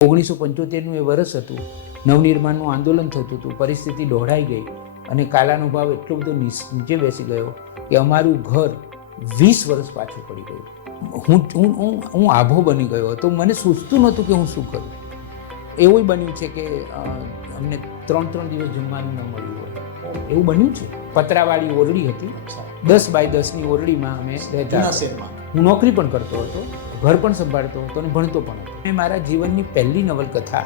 1975નું એ વર્ષ હતું. નવનિર્માણનું આંદોલન થતું હતું. પરિસ્થિતિ દોહરાઈ ગઈ અને કાલાનો ભાવ એટલો બધો નીચે બેસી ગયો કે અમારું ઘર 20 વર્ષ પાછું પડી ગયું. હું આભો બની ગયો હતો. મને સૂચતું નહોતું કે હું શું કરું. એવું બન્યું છે કે અમને 3 દિવસ જમવાનું ન મળ્યું હોય એવું બન્યું છે. પતરાવાળી ઓરડી હતી, 10 બાય 10ની ઓરડીમાં અમે રહેતા. હું નોકરી પણ કરતો હતો, ઘર પણ સંભાળતો હતો અને ભણતો પણ હતો. મેં મારા જીવનની પહેલી નવલકથા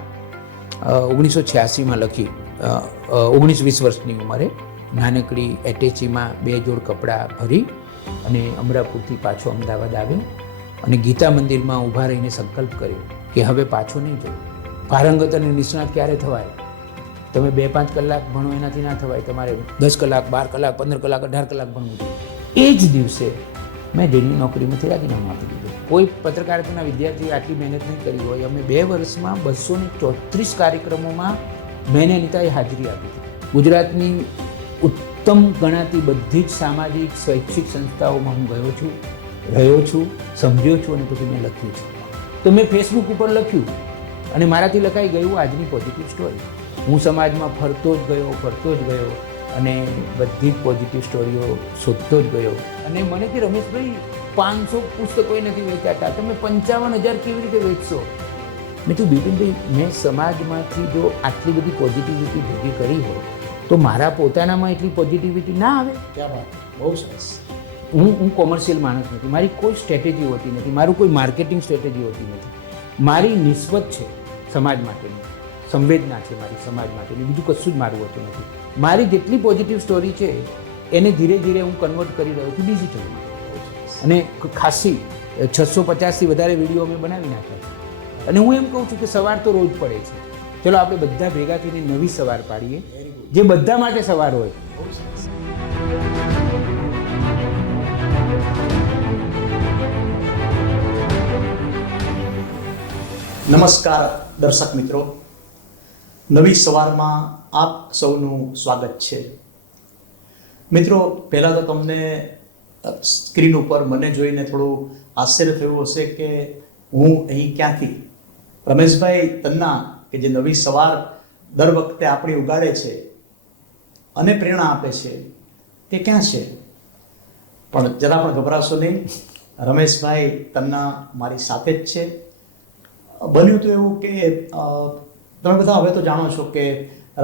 1986માં લખી. 19-20 વર્ષની ઉંમરે નાનકડી એટેચીમાં 2 જોડ કપડાં ભરી અને અમરાપુરથી પાછો અમદાવાદ આવ્યો અને ગીતા મંદિરમાં ઊભા રહીને સંકલ્પ કર્યો કે હવે પાછો નહીં જવું. પારંગત અને નિષ્ણાત ક્યારે થવાય? તમે 2-5 કલાક ભણો એનાથી ના થવાય. તમારે 10 કલાક, 12 કલાક, 15 કલાક, 18 કલાક ભણવું જોઈએ. એ જ દિવસે મેં ડેલી નોકરીમાંથી રાજીનામું આપી દીધું. કોઈ પત્રકારિતાના વિદ્યાર્થીએ આટલી મહેનત નહીં કરી હોય. અમે 2 વર્ષમાં 234 કાર્યક્રમોમાં મેં અનિતાએ હાજરી આપી હતી. ગુજરાતની ઉત્તમ ગણાતી બધી જ સામાજિક શૈક્ષિક સંસ્થાઓમાં હું ગયો છું, રહ્યો છું, સમજ્યો છું અને પછી મેં લખ્યું છે. તો મેં ફેસબુક ઉપર લખ્યું અને મારાથી લખાઈ ગયું આજની પોઝિટિવ સ્ટોરી. હું સમાજમાં ફરતો જ ગયો અને બધી જ પોઝિટિવ સ્ટોરીઓ શોધતો જ ગયો. અને મને કે રમેશભાઈ 500 પુસ્તકો નથી વેચાતા, તમે 55,000 કેવી રીતે વેચશો? મેં કીધું બિપિનભાઈ, મેં સમાજમાંથી જો આટલી બધી પોઝિટિવિટી ભેગી કરી હોય તો મારા પોતાનામાં એટલી પોઝિટિવિટી ના આવે? ક્યાં વાત, બહુ સરસ. હું કોમર્શિયલ માણસ નથી. મારી કોઈ સ્ટ્રેટેજી હોતી નથી, મારું કોઈ માર્કેટિંગ સ્ટ્રેટેજી હોતી નથી. મારી નિસ્બત છે સમાજ માટેની, સંવેદના છે મારી સમાજ માટેની, બીજું કશું જ મારું હોતું નથી. મારી જેટલી પોઝિટિવ સ્ટોરી છે એને ધીરે ધીરે હું કન્વર્ટ કરી રહ્યો છું ડિજિટલમાં. અને ખાસી 650થી વધારે વિડીયો અમે બનાવી નાખ્યા છે. અને હું એમ કહું છું કે સવાર તો રોજ પડે છે. ચલો આપણે બધા ભેગા થઈને નવી સવાર પાડીએ જે બધા માટે સવાર હોય. નમસ્કાર દર્શક મિત્રો, નવી સવારમાં આપ સૌનું સ્વાગત છે. મિત્રો, પહેલાં તો તમને સ્ક્રીન ઉપર મને જોઈને થોડું આશ્ચર્ય થયું હશે કે હું અહીં ક્યાંથી, રમેશભાઈ તન્ના કે જે નવી સવાર દર વખતે આપણી ઉગાડે છે અને પ્રેરણા આપે છે તે ક્યાં છે? પણ જરા પણ ગભરાશો નહીં, રમેશભાઈ તન્ના મારી સાથે જ છે. બન્યું તો એવું કે તમે બધા હવે તો જાણો છો કે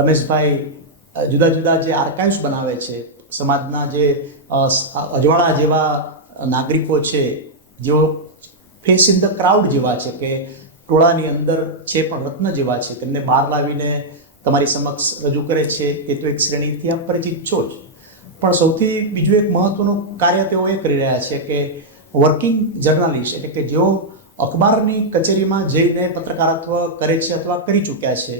રમેશભાઈ જુદા જુદા જે આર્કાઇવ્સ બનાવે છે, સમાજના જે અજવાળા જેવા નાગરિકો છે, જેઓ ફેસ ઇન ધ ક્રાઉડ જેવા છે, કે ટોળાની અંદર છે પણ રત્ન જેવા છે, તેમને બહાર લાવીને તમારી સમક્ષ રજૂ કરે છે. તે તો એક શ્રેણીથી આપ પરિચિત છો જ. પણ સૌથી બીજું એક મહત્વનું કાર્ય તેઓ એ કરી રહ્યા છે કે વર્કિંગ જર્નાલિસ્ટ, એટલે કે જેઓ અખબારની કચેરીમાં જઈને પત્રકારત્વ કરે છે અથવા કરી ચૂક્યા છે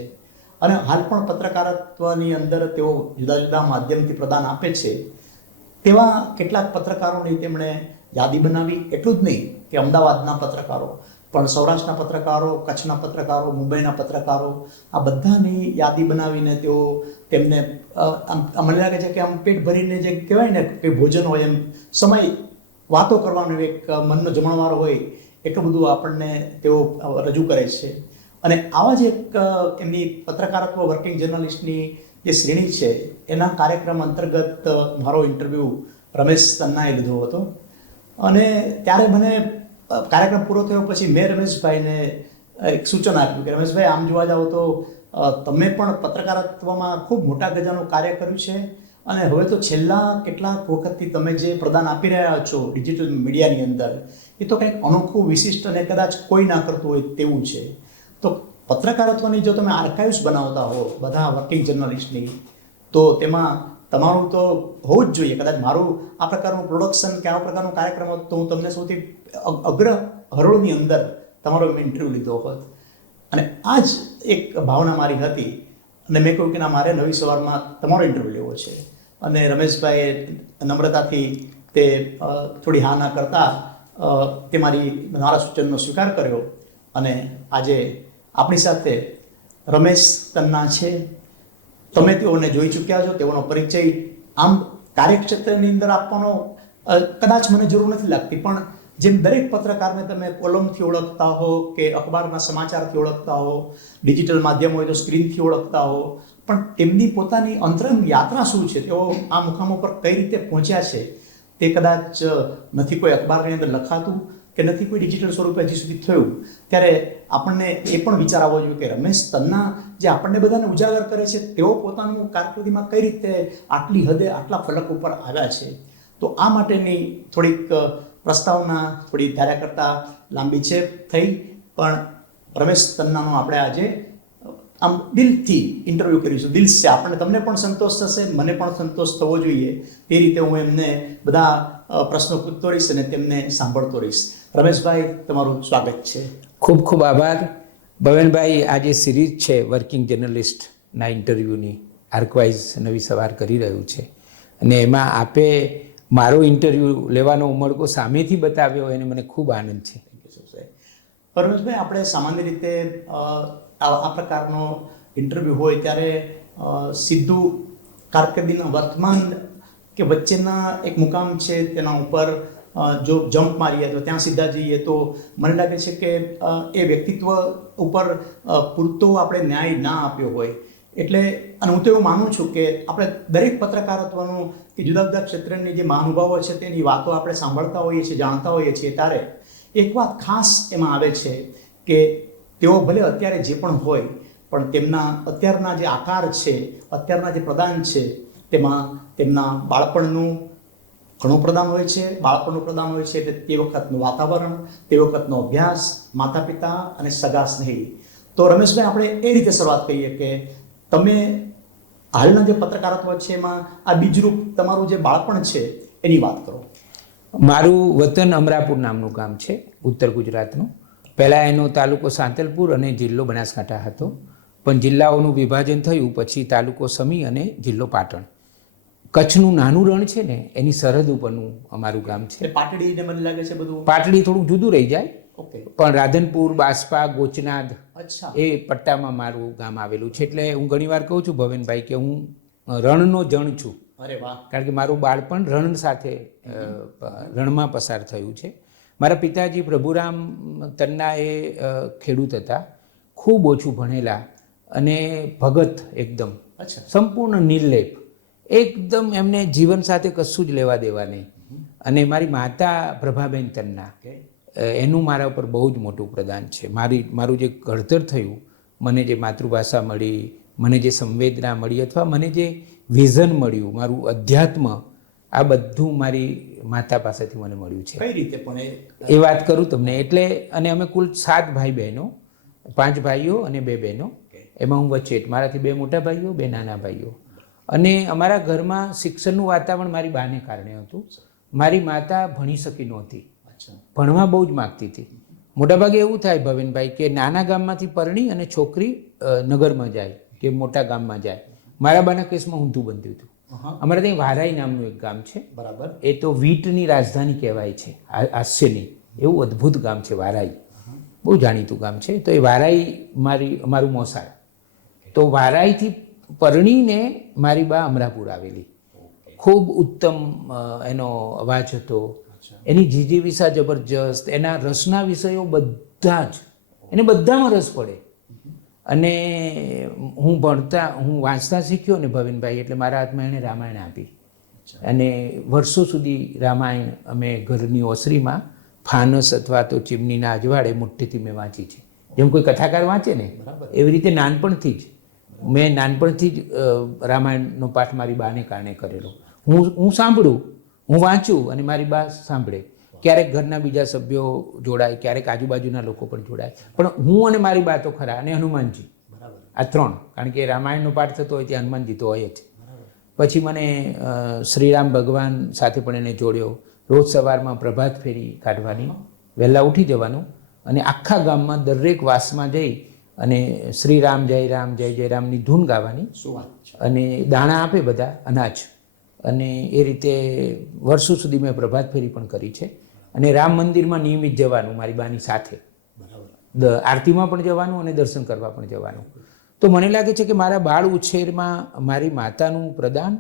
અને હાલ પણ પત્રકારત્વની અંદર તેઓ જુદા જુદા માધ્યમથી પ્રદાન આપે છે, તેવા કેટલાક પત્રકારોની તેમણે યાદી બનાવી. એટલું જ નહીં કે અમદાવાદના પત્રકારો, પણ સૌરાષ્ટ્રના પત્રકારો, કચ્છના પત્રકારો, મુંબઈના પત્રકારો, આ બધાની યાદી બનાવીને તેઓ તેમને મને લાગે છે કે આમ પેટ ભરીને જે કહેવાય ને કે ભોજન હોય એમ સમય વાતો કરવાનો એક મનનો જમણવાર હોય એટલું બધું આપણને તેઓ રજૂ કરે છે. અને આવા જ એક એમની પત્રકારત્વ વર્કિંગ જર્નલિસ્ટની જે શ્રેણી છે એના કાર્યક્રમ અંતર્ગત મારો ઇન્ટરવ્યૂ રમેશ તન્નાએ લીધો હતો. અને ત્યારે મને કાર્યક્રમ પૂરો થયો પછી મેં રમેશભાઈને એક સૂચન આપ્યું કે રમેશભાઈ, આમ જોવા જાઓ તો તમે પણ પત્રકારત્વમાં ખૂબ મોટા ગજાનું કાર્ય કર્યું છે અને હવે તો છેલ્લા કેટલાક વખતથી તમે જે પ્રદાન આપી રહ્યા છો ડિજિટલ મીડિયાની અંદર, એ તો કંઈક અનોખું, વિશિષ્ટ અને કદાચ કોઈ ના કરતું હોય તેવું છે. તો પત્રકારત્વની જો તમે આર્કાઇવ્સ બનાવતા હો બધા વર્કિંગ જર્નલિસ્ટની, તો તેમાં તમારું તો હોવું જ જોઈએ. કદાચ મારું આ પ્રકારનું પ્રોડક્શન કે આ પ્રકારનો કાર્યક્રમ હોત તો હું તમને સૌથી અગ્ર હરોળની અંદર તમારો ઇન્ટરવ્યૂ લીધો હોત. અને આ જ એક ભાવના મારી હતી અને મેં કહ્યું કે ના, મારે નવી સવારમાં તમારો ઇન્ટરવ્યૂ લેવો છે. અને રમેશભાઈએ નમ્રતાથી તે થોડી હા ના કરતા તે મારા સૂચનનો સ્વીકાર કર્યો અને આજે આપણી સાથે રમેશ તન્ના છે. તમે તેઓને જોઈ ચૂક્યા છો. તેઓનો પરિચય આમ કાર્યક્ષેત્રની અંદર આપવાનો કદાચ મને જરૂર નથી લાગતી, પણ જેમ દરેક પત્રકારને તમે કોલમથી ઓળખતા હો કે અખબારના સમાચારથી ઓળખતા હો, ડિજિટલ માધ્યમ હોય તો સ્ક્રીનથી ઓળખતા હો, પણ તેમની પોતાની અંતરંગ યાત્રા શું છે, તેઓ આ મુકામો પર કઈ રીતે પહોંચ્યા છે, તે કદાચ નથી કોઈ અખબારની અંદર લખાતું કે નથી કોઈ ડિજિટલ સ્વરૂપે હજી સુધી થયું. ત્યારે આપણને એ પણ વિચાર આવવો જોઈએ કે રમેશ તન્ના જે આપણને બધાને ઉજાગર કરે છે, તેઓ પોતાનું કારકિર્દીમાં કઈ રીતે આટલી હદે આટલા ફલક ઉપર આવ્યા છે. તો આ માટેની થોડીક પ્રસ્તાવના થોડી ધાર્યા કરતાં લાંબી છે થઈ, પણ રમેશ તન્નાનો આપણે આજે આમ દિલથી ઇન્ટરવ્યૂ કરીશું. દિલ છે, આપણને તમને પણ સંતોષ થશે, મને પણ સંતોષ થવો જોઈએ. તે રીતે હું એમને બધા પ્રશ્નો પૂછતો રહીશ અને તેમને સાંભળતો રહીશ. રમેશભાઈ, તમારું સ્વાગત છે. ખૂબ ખૂબ આભાર ભવેનભાઈ. આ જે સિરીઝ છે વર્કિંગ જર્નલિસ્ટના ઇન્ટરવ્યૂની, આર્કવાઇઝ નવી સવાર કરી રહ્યું છે, અને એમાં આપે મારો ઇન્ટરવ્યૂ લેવાનો ઉમળકો સામેથી બતાવ્યો એને મને ખૂબ આનંદ છે. રમેશભાઈ, આપણે સામાન્ય રીતે આ પ્રકારનો ઇન્ટરવ્યૂ હોય ત્યારે સીધું કારકિર્દીના વર્તમાન કે વચ્ચેના એક મુકામ છે તેના ઉપર જો જમ્પ મારીએ તો ત્યાં સીધા જઈએ તો મને લાગે છે કે એ વ્યક્તિત્વ ઉપર પૂરતો આપણે ન્યાય ના આપ્યો હોય. એટલે અને હું તો એવું માનું છું કે આપણે દરેક પત્રકારત્વનું કે જુદા જુદા ક્ષેત્રની જે મહાનુભાવો છે તેની વાતો આપણે સાંભળતા હોઈએ છીએ, જાણતા હોઈએ છીએ, ત્યારે એક વાત ખાસ એમાં આવે છે કે તેઓ ભલે અત્યારે જે પણ હોય, પણ તેમના અત્યારના જે આકાર છે, અત્યારના જે પ્રદાન છે, તેમાં તેમના બાળપણનું ઘણું પ્રદાન હોય છે. બાળપણનું પ્રદાન હોય છે એટલે તે વખતનું વાતાવરણ, તે વખતનો અભ્યાસ, માતા પિતા અને સગા સ્નેહી. તો રમેશભાઈ, આપણે એ રીતે શરૂઆત કરીએ કે તમે હાલના જે પત્રકારત્વ છે એમાં આ બીજરૂપ તમારું જે બાળપણ છે એની વાત કરો. મારું વતન અમરાપુર નામનું ગામ છે, ઉત્તર ગુજરાતનું. પહેલાં એનો તાલુકો સાંતલપુર અને જિલ્લો બનાસકાંઠા હતો, પણ જિલ્લાઓનું વિભાજન થયું પછી તાલુકો સમી અને જિલ્લો પાટણ. કચ્છનું નાનું રણ છે ને, એની સરહદ ઉપરનું અમારું ગામ છે. પાટડીને મને લાગે છે બધું, પાટડી થોડુંક જુદું રહી જાય, ઓકે, પણ રાધનપુર, બાસપા, ગોચનાદ અચ્છા, એ પટ્ટામાં મારું ગામ આવેલું છે. એટલે હું ઘણીવાર કહું છું ભવેનભાઈ કે હું રણનો જણ છું. અરે વાહ. કારણ કે મારું બાળપણ રણ સાથે રણમાં પસાર થયું છે. મારા પિતાજી પ્રભુરામ તન્ના એ ખેડૂત હતા, ખૂબ ઓછું ભણેલા અને ભગત એકદમ, અચ્છા, સંપૂર્ણ નિર્લેપ, એકદમ એમને જીવન સાથે કશું જ લેવા દેવા નહીં. અને મારી માતા પ્રભાબેન તન્ના, એનું મારા ઉપર બહુ જ મોટું પ્રદાન છે. મારું જે ઘડતર થયું, મને જે માતૃભાષા મળી, મને જે સંવેદના મળી, અથવા મને જે વિઝન મળ્યું, મારું અધ્યાત્મ, આ બધું મારી માતા પાસેથી મને મળ્યું છે. કઈ રીતે પણ એ વાત કરું તમને. એટલે અને અમે કુલ 7 ભાઈ બહેનો, 5 ભાઈઓ અને 2 બહેનો, એમાં હું વચ્ચે, મારાથી 2 મોટા ભાઈઓ, 2 નાના ભાઈઓ. અને અમારા ઘરમાં શિક્ષણનું વાતાવરણ મારી બાને કારણે હતું. મારી માતા ભણી શકી નહોતી, ભણવા બહુ જ માગતી હતી. મોટાભાગે એવું થાય ભવેનભાઈ કે નાના ગામમાંથી પરણી અને છોકરી નગરમાં જાય કે મોટા ગામમાં જાય. મારા બાના કેસમાં ઊંધું બન્યું હતું. અમારે ત્યાં વારાઈ નામનું એક ગામ છે, બરાબર, એ તો વીટની રાજધાની કહેવાય છે, હાસ્યની. એવું અદ્ભુત ગામ છે વારાઈ, બહુ જાણીતું ગામ છે. તો એ વારાઈ અમારું મોસાળ. તો વારાઈથી પરણીને મારી બા અમરાપુર આવેલી. ખૂબ ઉત્તમ એનો અવાજ હતો, એની જીજીવિષા જબરજસ્ત, એના રસના વિષયો બધા જ, એને બધામાં રસ પડે. અને હું વાંચતા શીખ્યો ને ભવિનભાઈ, એટલે મારા હાથમાં એણે રામાયણ આપી. અને વર્ષો સુધી રામાયણ અમે ઘરની ઓસરીમાં ફાનસ અથવા તો ચીમનીના અજવાળે મુઠ્ઠીથી મેં વાંચી છે. જેમ કોઈ કથાકાર વાંચે ને એવી રીતે નાનપણથી જ મેં જ રામાયણનો પાઠ મારી બાને કારણે કરેલો. હું સાંભળું, હું વાંચું અને મારી બા સાંભળે. ક્યારેક ઘરના બીજા સભ્યો જોડાય, ક્યારેક આજુબાજુના લોકો પણ જોડાય, પણ હું અને મારી બા તો ખરા, અને હનુમાનજી, આ 3. કારણ કે રામાયણનો પાઠ થતો હોય ત્યાં હનુમાનજી તો હોય જ. પછી મને શ્રીરામ ભગવાન સાથે પણ એને જોડ્યો. રોજ સવારમાં પ્રભાત ફેરી કાઢવાની, વહેલા ઉઠી જવાનું અને આખા ગામમાં દરેક વાસમાં જઈ અને શ્રી રામ જય રામની ધૂન ગાવાની. અને દાણા આપે બધા, અનાજ. અને એ રીતે વર્ષો સુધી મેં પ્રભાત ફેરી પણ કરી છે. અને રામ મંદિરમાં નિયમિત જવાનું મારી બાની સાથે, આરતીમાં પણ જવાનું અને દર્શન કરવા પણ જવાનું. તો મને લાગે છે કે મારા બાળ ઉછેરમાં મારી માતાનું પ્રદાન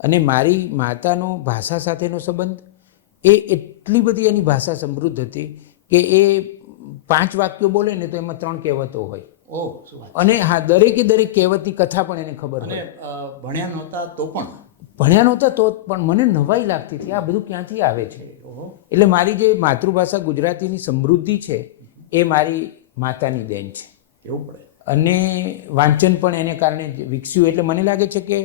અને મારી માતાનો ભાષા સાથેનો સંબંધ, એ એટલી બધી એની ભાષા સમૃદ્ધ હતી કે એ 5 વાક્યો બોલે ને તો એમાં 3 કહેવતો હોય. ઓહ, શું વાત. અને હા, દરેકે દરેક કહેવતની કથા પણ એને ખબર અને હોય. ભણ્યા નહોતા તો પણ. ભણ્યા નહોતા તો પણ મને નવાઈ લાગતી હતી, આ બધું ક્યાંથી આવે છે. ઓહો. એટલે મારી જે માતૃભાષા ગુજરાતીની સમૃદ્ધિ છે એ મારી માતાની દેન છે. એવું પડે. અને વાંચન પણ એને કારણે જ વિકસ્યું. એટલે મને લાગે છે કે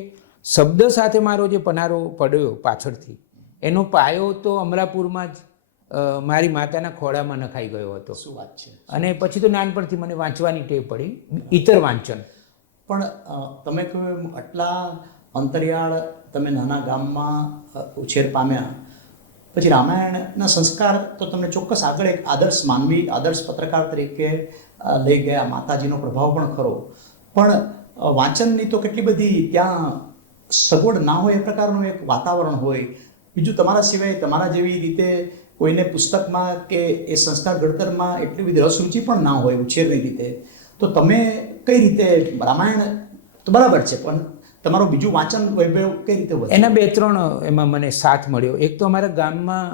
શબ્દ સાથે મારો જે પનારો પડ્યો પાછળથી, એનો પાયો તો અમરાપુરમાં જ મારી માતાના ખોળામાં નખાઈ ગયો હતો. શું વાત છે. અને પછી તો નાનપણથી મને વાંચવાની ટેવ પડી, ઇતર વાંચન. પણ તમે કહ્યું એમ આટલા અંતરિયાળ તમે નાના ગામમાં ઉછેર પામ્યા, પછી રામાયણના સંસ્કાર તો તમને ચોક્કસ આગળ એક આદર્શ માનવી, આદર્શ પત્રકાર તરીકે લઈ ગયા. માતાજીનો પ્રભાવ પણ ખરો. પણ વાંચનની તો કેટલી બધી ત્યાં સગવડ ના હોય એ પ્રકારનું એક વાતાવરણ હોય. બીજું તમારા સિવાય તમારા જેવી રીતે કોઈને પુસ્તકમાં કે એ સંસ્કાર ઘડતરમાં એટલી બધી રસરૂચિ પણ ના હોય ઉછેરની રીતે. તો તમે કઈ રીતે રામાયણ તો બરાબર છે, પણ તમારું બીજું વાંચન વૈભવ કઈ રીતે વધે? એના 2-3 એમાં મને સાથ મળ્યો. એક તો અમારા ગામમાં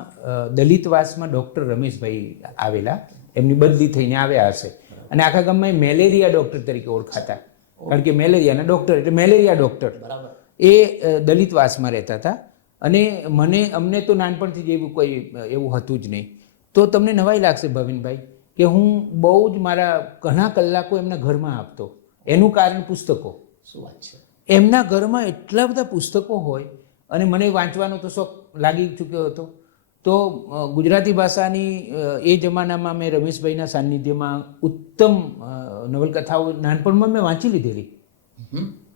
દલિતવાસમાં ડૉક્ટર રમેશભાઈ આવેલા, એમની બદલી થઈને આવ્યા હશે, અને આખા ગામમાં એ મેલેરિયા ડૉક્ટર તરીકે ઓળખાતા, કારણ કે મેલેરિયાના ડૉક્ટર એટલે મેલેરિયા ડૉક્ટર. બરાબર. એ દલિતવાસમાં રહેતા હતા. અને અમને તો નાનપણથી જ એવું કોઈ એવું હતું જ નહીં. તો તમને નવાઈ લાગશે ભવિનભાઈ કે હું બહુ જ મારા ઘણા કલાકો એમના ઘરમાં આપતો. એનું કારણ પુસ્તકો. શું વાત છે. એમના ઘરમાં એટલા બધા પુસ્તકો હોય, અને મને વાંચવાનો તો શોખ લાગી ચૂક્યો હતો. તો ગુજરાતી ભાષાની એ જમાનામાં મેં રમેશભાઈના સાનિધ્યમાં ઉત્તમ નવલકથાઓ નાનપણમાં મેં વાંચી લીધેલી.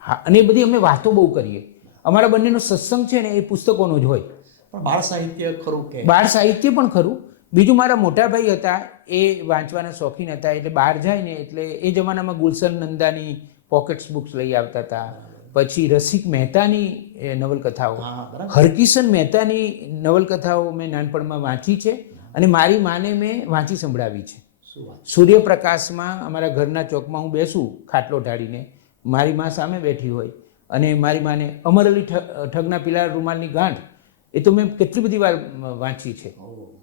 હા, અને એ બધી અમે વાતો બહુ કરીએ. અમારા બંનેનો સત્સંગ છે ને એ પુસ્તકોનો જ હોય. પણ બાળ સાહિત્ય ખરું કે? બાળ સાહિત્ય પણ ખરું. બીજું, મારા મોટા ભાઈ હતા, એ વાંચવાના શોખીન હતા. એટલે બહાર જાય ને એટલે એ જમાનામાં ગુલશન નંદાની પોકેટ્સ બુક્સ લઈ આવતા હતા. પછી રસિક મહેતાની નવલકથાઓ, હરકિશન મહેતાની નવલકથાઓ મેં નાનપણમાં વાંચી છે, અને મારી માને મેં વાંચી સંભળાવી છે. સૂર્યપ્રકાશમાં અમારા ઘરના ચોકમાં હું બેસું ખાટલો ઢાળીને, મારી મા સામે બેઠી હોય, અને મારી માને અમર અલી ઠગના પીલા રૂમાલની ગાંઠ એ તો મેં કેટલી બધી વાર વાંચી છે,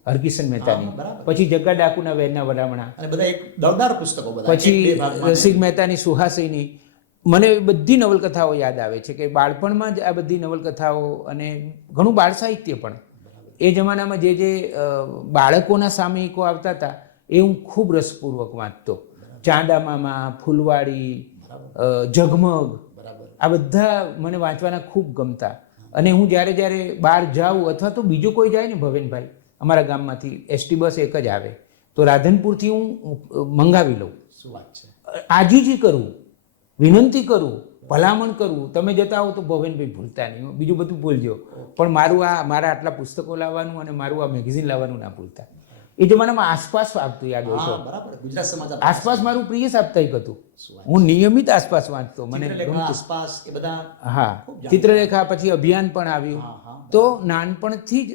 હરકિશન મહેતાની. પછી જગ્ગા ડાકુના વેરના વડામણા, અને બધા એક દળદાર પુસ્તકો બધા. પછી રસિક મહેતાની સુહાસિની. મને બધી નવલકથાઓ યાદ આવે છે કે બાળપણમાં જ આ બધી નવલકથાઓ, અને ઘણું બાળ સાહિત્ય પણ. એ જમાનામાં જે બાળકોના સામયિકો આવતા હતા એ હું ખૂબ રસપૂર્વક વાંચતો. ચાંદા મામા, ફૂલવાડી, ઝગમગ, આ બધા મને વાંચવાના ખૂબ ગમતા. અને હું જ્યારે બહાર જાઉં, અથવા તો બીજો કોઈ જાય ને ભવેનભાઈ, અમારા ગામમાંથી એસટી બસ એક જ આવે, તો રાધનપુરથી હું મંગાવી લઉં. શું વાત છે. આજીજી કરું, વિનંતી કરું, ભલામણ કરું, તમે જતા હો તો ભવેનભાઈ ભૂલતા નહીં, બીજું બધું ભૂલજો, પણ મારા આટલા પુસ્તકો લાવવાનું અને મારું આ મેગેઝિન લાવવાનું ના ભૂલતા. એ જમાનામાં આસપાસ આપતું, યાદ હોય તો. બરાબર. ગુજરાત સમાચાર આસપાસ મારું પ્રિય સાપ્તાહિક હતું. હું નિયમિત આસપાસ વાંચતો. મને આસપાસ એ બધા. હા, ચિત્રલેખા, પછી અભિયાન પણ આવ્યું. તો નાનપણથી જ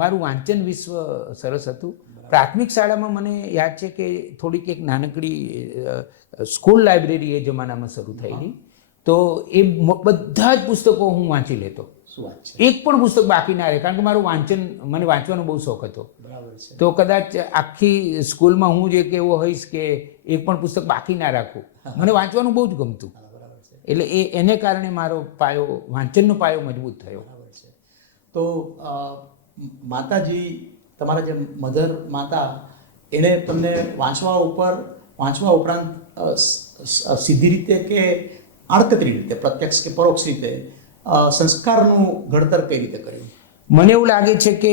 મારું વાંચન વિશ્વ સરસ હતું. પ્રાથમિક શાળામાં મને યાદ છે કે થોડીક એક નાનકડી સ્કૂલ લાઇબ્રેરી એ જમાનામાં શરૂ થયેલી. તો એ બધા જ પુસ્તકો હું વાંચી લેતો. એક પણ પુસ્તક બાકી ના રહે, કારણ કે મારું મને વાંચવાનો બહુ શોખ હતો. તો કદાચ આખી સ્કૂલમાં હું જે કેવો હોઈશ કે એક પણ પુસ્તક બાકી ના રાખું. મને વાંચવાનું બહુ જ ગમતું. એટલે એને કારણે મારો પાયો, વાંચનનો પાયો મજબૂત થયો. તો માતાજી, તમારા જે મધર માતા, એને તમને વાંચવા ઉપરાંત સીધી રીતે કે આડકતરી રીતે, પ્રત્યક્ષ કે પરોક્ષ રીતે સંસ્કારનું ઘડતર કઈ રીતે કર્યું? મને એવું લાગે છે કે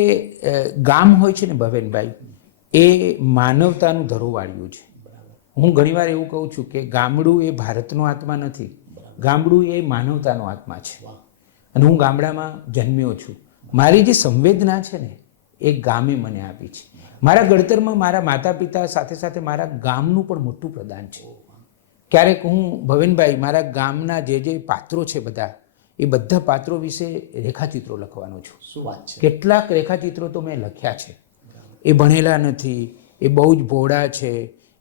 ગામ હોય છે ને ભવેનભાઈ, એ માનવતાનું ધરોવાળ્યું છે. હું ઘણીવાર એવું કહું છું કે ગામડું એ ભારતનો આત્મા નથી, ગામડું એ માનવતાનો આત્મા છે. અને હું ગામડામાં જન્મ્યો છું. મારી જે સંવેદના છે ને એ ગામે મને આપી છે. મારા ઘડતરમાં મારા માતા પિતા સાથે સાથે મારા ગામનું પણ મોટું પ્રદાન છે. ક્યારેક હું ભવેનભાઈ મારા ગામના જે પાત્રો છે એ બધા પાત્રો વિશે રેખાચિત્રો લખવાનો છું. શું વાત છે. કેટલાક રેખાચિત્રો તો મેં લખ્યા છે. એ ભણેલા નથી, એ બહુ જ ભોળા છે,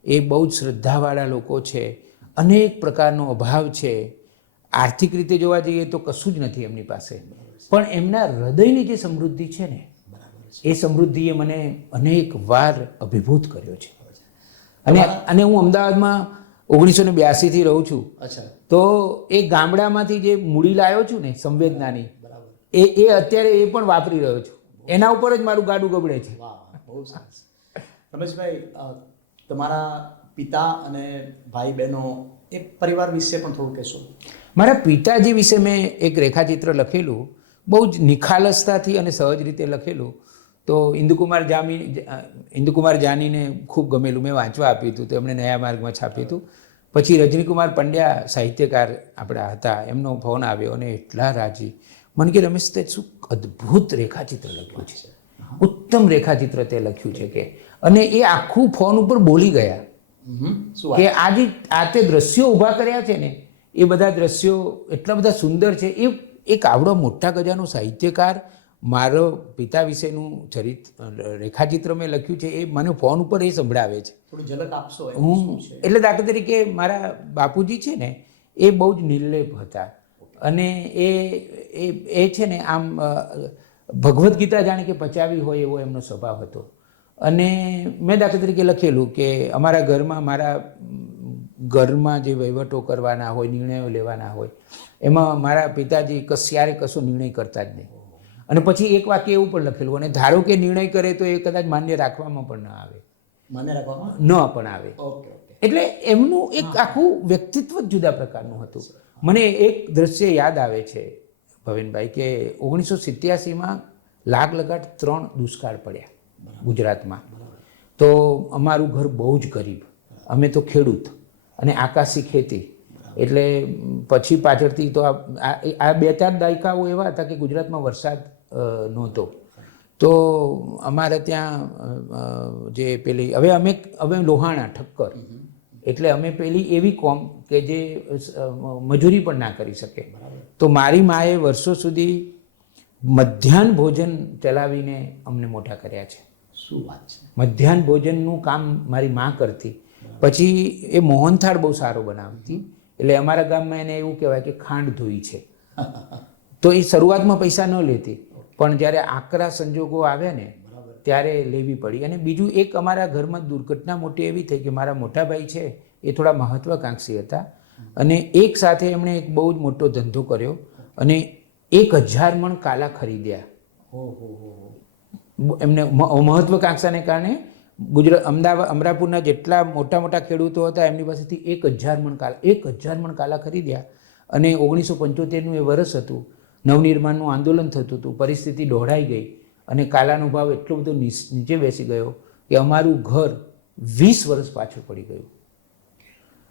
એ બહુ જ શ્રદ્ધાવાળા લોકો છે, અનેક પ્રકારનો અભાવ છે, આર્થિક રીતે જોવા જઈએ તો કશું જ નથી એમની પાસે, પણ એમના હૃદયની જે સમૃદ્ધિ છે ને એ સમૃદ્ધિએ મને અનેક વાર અભિભૂત કર્યો છે. અને હું અમદાવાદમાં 1982થી રહું છું. અચ્છા. તો એ ગામડામાંથી જે મૂડી લાવ્યો છું ને સંવેદનાની, એ અત્યારે એ પણ વાપરી રહ્યો છું. એના ઉપર જ મારું ગાડું ગબડે છે. વાહ, બહુ સરસ. રમેશભાઈ, તમારા પિતા અને ભાઈ બહેનો એ પરિવાર વિશે પણ થોડું કહેશો? મારા પિતાજી વિશે મેં એક રેખાચિત્ર લખેલું, બહુ જ નિખાલસતાથી અને સહજ રીતે લખેલું. તો ઇન્દુકુમાર જાનીને ખૂબ ગમેલું, મેં વાંચવા આપ્યું હતું, તો એમણે નયા માર્ગમાં છાપ્યું હતું. પછી રજનીકુમાર પંડ્યા સાહિત્યકાર આપણા હતા, એમનો ફોન આવ્યો અને એટલા રાજી, મને કે રમેશ તે શું અદ્ભુત રેખાચિત્ર લખ્યું છે, ઉત્તમ રેખાચિત્ર તે લખ્યું છે કે, અને એ આખું ફોન ઉપર બોલી ગયા કે આ તે દ્રશ્યો ઊભા કર્યા છે ને, એ બધા દ્રશ્યો એટલા બધા સુંદર છે. એ એક આવડો મોટા ગજાનો સાહિત્યકાર મારો પિતા વિશેનું રેખાચિત્ર મેં લખ્યું છે, એ મને ફોન ઉપર એ સંભળાવે છે. થોડી ઝલક આપશો? એટલે દાખલા તરીકે મારા બાપુજી છે ને, એ બહુ જ નિર્લેપ હતા. અને એ છે ને આમ ભગવદ્ ગીતા જાણે કે પચાવી હોય એવો એમનો સ્વભાવ હતો. અને મેં દાખલા તરીકે લખેલું કે અમારા ઘરમાં જે વહીવટો કરવાના હોય, નિર્ણયો લેવાના હોય, એમાં મારા પિતાજી ક્યારે કશો નિર્ણય કરતા જ નહીં. અને પછી એક વાક્ય એવું પણ લખેલું, અને ધારો કે નિર્ણય કરે તો એ કદાચ માન્ય રાખવામાં પણ ન આવે. એટલે એમનું એક આખું વ્યક્તિત્વ જ જુદા પ્રકારનું હતું. મને એક દ્રશ્ય યાદ આવે છે ભવેનભાઈ, કે 1987માં લગાટ 3 દુષ્કાળ પડ્યા ગુજરાતમાં. તો અમારું ઘર બહુ જ ગરીબ, અમે તો ખેડૂત અને આકાશી ખેતી. એટલે પછી પાછળથી તો આ 2-4 દાયકાઓ એવા હતા કે ગુજરાતમાં વરસાદ નહોતો. તો અમારે ત્યાં જે પેલી હવે લોહાણા ઠક્કર, એટલે અમે પેલી એવી કોમ કે જે મજૂરી પણ ના કરી શકે. તો મારી માએ વર્ષો સુધી મધ્યાહન ભોજન ચલાવીને અમને મોટા કર્યા છે. શું વાત છે! મધ્યાહન ભોજનનું કામ મારી મા કરતી. પછી એ મોહનથાળ બહુ સારો બનાવતી. એટલે અમારા ગામમાં એને એવું કહેવાય કે ખાંડ ધોઈ છે. તો એ શરૂઆતમાં પૈસા ન લેતી, પણ જ્યારે આકરા સંજોગો આવ્યા ને ત્યારે લેવી પડી. અને બીજું એક અમારા ઘરમાં દુર્ઘટના મોટી એવી થઈ કે મારા મોટા ભાઈ છે એ થોડા મહત્વાકાંક્ષી હતા, અને એક સાથે એમણે એક બહુ જ મોટો ધંધો કર્યો અને 1000 મણ કાલા ખરીદ્યા. એમને મહત્વાકાંક્ષાને કારણે અમરાપુરના જેટલા મોટા ખેડૂતો હતા એમની પાસેથી 1000 મણ કાલા ખરીદ્યા. અને 1975નું એ વર્ષ હતું, નવનિર્માણનું આંદોલન થતું હતું, પરિસ્થિતિ દોડાઈ ગઈ અને કાલાનો ભાવ એટલો બધો નીચે બેસી ગયો કે અમારું ઘર 20 વર્ષ પાછું પડી ગયું.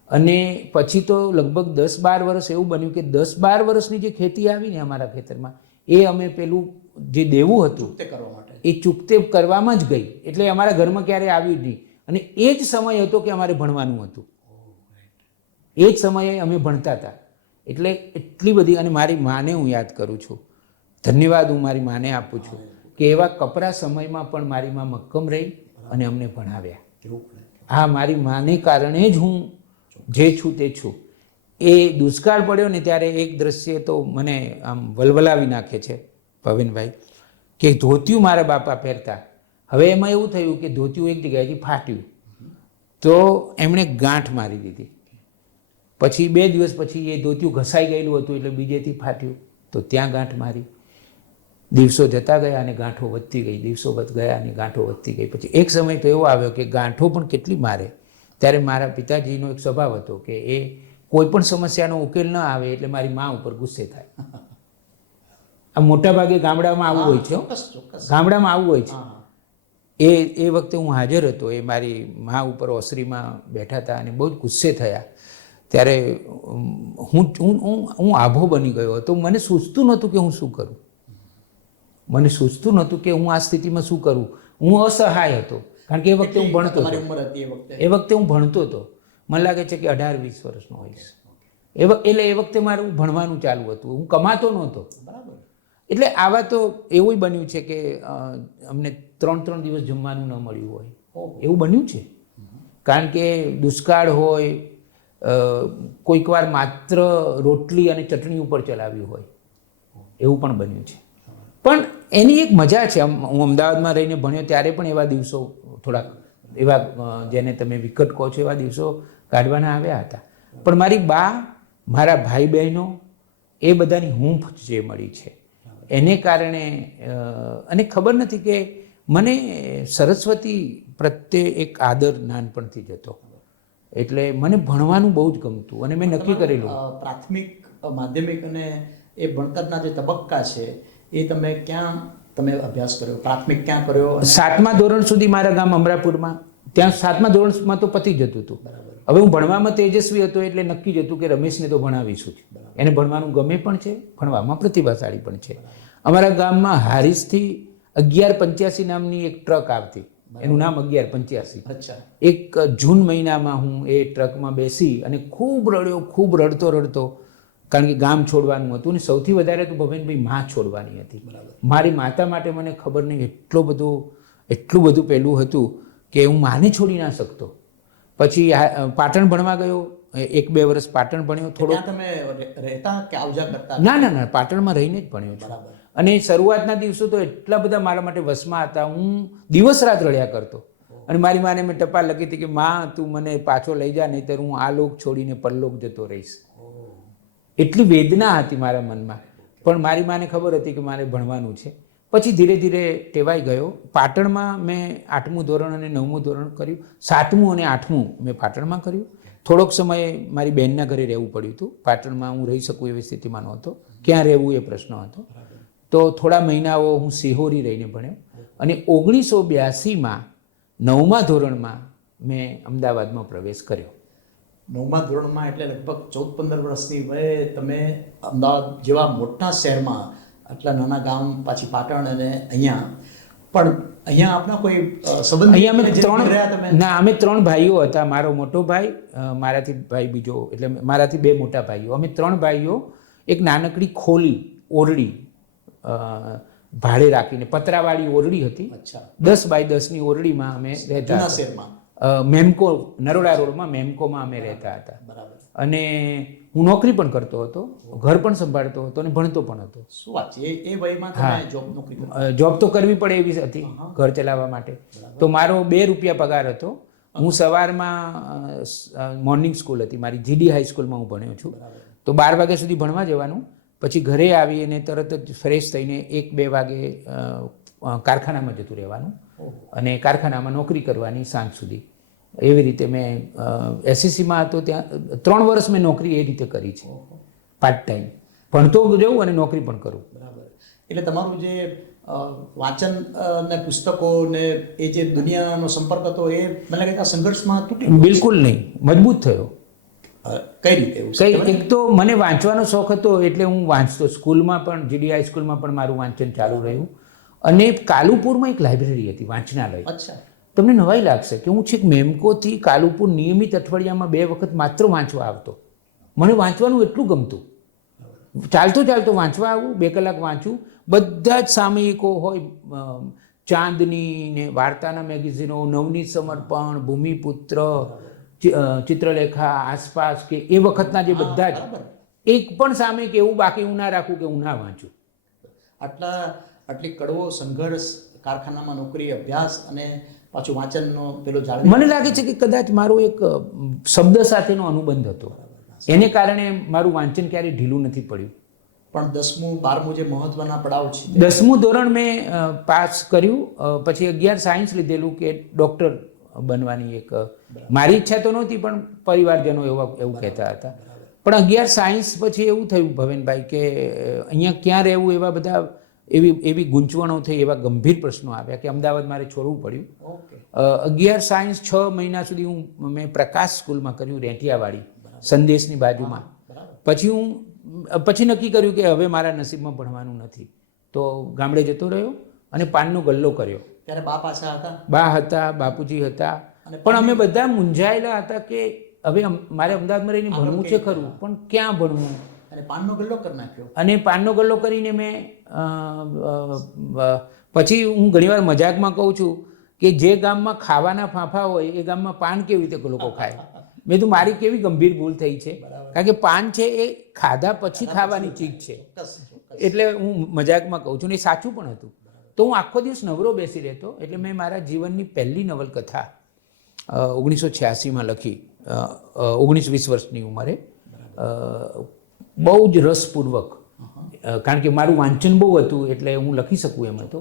અને પછી તો લગભગ 10-12 વર્ષ એવું બન્યું કે 10-12 વર્ષની જે ખેતી આવી ને અમારા ખેતરમાં, એ અમે પેલું જે દેવું હતું એ ચૂકતે કરવામાં જ ગઈ. એટલે અમારા ઘરમાં ક્યારેય આવ્યું જ નહીં. અને એ જ સમય હતો કે અમારે ભણવાનું હતું, એ જ સમયે અમે ભણતા હતા. એટલે એટલી બધી. અને મારી માને હું યાદ કરું છું, ધન્યવાદ હું મારી માને આપું છું કે એવા કપરા સમયમાં પણ મારી મા મક્કમ રહી અને અમને ભણાવ્યા. હા, મારી માને કારણે જ હું જે છું તે છું. એ દુષ્કાળ પડ્યો ને ત્યારે એક દ્રશ્ય તો મને આમ વલવલાવી નાખે છે ભવેનભાઈ, કે ધોતિયું મારા બાપા પહેરતા. હવે એમાં એવું થયું કે ધોતિયું એક જગ્યાએથી ફાટ્યું, તો એમણે ગાંઠ મારી દીધી. પછી 2 દિવસ પછી એ ધોતિયું ઘસાઈ ગયેલું હતું એટલે બીજેથી ફાટ્યું, તો ત્યાં ગાંઠ મારી. દિવસો જતા ગયા અને ગાંઠો વધતી ગઈ, દિવસો ગયા અને ગાંઠો વધતી ગઈ. પછી એક સમય તો એવો આવ્યો કે ગાંઠો પણ કેટલી મારે. ત્યારે મારા પિતાજીનો એક સ્વભાવ હતો કે એ કોઈ પણ સમસ્યાનો ઉકેલ ન આવે એટલે મારી મા ઉપર ગુસ્સે થાય. આ મોટા ભાગે ગામડામાં આવું હોય છે, ગામડામાં આવું હોય છે. એ વખતે હું હાજર હતો, એ મારી મા ઉપર ઓસરીમાં બેઠા હતા અને બહુ જ ગુસ્સે થયા. ત્યારે હું આભો બની ગયો હતો. મને સૂઝતું નહોતું કે હું શું કરું, મને સૂઝતું નહોતું કે હું આ સ્થિતિમાં શું કરું. હું અસહાય હતો, કારણ કે એ વખતે હું ભણતો હતો. એ વખતે હું ભણતો હતો, મને લાગે છે કે 18-20 વર્ષનો હોઈશ. એટલે એ વખતે મારું ભણવાનું ચાલુ હતું, હું કમાતો નહોતો. એટલે આવા તો એવું બન્યું છે કે અમને 3 દિવસ જમવાનું ન મળ્યું હોય એવું બન્યું છે. કારણ કે દુષ્કાળ હોય, કોઈક વાર માત્ર રોટલી અને ચટણી ઉપર ચલાવ્યું હોય એવું પણ બન્યું છે. પણ એની એક મજા છે. હું અમદાવાદમાં રહીને ભણ્યો ત્યારે પણ એવા દિવસો થોડાક એવા જેને તમે વિકટ કહો છો એવા દિવસો કાઢવાના આવ્યા હતા. પણ મારી બા, મારા ભાઈ બહેનો એ બધાની હૂંફ જે મળી છે એને કારણે અને ખબર નથી કે મને સરસ્વતી પ્રત્યે એક આદર નાનપણથી જ હતો. એટલે મને ભણવાનું બહુ જ ગમતું અને મેં નક્કી કરેલું. પ્રાથમિક, માધ્યમિક અને એ ભણતરના જે તબક્કા છે એ તમે ક્યાં અભ્યાસ કર્યો? પ્રાથમિક ક્યાં કર્યો? 7મા ધોરણ સુધી મારા ગામ અમરાપુરમાં. ત્યાં 7મા ધોરણમાં તો પતી જતું હતું. હવે હું ભણવામાં તેજસ્વી હતો એટલે નક્કી જ હતું કે રમેશને તો ભણાવીશું જ. એને ભણવાનું ગમે પણ છે, ભણવામાં પ્રતિભાશાળી પણ છે. અમારા ગામમાં હારીસથી 1185 નામની એક ટ્રક આવતી, એનું નામ 1185. અચ્છા. એક જૂન મહિનામાં હું એ ટ્રકમાં બેસી અને ખૂબ રડ્યો, ખૂબ રડતો, કારણ કે ગામ છોડવાનું હતું અને સૌથી વધારે તો ભવેનભાઈ માં છોડવાની હતી. મારી માતા માટે મને ખબર નહીં એટલું બધું પહેલું હતું કે હું માને છોડી ના શકતો. પછી પાટણ ભણવા ગયો, 1-2 વર્ષ પાટણ ભણ્યો. થોડો તમે રહેતા કે આવજા કરતા? ના, પાટણમાં રહીને જ ભણ્યો છું. અને શરૂઆતના દિવસો તો એટલા બધા મારા માટે વશમાં હતા, હું દિવસ રાત રડ્યા કરતો. અને મારી માને મેં ટપાલ લખી હતી કે માં તું મને પાછો લઈ જા, નહીંતર હું આ લોક છોડીને પરલોક જતો રહીશ. એટલી વેદના હતી મારા મનમાં. પણ મારી માને ખબર હતી કે મારે ભણવાનું છે. પછી ધીરે ધીરે ટેવાઈ ગયો. પાટણમાં મેં 8મું ધોરણ અને 9મું ધોરણ કર્યું. 7મું અને 8મું મેં પાટણમાં કર્યું. થોડોક સમય મારી બહેનના ઘરે રહેવું પડ્યું હતું. પાટણમાં હું રહી શકું એવી સ્થિતિમાં નહોતો. ક્યાં રહેવું એ પ્રશ્ન હતો. તો થોડા મહિનાઓ હું સિહોરી રહીને ભણ્યો અને 1982માં 9મા ધોરણમાં મેં અમદાવાદમાં પ્રવેશ કર્યો. 9મા ધોરણમાં એટલે લગભગ 14-15 વર્ષની વયે તમે અમદાવાદ જેવા મોટા શહેરમાં, આટલા નાના ગામ, પાછી પાટણ અને અહીંયા. પણ અહીંયા આપણા કોઈ સંબંધ? અહીંયા અમે 3 ભાઈઓ હતા. મારો મોટો ભાઈ, મારાથી ભાઈ બીજો, એટલે મારાથી 2 મોટા ભાઈઓ. અમે 3 ભાઈઓ એક નાનકડી ખોલી ઓરડી ભાડે રાખીને, પતરાવાળી ઓરડી હતી. 10 બાય 10ની ઓરડીમાં અમે રહેતા હતા. મેમકો, નરોડા રોડમાં મેમકોમાં અમે રહેતા હતા. અને હું નોકરી પણ કરતો હતો, ઘર પણ સંભાળતો હતો અને ભણતો પણ હતો. શું વાત છે? એ વયમાં તમે નોકરી કરતા? જોબ તો કરવી પડે એવી હતી ઘર ચલાવવા માટે. તો મારો 2 રૂપિયા પગાર હતો. હું સવારમાં મોર્નિંગ સ્કૂલ હતી મારી, જીડી હાઈસ્કૂલમાં હું ભણ્યો છું. તો 12 વાગ્યા સુધી ભણવા જવાનું. પછી ઘરે આવી અને તરત જ ફ્રેશ થઈને 1-2 વાગે કારખાનામાં જતું રહેવાનું અને કારખાનામાં નોકરી કરવાની સાંજ સુધી. એવી રીતે મેં એસએસસીમાં હતો ત્યાં 3 વર્ષ મેં નોકરી એ રીતે કરી છે, પાર્ટ ટાઈમ. ભણતો જવું અને નોકરી પણ કરું. બરાબર. એટલે તમારું જે વાંચન ને પુસ્તકો ને એ જે દુનિયાનો સંપર્ક હતો એ મને લાગે કે સંઘર્ષમાં તૂટી? બિલકુલ નહીં, મજબૂત થયો. કઈ રીતે? એક તો મને વાંચવાનો શોખ હતો એટલે હું વાંચતો. સ્કૂલમાં પણ, જીડી હાઈસ્કૂલમાં પણ મારું વાંચન ચાલુ રહ્યું. અને કાલુપુરમાં એક લાઇબ્રેરી હતી, વાંચનાલય. અચ્છા. તમને નવાઈ લાગશે કે હું છેક મેમકોથી કાલુપુર નિયમિત અઠવાડિયામાં 2 વખત માત્ર વાંચવા આવતો. મને વાંચવાનું એટલું ગમતું. ચાલતો વાંચવા આવું, 2 કલાક વાંચું. બધા જ સામયિકો હોય, ચાંદની ને વાર્તાના મેગેઝિનો, નવનીત સમર્પણ, ભૂમિપુત્ર, ચિત્રલેખા, આસપાસ, કે એ વખતના જે બધા જ, એક પણ સામયિક એવું બાકી હું ના રાખું કે હું ના વાંચું. આટલી કડવો સંઘર્ષ, કારખાનામાં નોકરી, અભ્યાસ અને પાછું વાંચનનો પેલો જાળવી. મને લાગે છે કે કદાચ મારો એક શબ્દ સાથેનો અનુબંધ હતો, એને કારણે મારું વાંચન ક્યારેય ઢીલું નથી પડ્યું. પણ 10મું 12મું જે મહત્વના પડાવ છે, 10મું ધોરણ મેં પાસ કર્યું. પછી 11 સાયન્સ લીધેલું કે ડૉક્ટર બનવાની એક મારી ઈચ્છા તો નહોતી, પણ પરિવારજનો એવું કહેતા હતા. પણ 11 સાયન્સ પછી એવું થયું ભવેનભાઈ કે અહીંયા ક્યાં રહેવું, એવા બધા એવી ગૂંચવણો થઈ, એવા ગંભીર પ્રશ્નો આવ્યા કે અમદાવાદ મારે છોડવું પડ્યું. 11 સાયન્સ 6 મહિના સુધી મેં પ્રકાશ સ્કૂલમાં કર્યું, રેંટિયાવાડી, સંદેશની બાજુમાં. પછી નક્કી કર્યું કે હવે મારા નસીબમાં ભણવાનું નથી, તો ગામડે જતો રહ્યો અને પાનનો ગલ્લો કર્યો. ત્યારે બા પાછા હતા? બા હતા, બાપુજી હતા, પણ અમે બધા મૂંઝાયેલા હતા કે હવે મારે અમદાવાદમાં રહીને ભણવું છે ખરું, પણ ક્યાં ભણવું? અને પાનનો ગલ્લો કરી નાખ્યો. અને પાનનો ગલ્લો કરીને મેં પછી હું ઘણીવાર મજાકમાં કહું છું કે જે ગામમાં ખાવાના ફાંફા હોય એ ગામમાં પાન કેવી રીતે લોકો ખાય. મેં તો મારી કેવી ગંભીર ભૂલ થઈ છે, કારણ કે પાન છે એ ખાધા પછી ખાવાની ચીજ છે. એટલે હું મજાકમાં કહું છું ને એ સાચું પણ હતું. તો હું આખો દિવસ નવરો બેસી રહેતો. એટલે મેં મારા જીવનની પહેલી નવલકથા 1986માં લખી, 19-20 વર્ષની ઉંમરે. બહુ જ રસપૂર્વક, કારણ કે મારું વાંચન બહુ હતું એટલે હું લખી શકું એમ હતો.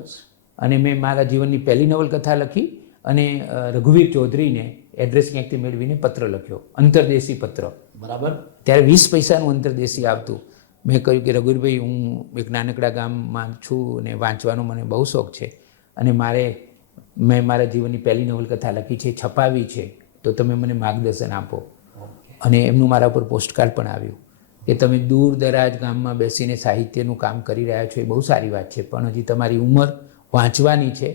અને મેં મારા જીવનની પહેલી નવલકથા લખી અને રઘુવીર ચૌધરીને એડ્રેસ ક્યાંકથી મેળવીને પત્ર લખ્યો, અંતરદેશી પત્ર. બરાબર. ત્યારે 20 પૈસાનું અંતરદેશી આવતું. મેં કહ્યું કે રઘુવીરભાઈ, હું એક નાનકડા ગામમાં છું અને વાંચવાનો મને બહુ શોખ છે અને મેં મારા જીવનની પહેલી નવલકથા લખી છે, છપાવી છે, તો તમે મને માર્ગદર્શન આપો. અને એમનું મારા ઉપર પોસ્ટકાર્ડ પણ આવ્યું કે તમે દૂર દરાજ ગામમાં બેસીને સાહિત્યનું કામ કરી રહ્યા છો, એ બહુ સારી વાત છે, પણ હજી તમારી ઉંમર વાંચવાની છે,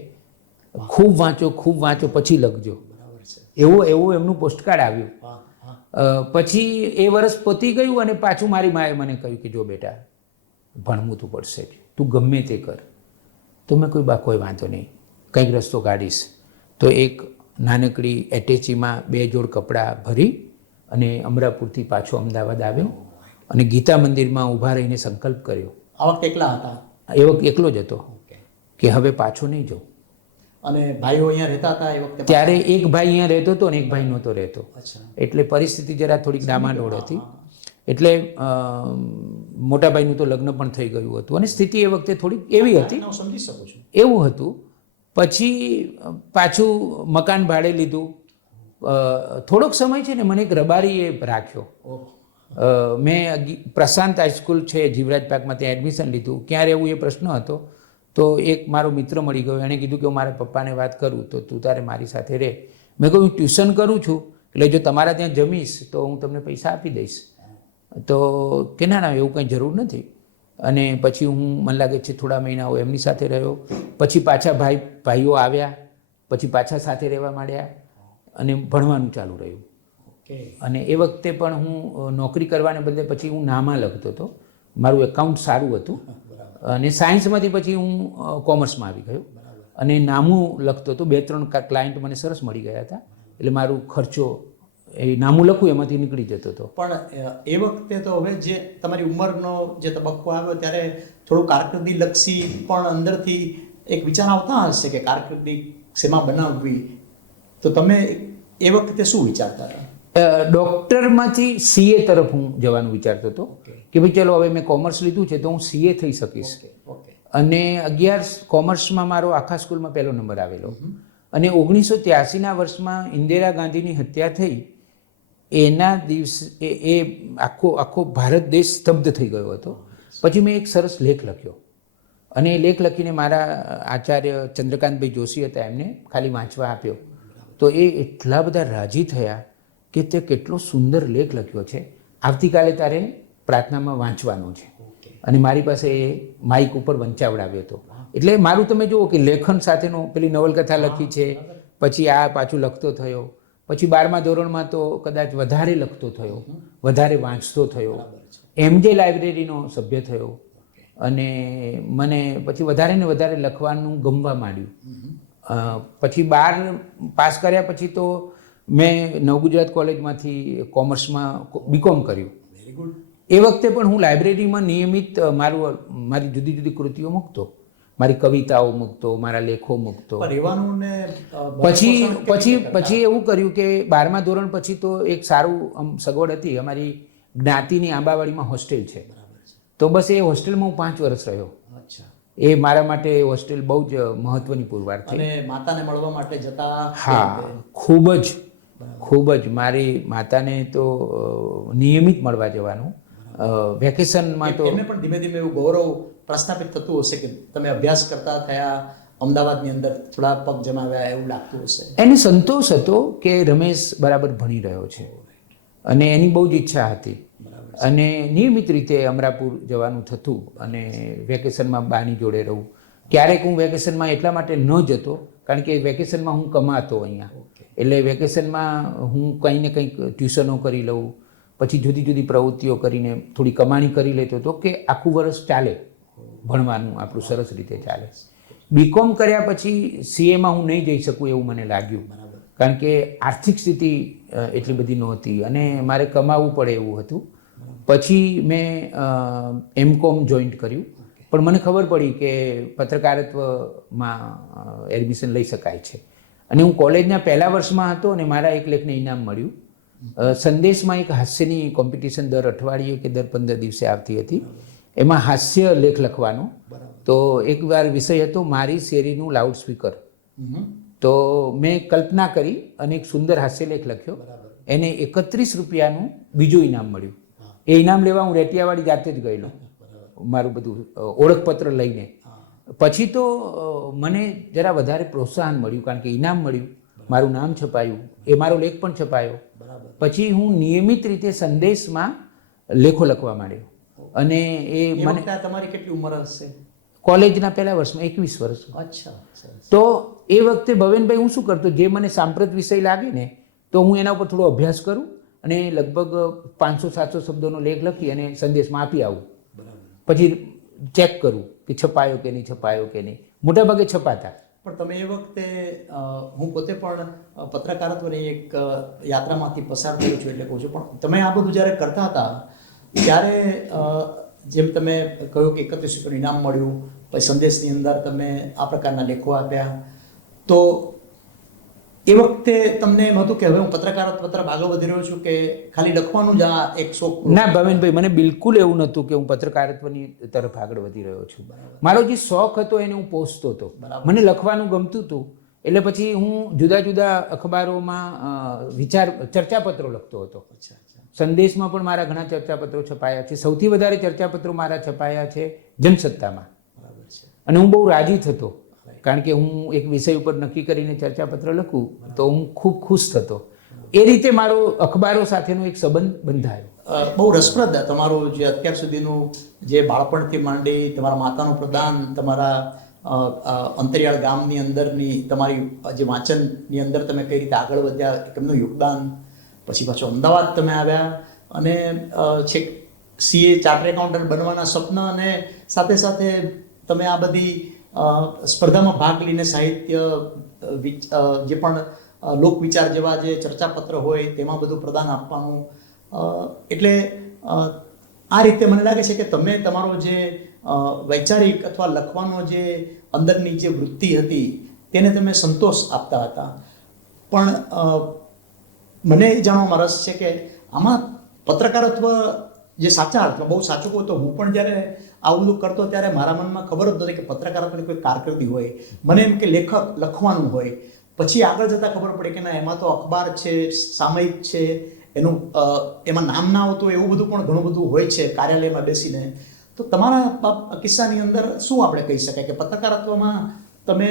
ખૂબ વાંચો પછી લખજો. એવું એમનું પોસ્ટકાર્ડ આવ્યું. પછી એ વર્ષ પતી ગયું અને પાછું મારી માએ મને કહ્યું કે જો બેટા, ભણવું તું પડશે જ, તું ગમે તે કર. તો મેં કોઈ વાંધો નહીં, કંઈક રસ્તો કાઢીશ. તો એક નાનકડી એટેચીમાં 2 જોડ કપડાં ભરી અને અમરાપુરથી પાછો અમદાવાદ આવ્યો અને ગીતા મંદિરમાં ઊભા રહીને સંકલ્પ કર્યો. આ વખતે એકલા હતા? એ વખતે એકલો જ હતો કે હવે પાછો નહીં જાઉં. અને ભાઈઓ અહીંયા રહેતા હતા એ વખતે? ત્યારે એક ભાઈ અહીંયા રહેતો હતો અને એક ભાઈ નહોતો રહેતો. એટલે પરિસ્થિતિ જરા થોડીક ડામાડોળ હતી. એટલે મોટા ભાઈનું તો લગ્ન પણ થઈ ગયું હતું અને સ્થિતિ એ વખતે થોડીક એવી હતી. સમજી શકું છું. એવું હતું. પછી પાછું મકાન ભાડે લીધું. થોડોક સમય છે ને મને એક રબારીએ રાખ્યો. મેં પ્રશાંત હાઈસ્કૂલ છે જીવરાજ પાર્કમાં, ત્યાં એડમિશન લીધું. ક્યાં રહેવું એ પ્રશ્ન હતો. તો એક મારો મિત્ર મળી ગયો, એણે કીધું કે હું મારા પપ્પાને વાત કરું તો તું તારે મારી સાથે રહે. મેં કહ્યું ટ્યુશન કરું છું, એટલે જો તમારા ત્યાં જમીશ તો હું તમને પૈસા આપી દઈશ. તો કે ના એવું કંઈ જરૂર નથી. અને પછી મને લાગે છે થોડા મહિનાઓ એમની સાથે રહ્યો. પછી પાછા ભાઈઓ આવ્યા, પછી પાછા સાથે રહેવા માંડ્યા અને ભણવાનું ચાલુ રહ્યું. અને એ વખતે પણ હું નોકરી કરવાને બદલે પછી હું નામાં લખતો હતો. મારું એકાઉન્ટ સારું હતું અને સાયન્સમાંથી પછી હું કોમર્સમાં આવી ગયો અને નામું લખતો હતો. 2-3 ક્લાયન્ટ મને સરસ મળી ગયા હતા, એટલે મારું ખર્ચો એ નામું લખું એમાંથી નીકળી જતો હતો. પણ એ વખતે તો હવે જે તમારી ઉંમરનો જે તબક્કો આવ્યો ત્યારે થોડું કારકિર્દી લક્ષી પણ અંદરથી એક વિચાર આવતા હશે કે કારકિર્દી શેમાં બનાવવી. તો તમે એ વખતે શું વિચારતા હતા? ડૉક્ટરમાંથી CA તરફ હું જવાનું વિચારતો હતો કે ભાઈ ચલો હવે મેં કોમર્સ લીધું છે તો હું CA થઈ શકીશ. અને 11 કોમર્સમાં મારો આખા સ્કૂલમાં પહેલો નંબર આવેલો. અને 1983ના વર્ષમાં ઇન્દિરા ગાંધીની હત્યા થઈ એના દિવસે એ આખો ભારત દેશ સ્તબ્ધ થઈ ગયો હતો. પછી મેં એક સરસ લેખ લખ્યો અને એ લેખ લખીને મારા આચાર્ય ચંદ્રકાંતભાઈ જોશી હતા, એમને ખાલી વાંચવા આપ્યો. તો એ એટલા બધા રાજી થયા કે તે કેટલો સુંદર લેખ લખ્યો છે, આવતીકાલે તારે પ્રાર્થનામાં વાંચવાનો છે. અને મારી પાસે એ માઇક ઉપર વંચાવડાવ્યો હતો. એટલે મારું તમે જુઓ કે લેખન સાથેનો, પેલી નવલકથા લખી છે, પછી આ પાછું લખતો થયો, પછી 12મા ધોરણમાં તો કદાચ વધારે લખતો થયો, વધારે વાંચતો થયો, MJ લાઇબ્રેરીનો સભ્ય થયો અને મને પછી વધારે ને વધારે લખવાનું ગમવા માંડ્યું. પછી 12 પાસ કર્યા પછી તો મેં નવગુજરાત કોલેજમાંથી કોમર્સમાં BCom કર્યું. એ વખતે પણ હું લાઇબ્રેરીમાં નિયમિત મારી જુદી જુદી કૃતિઓ મૂકતો, મારી કવિતાઓ મૂકતો, મારા લેખો મૂકતો. પછી એવું કર્યું કે 12મા ધોરણ પછી તો એક સારું સગવડ હતી, અમારી જ્ઞાતિની આંબાવાડીમાં હોસ્ટેલ છે. તો બસ એ હોસ્ટેલમાં હું 5 વર્ષ રહ્યો. એ મારા માટે હોસ્ટેલ બહુ જ મહત્વની પુરવાર છે. અને માતાને મળવા માટે જતા? હા, ખૂબ જ મારી માતાને તો નિયમિત મળવા જવાનું. વેકેશનમાં તો એમને પણ ધીમે ધીમે એવું ગૌરવ પ્રસ્થાપિત થતું હશે કે તમે અભ્યાસ કરતા થયા, અમદાવાદની અંદર થોડા પગ જમાવ્યા, એવું લાગતું હશે. એને સંતોષ હતો કે રમેશ બરાબર ભણી રહ્યો છે અને એની બહુ જ ઈચ્છા હતી. અને નિયમિત રીતે અમરાપુર જવાનું થતું અને વેકેશનમાં બાની જોડે રહું. ક્યારેક હું વેકેશનમાં એટલા માટે ન જતો કારણ કે વેકેશનમાં હું કમાતો અહીંયા, એટલે વેકેશનમાં હું કંઈ ને કંઈક ટ્યુશનો કરી લઉં, પછી જુદી જુદી પ્રવૃત્તિઓ કરીને થોડી કમાણી કરી લેતો હતો કે આખું વર્ષ ચાલે, ભણવાનું આપણું સરસ રીતે ચાલે. BCom કર્યા પછી CAમાં હું નહીં જઈ શકું એવું મને લાગ્યું, કારણ કે આર્થિક સ્થિતિ એટલી બધી નહોતી અને મારે કમાવવું પડે એવું હતું. પછી મેં MCom જોઈન્ટ કર્યું પણ મને ખબર પડી કે પત્રકારત્વમાં એડમિશન લઈ શકાય છે. અને હું કોલેજના પહેલા વર્ષમાં હતો અને મારા એક લેખને ઇનામ મળ્યું. સંદેશમાં એક હાસ્યની કોમ્પિટિશન દર અઠવાડિયે કે દર 15 દિવસે આવતી હતી. એમાં હાસ્ય લેખ લખવાનો. તો એકવાર વિષય હતો મારી શેરીનું લાઉડ સ્પીકર. તો મેં કલ્પના કરી અને એક સુંદર હાસ્ય લેખ લખ્યો. એને 31 રૂપિયાનું બીજું ઇનામ મળ્યું. એ ઇનામ લેવા હું રેટિયાવાડી જાતે જ ગયેલો, મારું બધું ઓળખપત્ર લઈને. પછી તો મને જરા વધારે પ્રોત્સાહન મળ્યું, કારણ કે ઇનામ મળ્યું, મારું નામ છપાયું, એ મારો લેખ પણ છપાયો. પછી હું નિયમિત રીતે સંદેશમાં લેખો લખવા માંડ્યો. અને એ મને તમારી કેટલી ઉંમર હશે? કોલેજના પહેલા વર્ષમાં 21 વર્ષ. અચ્છા. તો એ વખતે ભવેનભાઈ હું શું કરતો, જે મને સાંપ્રત વિષય લાગે ને તો હું એના ઉપર થોડો અભ્યાસ કરું અને લગભગ 500-700 શબ્દોનો લેખ લખી અને સંદેશમાં આપી આવું. પછી ચેક કરું કે છપાયો કે નહીં, છપાયો કે નહીં. મોટાભાગે છપાતા. પણ તમે એ વખતે હું પોતે પણ પત્રકારત્વની એક યાત્રામાંથી પસાર થયો છું એટલે કહું છું, પણ તમે આ બધું જ્યારે કરતા હતા ત્યારે જેમ તમે કહ્યું કે 31 રૂપિયાનું ઇનામ મળ્યું, પછી સંદેશની અંદર તમે આ પ્રકારના લેખો આપ્યા, તો એ વખતે તમને એમ હતું કે હવે હું પત્રકારત્વ તરફ આગળ વધી રહ્યો છું કે ખાલી લખવાનું જ આ એક શોખ? ના ભવેનભાઈ, મને બિલકુલ એવું નહોતું કે હું પત્રકારત્વની તરફ આગળ વધી રહ્યો છું. મારો જે શોખ હતો એને હું પોષતો હતો. મને લખવાનું ગમતું હતું, એટલે પછી હું જુદા જુદા અખબારોમાં ચર્ચાપત્રો લખતો હતો. સંદેશમાં પણ મારા ઘણા ચર્ચાપત્રો છપાયા છે. સૌથી વધારે ચર્ચાપત્રો મારા છપાયા છે જનસત્તામાં. અને હું બહુ રાજી થતો, કારણ કે હું એક વિષય ઉપર નક્કી કરીને ચર્ચાપત્ર લખું તો હું ખૂબ ખુશ થતો. એ રીતે મારો અખબારો સાથેનો એક સંબંધ બંધાયો. બહુ રસપ્રદ તમારું જે અત્યાર સુધીનું જે બાળપણથી માંડી તમારા માતાનું પ્રદાન, તમારા અંતરિયાળ ગામની અંદરની તમારી જે વાંચનની અંદર તમે કઈ રીતે આગળ વધ્યા, એમનું યોગદાન, પછી પાછું અમદાવાદ તમે આવ્યા અને છેક CA ચાર્ટર્ડ એકાઉન્ટન્ટ બનવાના સપના, અને સાથે સાથે તમે આ બધી સ્પર્ધામાં ભાગ લઈને સાહિત્ય, જે પણ લોકવિચાર જેવા જે ચર્ચાપત્ર હોય તેમાં બધું પ્રદાન આપવાનું. એટલે આ રીતે મને લાગે છે કે તમે તમારો જે વૈચારિક અથવા લખવાનો જે અંદરની જે વૃત્તિ હતી તેને તમે સંતોષ આપતા હતા. પણ મને એ જાણવામાં રસ છે કે આમાં પત્રકારત્વ જે સાચા અર્થમાં, બહુ સાચું કહું તો હું પણ જ્યારે આવું બધું કરતો ત્યારે મારા મનમાં ખબર જ નહોતી કે પત્રકારત્વની કોઈ કારકિર્દી હોય. મને એમ કે લેખક લખવાનું હોય. પછી આગળ જતાં ખબર પડે કે ના, એમાં તો અખબાર છે, સામયિક છે, એનું એમાં નામ ના આવતું એવું બધું પણ ઘણું બધું હોય છે કાર્યાલયમાં બેસીને. તો તમારા કિસ્સાની અંદર શું આપણે કહી શકાય કે પત્રકારત્વમાં તમે,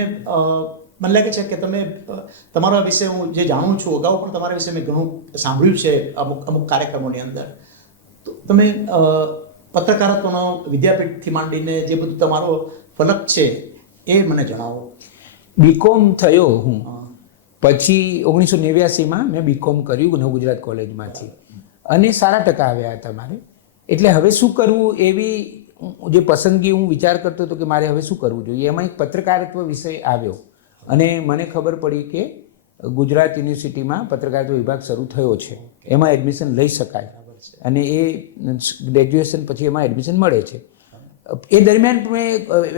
મને લાગે છે કે તમે તમારા વિશે હું જે જાણું છું, અગાઉ પણ તમારા વિશે મેં ઘણું સાંભળ્યું છે અમુક કાર્યક્રમોની અંદર, તો તમે પત્રકારત્વનો વિદ્યાપીઠથી માંડીને જે બધું તમારો ફલક છે એ મને જણાવો. બીકોમ થયો હું, પછી 1989માં મેં બીકોમ કર્યું નવ ગુજરાત કોલેજમાંથી, અને સારા ટકા આવ્યા હતા મારે. એટલે હવે શું કરવું એવી જે પસંદગી હું વિચાર કરતો હતો કે મારે હવે શું કરવું જોઈએ, એમાં એક પત્રકારત્વ વિષય આવ્યો અને મને ખબર પડી કે ગુજરાત યુનિવર્સિટીમાં પત્રકારત્વ વિભાગ શરૂ થયો છે, એમાં એડમિશન લઈ શકાય અને એ ગ્રેજ્યુએશન પછી એમાં એડમિશન મળે છે. એ દરમિયાન મેં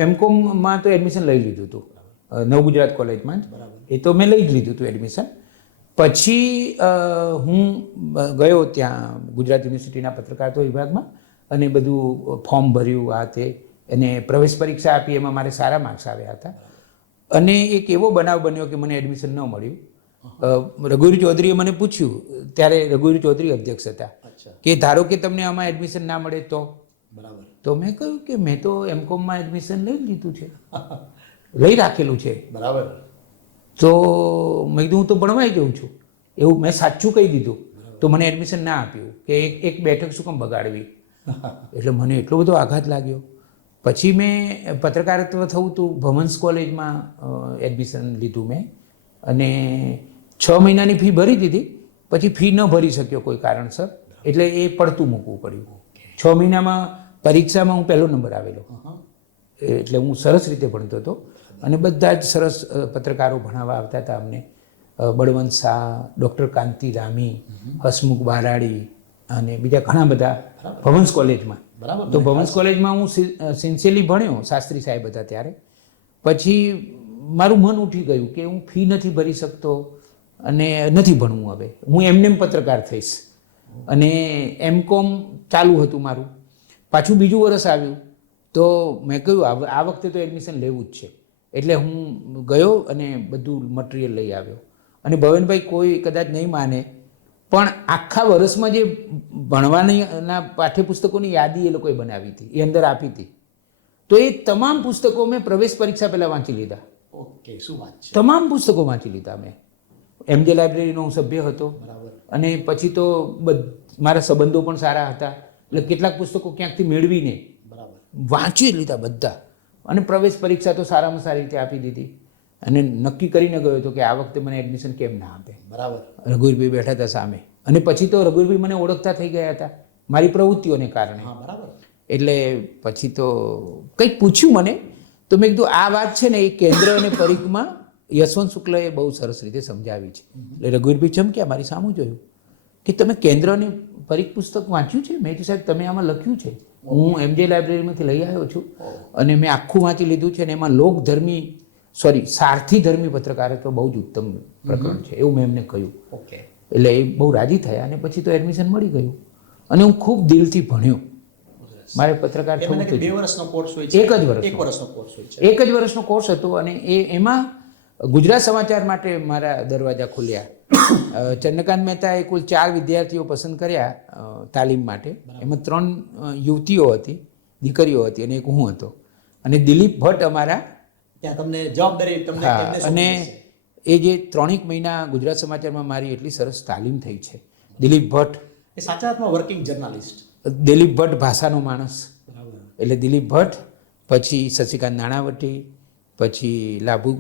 એમકોમમાં તો એડમિશન લઈ લીધું હતું નવ ગુજરાત કોલેજમાં જ, એ તો મેં લઈ જ લીધું હતું એડમિશન. પછી હું ગયો ત્યાં ગુજરાત યુનિવર્સિટીના પત્રકારત્વ વિભાગમાં અને બધું ફોર્મ ભર્યું, આ તે, અને પ્રવેશ પરીક્ષા આપી, એમાં મારે સારા માર્ક્સ આવ્યા હતા. અને એક એવો બનાવ બન્યો કે મને એડમિશન ન મળ્યું. રઘુવીર ચૌધરીએ મને પૂછ્યું, ત્યારે રઘુવીર ચૌધરી અધ્યક્ષ હતા, કે ધારો કે તમને આમાં એડમિશન ના મળે તો? બરાબર. તો મેં કહ્યું કે મેં તો એમકોમમાં એડમિશન લઈ લીધું છે, લઈ રાખેલું છે. બરાબર. તો મેં કીધું હું તો ભણવાઈ જઉં છું, એવું મેં સાચું કહી દીધું. તો મને એડમિશન ના આપ્યું કે એક બેઠક શું કામ બગાડવી. એટલે મને એટલો બધો આઘાત લાગ્યો. પછી મેં પત્રકારત્વ થવું હતું ભવન્સ કોલેજમાં એડમિશન લીધું મેં, અને 6 મહિનાની ફી ભરી દીધી. પછી ફી ન ભરી શક્યો કોઈ કારણસર, એટલે એ પડતું મૂકવું પડ્યું. 6 મહિનામાં પરીક્ષામાં હું પહેલો નંબર આવેલો. એટલે હું સરસ રીતે ભણતો હતો અને બધા જ સરસ પત્રકારો ભણાવવા આવતા હતા અમને. બળવંત શાહ, ડૉક્ટર કાંતિ રામી, હસમુખ બારાડી અને બીજા ઘણા બધા ભવન્સ કોલેજમાં. બરાબર. તો ભવન્સ કોલેજમાં હું સિન્સિયરલી ભણ્યો, શાસ્ત્રી સાહેબ હતા ત્યારે. પછી મારું મન ઉઠી ગયું કે હું ફી નથી ભરી શકતો અને નથી ભણવું હવે, હું એમને પત્રકાર થઈશ. અને એમકોમ ચાલુ હતું મારું. પાછું બીજું વર્ષ આવ્યું તો મેં કહ્યું આ વખતે તો એડમિશન લેવું જ છે. એટલે હું ગયો અને બધું મટીરિયલ લઈ આવ્યો. અને ભવનભાઈ કોઈ કદાચ નહીં માને, પણ આખા વર્ષમાં જે ભણવાના પાઠ્યપુસ્તકોની યાદી એ લોકોએ બનાવી હતી, એ અંદર આપી હતી. તો એ તમામ પુસ્તકો મેં પ્રવેશ પરીક્ષા પહેલાં વાંચી લીધા. ઓકે, શું વાત છે. તમામ પુસ્તકો વાંચી લીધા મેં. એમજે લાઇબ્રેરીનો હું સભ્ય હતો. બરાબર. અને પછી તો મારા સંબંધો પણ સારા હતા, એટલે કેટલાક પુસ્તકો ક્યાંકથી મેળવીને બરાબર વાંચી લીધા બધા. અને પ્રવેશ પરીક્ષા તો સારામાં સારી રીતે આપી દીધી. અને નક્કી કરીને ગયો હતો કે આ વખતે મને એડમિશન કેમ ના આપે. બરાબર. રઘુવીરભાઈ બેઠા હતા સામે. અને પછી તો રઘુવીરભાઈ મને ઓળખતા થઈ ગયા હતા મારી પ્રવૃત્તિઓને કારણે. હા, બરાબર. એટલે પછી તો કંઈક પૂછ્યું મને, તો મેં કીધું આ વાત છે ને એ કેન્દ્ર અને પરિઘમાં યશવંત શુક્લએ બહુ સરસ રીતે સમજાવી છે. એટલે રઘુવીરભાઈ ચમક્યા, મારી સામું જોયું કે તમે કેન્દ્ર અને પરિઘ પુસ્તક વાંચ્યું છે? મેં કીધું સાહેબ તમે આમાં લખ્યું છે. હું એમજે લાઇબ્રેરીમાંથી લઈ આવ્યો છું અને મેં આખું વાંચી લીધું છે. અને એમાં સારથી ધર્મી પત્રકારત્વ બહુ જ ઉત્તમ પ્રકરણ છે એવું મેં એમને કહ્યું. ઓકે. એટલે એ બહુ રાજી થયા અને પછી તો એડમિશન મળી ગયું. અને હું ખૂબ દિલથી ભણ્યો. મારે પત્રકાર થવું હતું. 2 વર્ષનો કોર્સ હોય છે. એક જ વર્ષનો. 1 વર્ષનો કોર્સ હોય છે. એક જ વર્ષનો કોર્સ હતો. અને એમાં ગુજરાત સમાચાર માટે મારા દરવાજા ખુલ્યા. ચંદ્રકાંત મહેતાએ કુલ 4 વિદ્યાર્થીઓ પસંદ કર્યા તાલીમ માટે. એમાં 3 યુવતીઓ હતી, દીકરીઓ હતી, અને એક હું હતો. અને દિલીપ ભટ્ટ અમારા ત્યાં તમને જવાબદારી તમને કેમને અને સોંપી એ જે 3 મહિના ગુજરાત સમાચારમાં મારી એટલી સરસ તાલીમ થઈ છે. દિલીપ ભટ્ટ, એ સાચા અર્થમાં વર્કિંગ જર્નાલિસ્ટ. દિલીપ ભટ્ટ ભાષાનો માણસ, બરાબર. એટલે દિલીપ ભટ્ટ, પછી શશિકાંત નાણાવટી, પછી લાભુ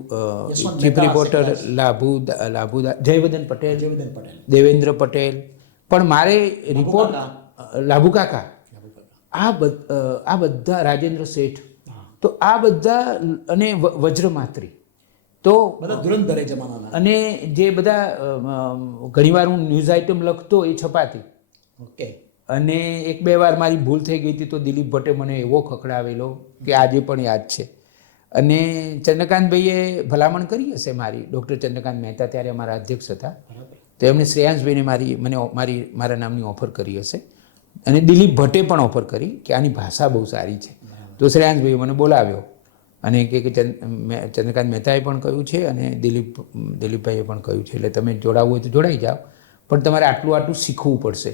યશવંત ચીફ મહેતા, રિપોર્ટર સિકલાસ. લાભુ જયવર્ધન પટેલ, જયવર્ધન પટેલ. દેવેન્દ્ર પટેલ. પણ મારે રિપોર્ટ લાભુ કાકા, આ બધા રાજેન્દ્ર શેઠ, તો આ બધા અને વજ્રમાત્રી, તો બધા ધુરંધર એ જમાનાના. અને જે બધા ઘણીવાર હું ન્યૂઝ આઇટમ લખતો એ છપાતી. ઓકે. અને 1-2 વાર મારી ભૂલ થઈ ગઈ હતી તો દિલીપ ભટ્ટે મને એવો ખખડાવેલો કે આજે પણ યાદ છે. અને ચંદ્રકાંતભાઈએ ભલામણ કરી હશે મારી, ડૉક્ટર ચંદ્રકાંત મહેતા ત્યારે અમારા અધ્યક્ષ હતા, તો એમણે શ્રેયાંશભાઈને મારા નામની ઓફર કરી હશે. અને દિલીપ ભટ્ટે પણ ઓફર કરી કે આની ભાષા બહુ સારી છે. તો શ્રેયાંશભાઈએ મને બોલાવ્યો અને કે ચંદ્રકાંત મહેતાએ પણ કહ્યું છે અને દિલીપભાઈએ પણ કહ્યું છે, એટલે તમે જોડાવવું હોય તો જોડાઈ જાઓ, પણ તમારે આટલું શીખવું પડશે.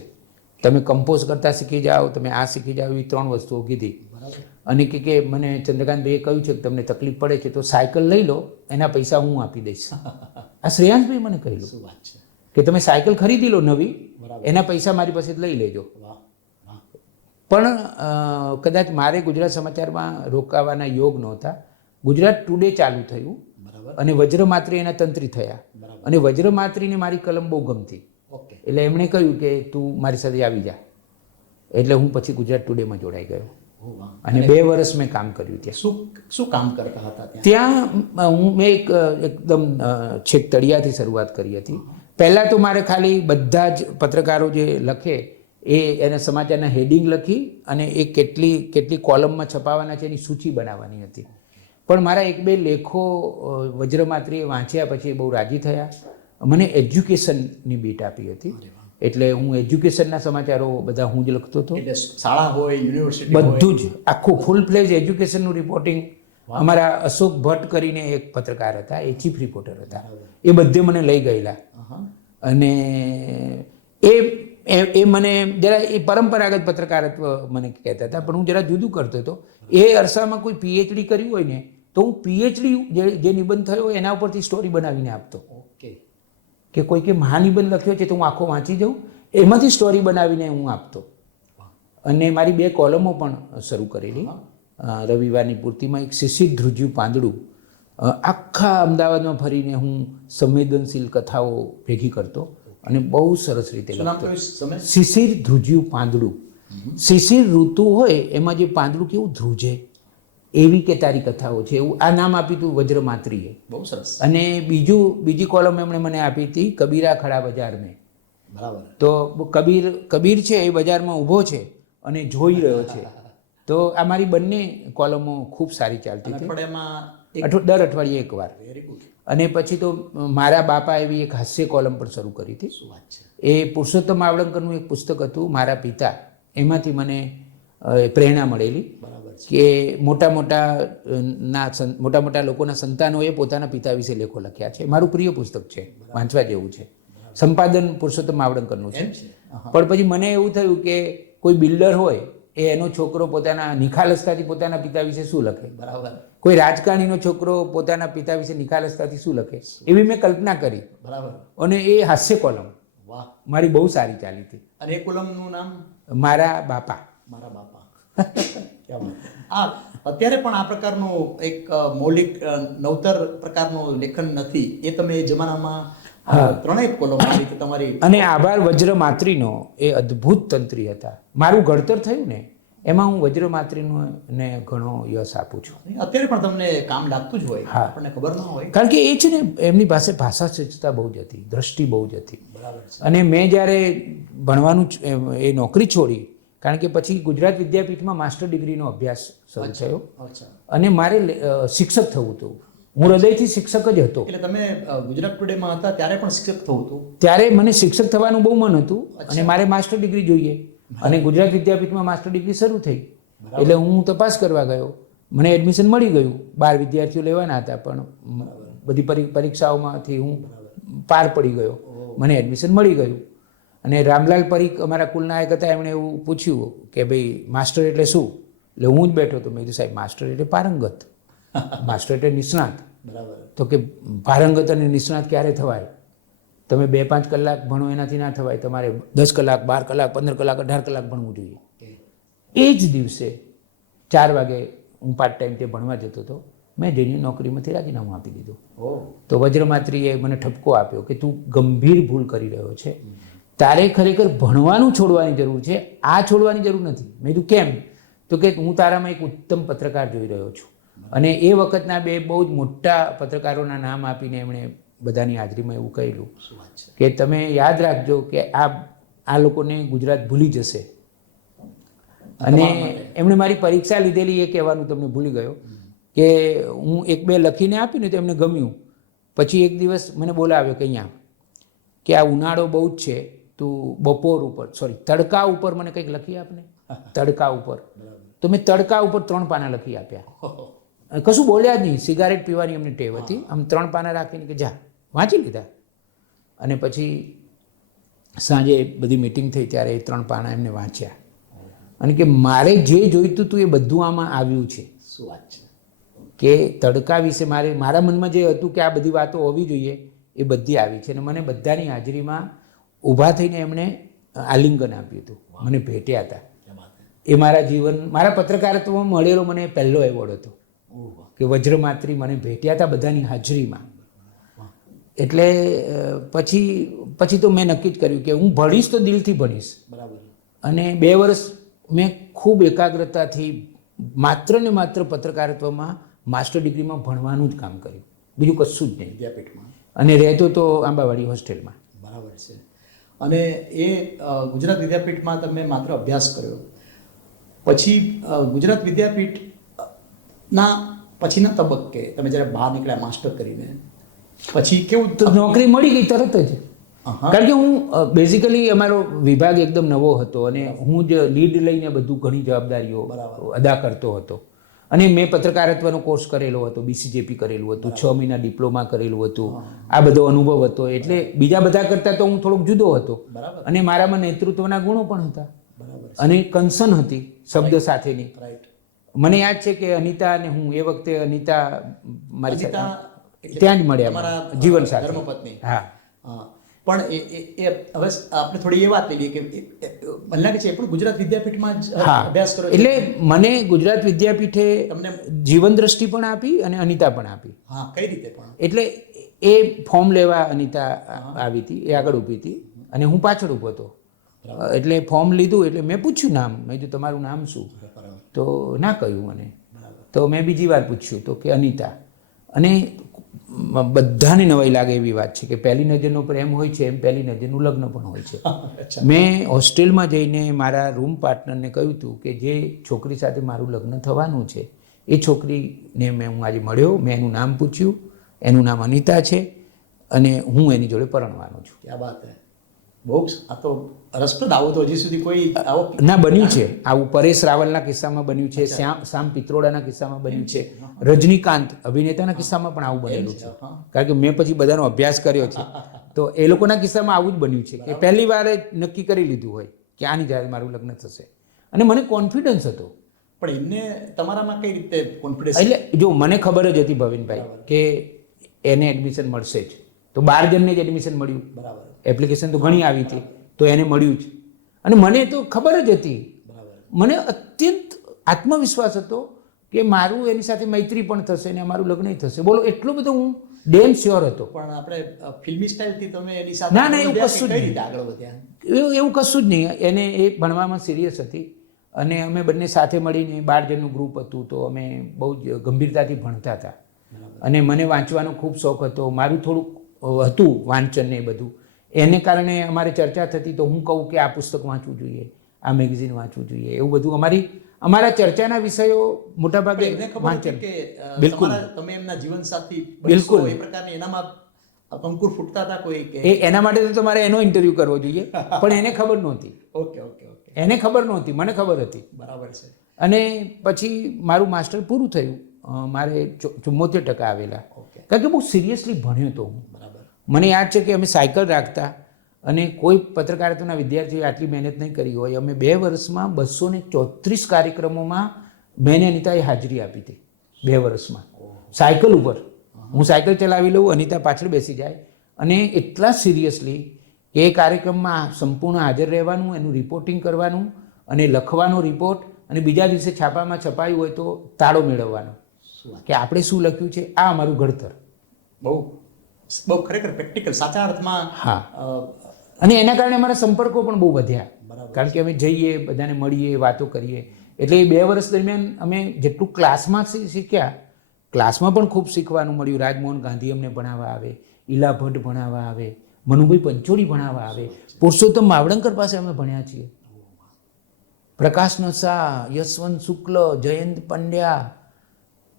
તમે કમ્પોઝ કરતાં શીખી જાઓ, તમે આ શીખી જાઓ, એવી 3 વસ્તુઓ કીધી. અને કે મને ચંદ્રકાંતભાઈએ કહ્યું છે કે તમને તકલીફ પડે છે તો સાયકલ લઈ લો, એના પૈસા હું આપી દઈશ. આ શ્રેયાંશભાઈ મને કહેલું શું વાત છે. કે તમે સાયકલ ખરીદી લો નવી, બરાબર. એના પૈસા મારી પાસે લઈ લેજો. વાહ વાહ. પણ કદાચ મારે ગુજરાત સમાચારમાં રોકાવાના યોગ નહોતા. ગુજરાત ટુડે ચાલુ થયું બરાબર. અને વજ્રમાત્રી એના તંત્રી થયા. બરાબર. અને વજ્રમાત્રીને મારી કલમ બહુ ગમતી, ઓકે. એટલે એમણે કહ્યું કે તું મારી સાથે આવી જા. એટલે હું પછી ગુજરાત ટુડેમાં જોડાઈ ગયો ઓ વાહ. અને 2 વર્ષ મેં કામ કર્યું ત્યાં. શું કામ કરતા હતા ત્યાં? ત્યાં મેં એકદમ છેક તળિયાથી શરૂઆત કરી હતી. પહેલાં તો મારે ખાલી બધા જ પત્રકારો જે લખે એના સમાચારના હેડિંગ લખી અને એ કેટલી કોલમમાં છપાવવાના છે એની સૂચિ બનાવવાની હતી. પણ મારા 1-2 લેખો વજ્રમાત્રીએ વાંચ્યા પછી બહુ રાજી થયા. મને એજ્યુકેશનની બીટ આપી હતી, એટલે હું એજ્યુકેશનના સમાચારો બધા હું જ લખતો હતો. એટલે શાળા હોય, યુનિવર્સિટી હોય, બધું જ આખું ફૂલ ફ્લેજ એજ્યુકેશનનું રિપોર્ટિંગ. અમારા અશોક ભટ્ટ કરીને એક પત્રકાર હતા, એ ચીફ રિપોર્ટર હતા, એ બધે મને લઈ ગયેલા. અને એ મને જરા એ પરંપરાગત પત્રકારત્વ મને કહેતા હતા, પણ હું જરા જુદું કરતો હતો. એ અરસામાં કોઈ પીએચડી કર્યું હોય ને તો હું પીએચડી જે નિબંધ થયો હોય એના ઉપરથી સ્ટોરી બનાવીને આપતો. ઓકે. કે કોઈ કે મહાનિબંધ લખ્યો છે તો હું આખો વાંચી જાઉં, એમાંથી સ્ટોરી બનાવીને હું આપતો. અને મારી 2 કોલમો પણ શરૂ કરેલી. રવિવારની પૂર્તિમાં એક શિશિર ધ્રુજ્યું પાંદડું, આખા અમદાવાદમાં ફરીને હું સંવેદનશીલ કથાઓ ભેગી કરતો અને બહુ સરસ રીતે લખતો. શિશિર ધ્રુજ્યું પાંદડું. શિશિર ઋતુ હોય એમાં જે પાંદડું કેવું ધ્રુજે એવી કે તારી કથાઓ છે, એવું આ નામ આપ્યું હતું વજ્રમાત્રીએ. બહુ સરસ. અને બીજી કોલમ એમણે મને આપી હતી કબીરા ખડા બજાર મેં. બરાબર. તો કબીર છે એ બજારમાં ઊભો છે અને જોઈ રહ્યો છે. તો આ મારી બંને કોલમો ખૂબ સારી ચાલતી હતી, અઠવાડિયામાં દર અઠવાડિયે એકવાર. Very good. અને પછી તો મારા બાપા એવી એક હાસ્ય કોલમ પણ શરૂ કરી હતી. શું વાત છે. એ પુરુષોત્તમ આવળંકરનું એક પુસ્તક હતું મારા પિતા, એમાંથી મને પ્રેરણા મળેલી બરાબર છે. કે મોટા મોટા લોકોના સંતાનોએ પોતાના પિતા વિશે લેખો લખ્યા છે. મારું પ્રિય પુસ્તક છે, વાંચવા જેવું છે. સંપાદન પુરુષોત્તમ આવળંકરનું છે. એમ છે. પણ પછી મને એવું થયું કે કોઈ બિલ્ડર હોય એનો છોકરો પોતાના નિખાલસતાથી પોતાના પિતા વિશે શું લખે, બરાબર. કોઈ રાજકારણીનો છોકરો પોતાના પિતા વિશે નિખાલસતાથી શું લખે, એવી મેં કલ્પના કરી. બરાબર. અને એ હાસ્ય કોલમ વાહ. મારી બહુ સારી ચાલી હતી. અને એ કોલમનું નામ મારા બાપા. મારા બાપા. ક્યાં વાત. આ અત્યારે પણ આ પ્રકારનું એક મૌલિક નવતર પ્રકારનું લેખન નથી, એ તમે એ જમાનામાં ત્રણેય કોલમ તમારી. અને આભાર વજ્રમાત્રીનો એ અદ્ભુત તંત્રી હતા. મારું ઘડતર થયું ને એમાં હું વજ્રમાત્રીનો ને ઘણો યશ આપું છું. અત્યારે પણ તમને કામ લાગતું જ હોય, હા. આપણને ખબર ન હોય. કારણ કે એ છે ને એમની પાસે ભાષા સજ્જતા બહુ જ હતી, દ્રષ્ટિ બહુ જ હતી. બરાબર છે. અને મેં જ્યારે ભણવાનું એ નોકરી છોડી, કારણ કે પછી ગુજરાત વિદ્યાપીઠમાં માસ્ટર ડિગ્રીનો અભ્યાસ શરૂ થયો અચ્છા. અને મારે શિક્ષક થવું હતું. હું હૃદયથી શિક્ષક જ હતો. એટલે તમે ગુજરાત ટુડેમાં હતા ત્યારે પણ શિક્ષક થવું હતું? ત્યારે મને શિક્ષક થવાનું બહુ મન હતું અને મારે માસ્ટર ડિગ્રી જોઈએ. અને ગુજરાત વિદ્યાપીઠમાં માસ્ટર ડિગ્રી શરૂ થઈ એટલે હું તપાસ કરવા ગયો. મને એડમિશન મળી ગયું. 12 વિદ્યાર્થીઓ લેવાના હતા, પણ બધી પરીક્ષાઓમાંથી હું પાર પડી ગયો. મને એડમિશન મળી ગયું. અને રામલાલ પરીખ અમારા કુલનાયક હતા, એમણે એવું પૂછ્યું કે ભાઈ માસ્ટર એટલે શું? એટલે હું જ બેઠો હતો. મેં કીધું સાહેબ માસ્ટર એટલે પારંગત, માસ્ટર એટલે નિષ્ણાત. બરાબર. તો કે પારંગત અને નિષ્ણાત ક્યારે થવાય? તમે 2-5 કલાક ભણો એનાથી ના થવાય, તમારે 10 કલાક 12 કલાક 15 કલાક 18 કલાક ભણવું જોઈએ. એ જ દિવસે 4 વાગે હું પાર્ટ ટાઈમ તે ભણવા જતો હતો. મેં જઈને નોકરીમાંથી રાજીનામું આપી દીધું. તો વજ્રમાત્રીએ મને ઠપકો આપ્યો કે તું ગંભીર ભૂલ કરી રહ્યો છે, તારે ખરેખર ભણવાનું છોડવાની જરૂર છે, આ છોડવાની જરૂર નથી. મેં કીધું કેમ? તો કે હું તારામાં એક ઉત્તમ પત્રકાર જોઈ રહ્યો છું. અને એ વખતના 2 બહુ જ મોટા પત્રકારોના નામ આપીને એમણે બધાની હાજરીમાં એવું કહેલું કે તમે યાદ રાખજો કે આ લોકોને ગુજરાત ભૂલી જશે. અને એમણે મારી પરીક્ષા લીધેલી એ કહેવાનું તમને ભૂલી ગયો કે હું 1-2 લખીને આપીને તો એમને ગમ્યું. પછી એક દિવસ મને બોલાવ્યો કે અહીંયા કે આ ઉનાળો બહુ જ છે, તું બપોર ઉપર તડકા ઉપર મને કંઈક લખી આપને. તડકા ઉપર. તો મેં તડકા ઉપર 3 પાના લખી આપ્યા. કશું બોલ્યા જ નહીં. સિગારેટ પીવાની એમની ટેવ હતી. આમ 3 પાના રાખીને કે જા, વાંચી લીધા. અને પછી સાંજે બધી મિટિંગ થઈ ત્યારે એ 3 પાના એમને વાંચ્યા અને કે મારે જે જોઈતું હતું એ બધું આમાં આવ્યું છે. શું વાત છે. કે તડકા વિશે મારા મનમાં જે હતું કે આ બધી વાતો હોવી જોઈએ એ બધી આવી છે. અને મને બધાની હાજરીમાં ઊભા થઈને એમણે આલિંગન આપ્યું હતું, મને ભેટ્યા હતા. એ મારા પત્રકારત્વમાં મળેલો મને પહેલો એવોર્ડ હતો કે વજ્રમાત્રી મને ભેટ્યા હતા બધાની હાજરીમાં. એટલે પછી તો મેં નક્કી જ કર્યું કે હું ભણીશ તો દિલથી ભણીશ. બરાબર. અને 2 વર્ષ મેં ખૂબ એકાગ્રતાથી માત્ર ને માત્ર પત્રકારત્વમાં માસ્ટર ડિગ્રીમાં ભણવાનું જ કામ કર્યું, બીજું કશું જ નહીં. વિદ્યાપીઠમાં. અને રહેતો તો આંબાવાડી હોસ્ટેલમાં. બરાબર છે. અને એ ગુજરાત વિદ્યાપીઠમાં તમે માત્ર અભ્યાસ કર્યો, પછી ગુજરાત વિદ્યાપીઠના પછીના તબક્કે તમે જ્યારે બહાર નીકળ્યા માસ્ટર કરીને, પછી કેવું? તો નોકરી મળી ગઈ તરત જ. કારણ કે હું બેઝિકલી અમારો વિભાગ એકદમ નવો હતો અને હું જ લીડ લઈને બધું ઘણી જવાબદારીઓ અદા કરતો હતો. અને મેં પત્રકારત્વનો કોર્સ કરેલો હતો, BCJP કરેલું હતું, 6 મહિના ડિપ્લોમા કરેલું હતું. આ બધો અનુભવ હતો એટલે બીજા બધા કરતાં તો હું થોડોક જુદો હતો. અને મારામાં નેતૃત્વના ગુણો પણ હતા અને કન્સર્ન હતી શબ્દ સાથેની. મને યાદ છે કે અનિતા અને હું એ વખતે અનિતા મારી સાથે ત્યાં જ મળ્યા, જીવન સાથે. ધર્મપત્ની. હા. પણ એ હવે આપણે થોડી એ વાત લઈએ કે મને લાગે છે એ પણ ગુજરાત વિદ્યાપીઠમાં જ અભ્યાસ કર્યો. એટલે મને ગુજરાત વિદ્યાપીઠે તમને જીવન દ્રષ્ટિ પણ આપી અને અનિતા પણ આપી. હા, કઈ રીતે પણ? એટલે એ ફોર્મ લેવા અનિતા આવી હતી, એ આગળ ઊભી હતી અને હું પાછળ ઊભો હતો. એટલે ફોર્મ લીધું એટલે મેં પૂછ્યું નામ. મેં કીધું તમારું નામ શું? તો ના કહ્યું મને. તો મેં બીજી વાર પૂછ્યું તો કે અનિતા. અને બધાને નવાઈ લાગે એવી વાત છે કે પહેલી નજરનો પ્રેમ હોય છે એમ પહેલી નજરનું લગ્ન પણ હોય છે. મેં હોસ્ટેલમાં જઈને મારા રૂમ પાર્ટનરને કહ્યું હતું કે જે છોકરી સાથે મારું લગ્ન થવાનું છે એ છોકરીને હું આજે મળ્યો, મેં એનું નામ પૂછ્યું, એનું નામ અનિતા છે અને હું એની જોડે પરણવાનો છું. ક્યાં વાત હે, બહુ આ તો રસપ્રદ. આવું તો હજી સુધી કોઈ આવો ના બન્યું છે. આવું પરેશ રાવલના કિસ્સામાં બન્યું છે, શ્યામ પિત્રોડાના કિસ્સામાં બન્યું છે, રજનીકાંત અભિનેતાના કિસ્સામાં પણ આવું બનેલું છે. કારણ કે મેં પછી બધાનો અભ્યાસ કર્યો છે તો એ લોકોના કિસ્સામાં આવું જ બન્યું છે કે પહેલી વાર નક્કી કરી લીધું હોય કે આની જ્યારે મારું લગ્ન થશે અને મને કોન્ફિડન્સ હતો. પણ એમને તમારામાં કઈ રીતે કોન્ફિડન્સ? એટલે જો મને ખબર જ હતી ભવિનભાઈ કે એને એડમિશન મળશે જ, તો 12 જણને જ એડમિશન મળ્યું. બરાબર. એપ્લિકેશન તો ઘણી આવી હતી તો એને મળ્યું જ. અને મને તો ખબર જ હતી, મને અત્યંત આત્મવિશ્વાસ હતો કે મારું એની સાથે મૈત્રી પણ થશે અને અમારું લગ્ન થશે. બોલો, એટલો બધો હું ડેમ શ્યોર હતો. પણ આપણે ફિલ્મી સ્ટાઇલથી તમે એની સાથે ના એવું કશું જ નહીં. આગળ વધ્યા? એવું કશું જ નહીં. એને એ ભણવામાં સિરિયસ હતી અને અમે બંને સાથે મળીને 12 જણનું ગ્રુપ હતું તો અમે બહુ જ ગંભીરતાથી ભણતા હતા. અને મને વાંચવાનો ખૂબ શોખ હતો. મારું થોડુંક હતું વાંચન ને એ બધું, એને કારણે અમારે ચર્ચા થતી તો હું કહું કે આ પુસ્તક વાંચવું જોઈએ, આ મેગઝીન વાંચવું જોઈએ, એવું બધું અમારા ચર્ચાના વિષયો મોટાભાગે વાંચન. બિલકુલ. તમે એમના જીવનસાથી બિલકુલ એ પ્રકારની એનામાં અંકુર ફૂટતા હતા કોઈ કે એના માટે તો તમારે એનો ઇન્ટરવ્યૂ કરવો જોઈએ, પણ એને ખબર નહોતી. Okay okay okay. એને ખબર નહોતી, મને ખબર હતી. બરાબર છે. અને પછી મારું માસ્ટર પૂરું થયું, મારે 74% આવેલા. કારણ કે બહુ સિરિયસલી ભણ્યો હતો હું. મને યાદ છે કે અમે સાયકલ રાખતા અને કોઈ પત્રકારિતાના વિદ્યાર્થીઓએ આટલી મહેનત નહીં કરી હોય. અમે 2 વર્ષમાં 234 કાર્યક્રમોમાં મેં અનિતાએ હાજરી આપી હતી. 2 વર્ષમાં સાયકલ ઉપર. હું સાયકલ ચલાવી લઉં, અનિતા પાછળ બેસી જાય અને એટલા સિરિયસલી કે એ કાર્યક્રમમાં સંપૂર્ણ હાજર રહેવાનું, એનું રિપોર્ટિંગ કરવાનું અને લખવાનો રિપોર્ટ અને બીજા દિવસે છાપામાં છપાયું હોય તો તાળો મેળવવાનો કે આપણે શું લખ્યું છે. આ અમારું ઘડતર. બહુ ખરેખર પ્રેક્ટિકલ સાચા અર્થમાં. હા. અને એના કારણે અમારા સંપર્કો પણ બહુ વધ્યા. કારણ કે અમે જઈએ, બધાને મળીએ, વાતો કરીએ. એટલે એ 2 વર્ષ દરમિયાન અમે જેટલું ક્લાસમાં શીખ્યા, ક્લાસમાં પણ ખૂબ શીખવાનું મળ્યું. રાજમોહન ગાંધી અમને ભણાવવા આવે, ઈલા ભટ્ટ ભણાવવા આવે, મનુભાઈ પંચોળી ભણાવવા આવે, પુરુષોત્તમ માવડંકર પાસે અમે ભણ્યા છીએ, પ્રકાશ નસા, યશવંત શુક્લ, જયંત પંડ્યા,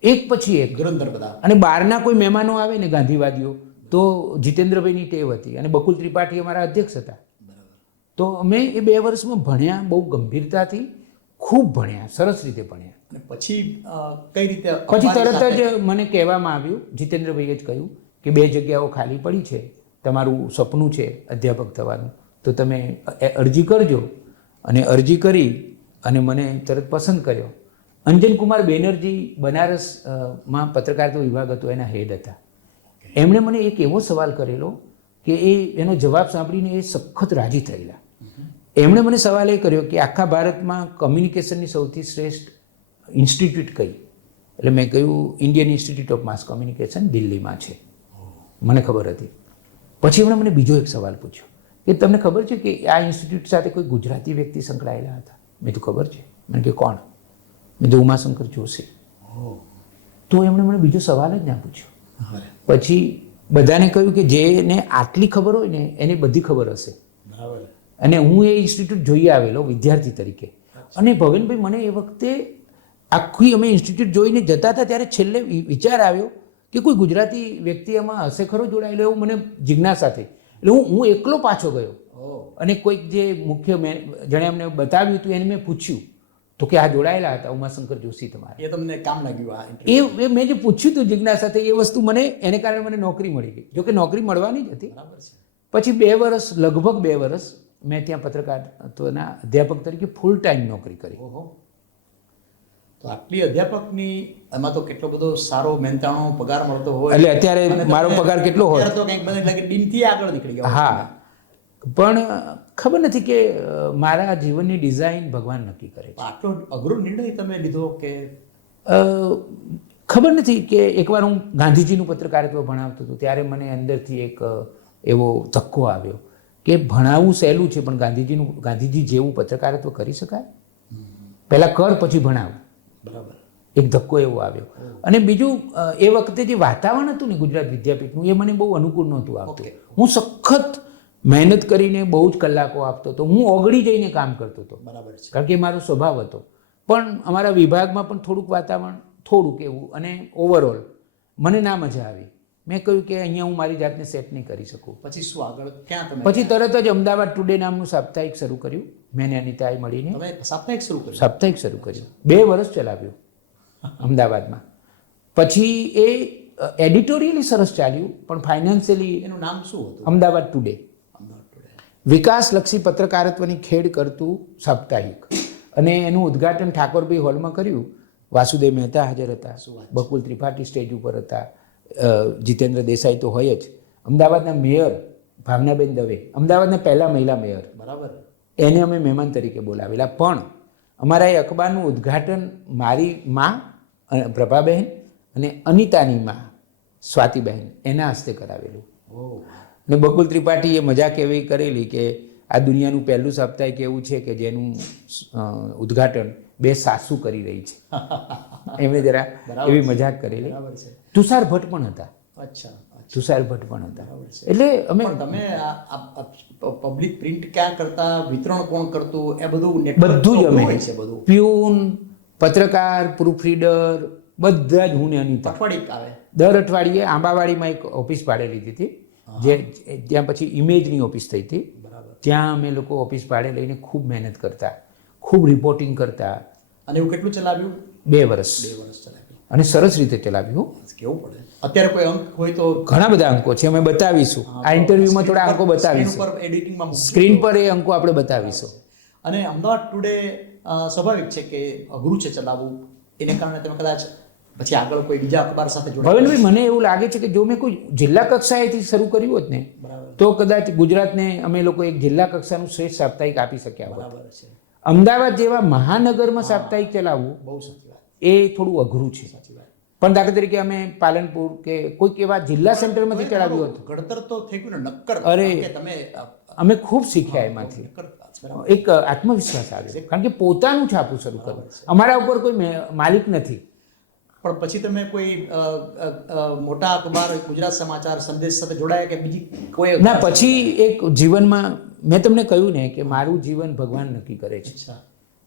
એક પછી એક ધુરંધર બધા. અને બહારના કોઈ મહેમાનો આવે ને ગાંધીવાદીઓ તો જીતેન્દ્રભાઈની ટેવ હતી અને બકુલ ત્રિપાઠી અમારા અધ્યક્ષ હતા. તો અમે એ 2 વર્ષમાં ભણ્યા, બહુ ગંભીરતાથી ખૂબ ભણ્યા, સરસ રીતે ભણ્યા. અને પછી કઈ રીતે? પછી તરત જ મને કહેવામાં આવ્યું, જીતેન્દ્રભાઈએ જ કહ્યું કે 2 જગ્યાઓ ખાલી પડી છે, તમારું સપનું છે અધ્યાપક થવાનું, તો તમે અરજી કરજો. અને અરજી કરી અને મને તરત પસંદ કર્યો. અંજનકુમાર બેનર્જી બનારસમાં પત્રકારિતા વિભાગ હતો, એના હેડ હતા. એમણે મને એક એવો સવાલ કરેલો કે એનો જવાબ સાંભળીને એ સખત રાજી થયેલા. એમણે મને સવાલ એ કર્યો કે આખા ભારતમાં કમ્યુનિકેશનની સૌથી શ્રેષ્ઠ ઇન્સ્ટિટ્યૂટ કઈ? એટલે મેં કહ્યું Indian institute of mass communication દિલ્હીમાં છે. મને ખબર હતી. પછી એમણે મને બીજો એક સવાલ પૂછ્યો કે તમને ખબર છે કે આ ઇન્સ્ટિટ્યૂટ સાથે કોઈ ગુજરાતી વ્યક્તિ સંકળાયેલા હતા? મેં તો ખબર છે. મને કે કોણ? મેં તો ઉમાશંકર જોશી. તો એમણે મને બીજો સવાલ જ ના પૂછ્યો. પછી બધાને કહ્યું કે જેને આટલી ખબર હોય ને એને બધી ખબર હશે. અને હું એ ઇન્સ્ટિટ્યૂટ જોઈ આવેલો વિદ્યાર્થી તરીકે. અને ભવેનભાઈ, મને એ વખતે આખી અમે ઇન્સ્ટિટ્યૂટ જોઈને જતા હતા ત્યારે છેલ્લે વિચાર આવ્યો કે કોઈ ગુજરાતી વ્યક્તિ એમાં હશે ખરો જોડાયેલો, એવું મને જિજ્ઞાસા થઈ. એટલે હું એકલો પાછો ગયો અને કોઈક જે મુખ્ય જેણે અમને બતાવ્યું હતું એને મેં પૂછ્યું તો કે આ જોડાયેલા હતા ઉમાશંકર જોશી તમારે. એ તમને કામ લાગ્યું? એ મેં જે પૂછ્યું હતું જિજ્ઞાસાથી, એ વસ્તુ મને એને કારણે મને નોકરી મળી ગઈ. જોકે નોકરી મળવાની જ હતી. પછી 2 વર્ષ, લગભગ 2 વર્ષ મેં ત્યાં પત્રકારના અધ્યાપક તરીકે ફૂલ ટાઈમ નોકરી કરી. તો આટલી અધ્યાપકની એમાં તો કેટલો બધો સારો મહેનતાણો પગાર મળતો હોય. એટલે અત્યારે મારો પગાર કેટલો હોય? તો કંઈક મને લાગે ડીનથી આગળ નીકળી ગયો. હા, પણ ખબર નથી કે મારા જીવનની ડિઝાઇન ભગવાન નક્કી કરે છે. આટલો અઘરો નિર્ણય તમે લીધો કે? ખબર નથી કે એકવાર હું ગાંધીજીનું પત્રકારિત્વ ભણાવતો હતો ત્યારે મને અંદરથી એક એવો ધક્કો આવ્યો કે ભણાવવું સહેલું છે પણ ગાંધીજી જેવું પત્રકારિત્વ કરી શકાય? પહેલાં કર પછી ભણાવ. બરાબર. એક ધક્કો એવો આવ્યો. અને બીજું એ વખતે જે વાતાવરણ હતું ને ગુજરાત વિદ્યાપીઠનું એ મને બહુ અનુકૂળ નહોતું આવતું. હું સખત મહેનત કરીને બહુ જ કલાકો આપતો હતો. હું ઓગળી જઈને કામ કરતો હતો. બરાબર છે. કારણ કે મારો સ્વભાવ હતો. પણ અમારા વિભાગમાં પણ થોડુંક વાતાવરણ થોડુંક એવું અને ઓવરઓલ મને ના મજા આવી. મેં કહ્યું કે અહીંયા હું મારી જાતને સેટ નહીં કરી શકું. પછી શું આગળ ક્યાં તમે પછી તરત જ અમદાવાદ ટુડે નામનું સાપ્તાહિક શરૂ કર્યું. મેં ને અનિતાએ મળીને તમે સાપ્તાહિક શરૂ કર્યું? સાપ્તાહિક શરૂ કર્યું. 2 વર્ષ ચલાવ્યું અમદાવાદમાં. પછી એ એડિટોરિયલી સરસ ચાલ્યું, પણ ફાઇનાન્શિયલી એનું નામ શું હતું? અમદાવાદ ટુડે. અમદાવાદ ટુડે. વિકાસલક્ષી પત્રકારત્વની ખેડ કરતું સાપ્તાહિક. અને એનું ઉદ્ઘાટન ઠાકોરભાઈ હોલમાં કર્યું. વાસુદેવ મહેતા હાજર હતા, બકુલ ત્રિપાઠી સ્ટેજ ઉપર હતા, જીતેન્દ્ર દેસાઈ તો હોય જ, અમદાવાદના મેયર ભાવનાબેન દવે, અમદાવાદના પહેલા મહિલા મેયર, બરાબર, એને અમે મહેમાન તરીકે બોલાવેલા. પણ અમારા એ અખબારનું ઉદ્ઘાટન મારી માં પ્રભાબહેન અને અનિતાની માં સ્વાતિબહેન એના હસ્તે કરાવેલું. ને બકુલ ત્રિપાઠીએ મજાક એવી કરેલી કે આ દુનિયાનું પહેલું સાપ્તાહિક એવું છે કે જેનું ઉદ્ઘાટન 2 સાસુ કરી રહી છે. એમણે જરા એવી મજાક કરેલી. તુષાર ભટ્ટ પણ હતા. અચ્છા, તુષાર ભટ્ટ પણ હતા. એટલે અમે તમે પબ્લિક પ્રિન્ટ ક્યાં કરતા, વિતરણ કોણ કરતું, એ બધું બધું જ અમે છે. બધું પ્યુન, પત્રકાર, પ્રૂફરીડર બધા જ હું ને અનિતા. અઠવાડિયે આવે. દર અઠવાડિયે આંબાવાડીમાં એક ઓફિસ ભાડે લીધી હતી, જે ત્યાં પછી ઇમેજની ઓફિસ થઈ હતી. ત્યાં અમે લોકો ઓફિસ ભાડે લઈને ખૂબ મહેનત કરતા, ખૂબ રિપોર્ટિંગ કરતા. અને એવું કેટલું ચલાવ્યું? 2 વર્ષ. 2 વર્ષ ચલાવ્યું. અને સરસ રીતે ચલાવ્યું. કેવું પડે. અત્યારે કોઈ અંક હોય તો ઘણા બધા અંકો છે, અમે બતાવીશું. આ ઇન્ટરવ્યુમાં થોડા અંકો બતાવીશું. એડિટિંગમાં સ્ક્રીન પર એ અંકો આપણે બતાવીશું. અને અમદાવાદ ટુડે સ્વાભાવિક છે કે અઘરું છે ચલાવવું, એને કારણે તમે કદાચ પછી આગળ કોઈ બીજા અખબાર સાથે જોડાયા? ભવનભાઈ, મને એવું લાગે છે કે જો મેં કોઈ જિલ્લા કક્ષાએથી શરૂ કર્યું હોત ને તો કદાચ ગુજરાતને અમે લોકો એક જિલ્લા કક્ષાનું શ્રેષ્ઠ સાપ્તાહિક આપી શક્યા હોત. બરાબર છે. અમદાવાદ જેવા મહાનગરમાં સાપ્તાહિક ચલાવવું બહુ સાચી વાત. એ થોડું અઘરું છે. સાચી વાત. પણ દાખલા તરીકે અમે પાલનપુર કે કોઈક એવા જિલ્લા સેન્ટરમાંથી ચલાવ્યું હતું. ઘડતર તો થઈ ગયું ને નક્કર. અરે, કે તમે અમે ખૂબ શીખ્યા એમાંથી. એક આત્મવિશ્વાસ આવ્યો, કારણ કે પોતાનું છાપું શરૂ કરવું. અમારા ઉપર કોઈ માલિક નથી. પણ પછી તમે કોઈ મોટા અખબાર, ગુજરાત સમાચાર, સંદેશ સાથે જોડાયા કે બીજી કોઈ? ના, પછી એક જીવનમાં મેં તમને કહ્યું ને કે મારું જીવન ભગવાન નક્કી કરે છે.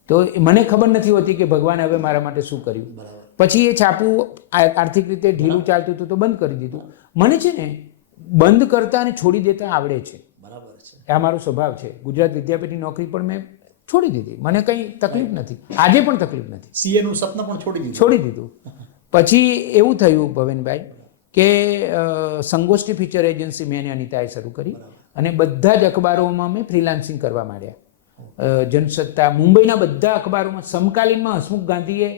તો મને ખબર નથી હોતી કે ભગવાન હવે મારા માટે શું કર્યું. પછી એ છાપું આર્થિક રીતે ઢીલું ચાલતું હતું તો બંધ કરી દીધું. મને છે ને બંધ કરતા અને છોડી દેતા આવડે છે. બરાબર છે. આ મારો સ્વભાવ છે. ગુજરાત વિદ્યાપીઠની નોકરી પણ મેં છોડી દીધી. મને કંઈ તકલીફ નથી, આજે પણ તકલીફ નથી. સીએ નું સપનું પણ છોડી દીધું. પછી એવું થયું ભવેનભાઈ કે સંગોષ્ઠી ફીચર એજન્સી મેં અને અનિતાએ શરૂ કરી અને બધા જ અખબારોમાં મેં ફ્રીલાન્સિંગ કરવા માંડ્યા. જનસત્તા, મુંબઈના બધા અખબારોમાં સમકાલીનમાં હસમુખ ગાંધીએ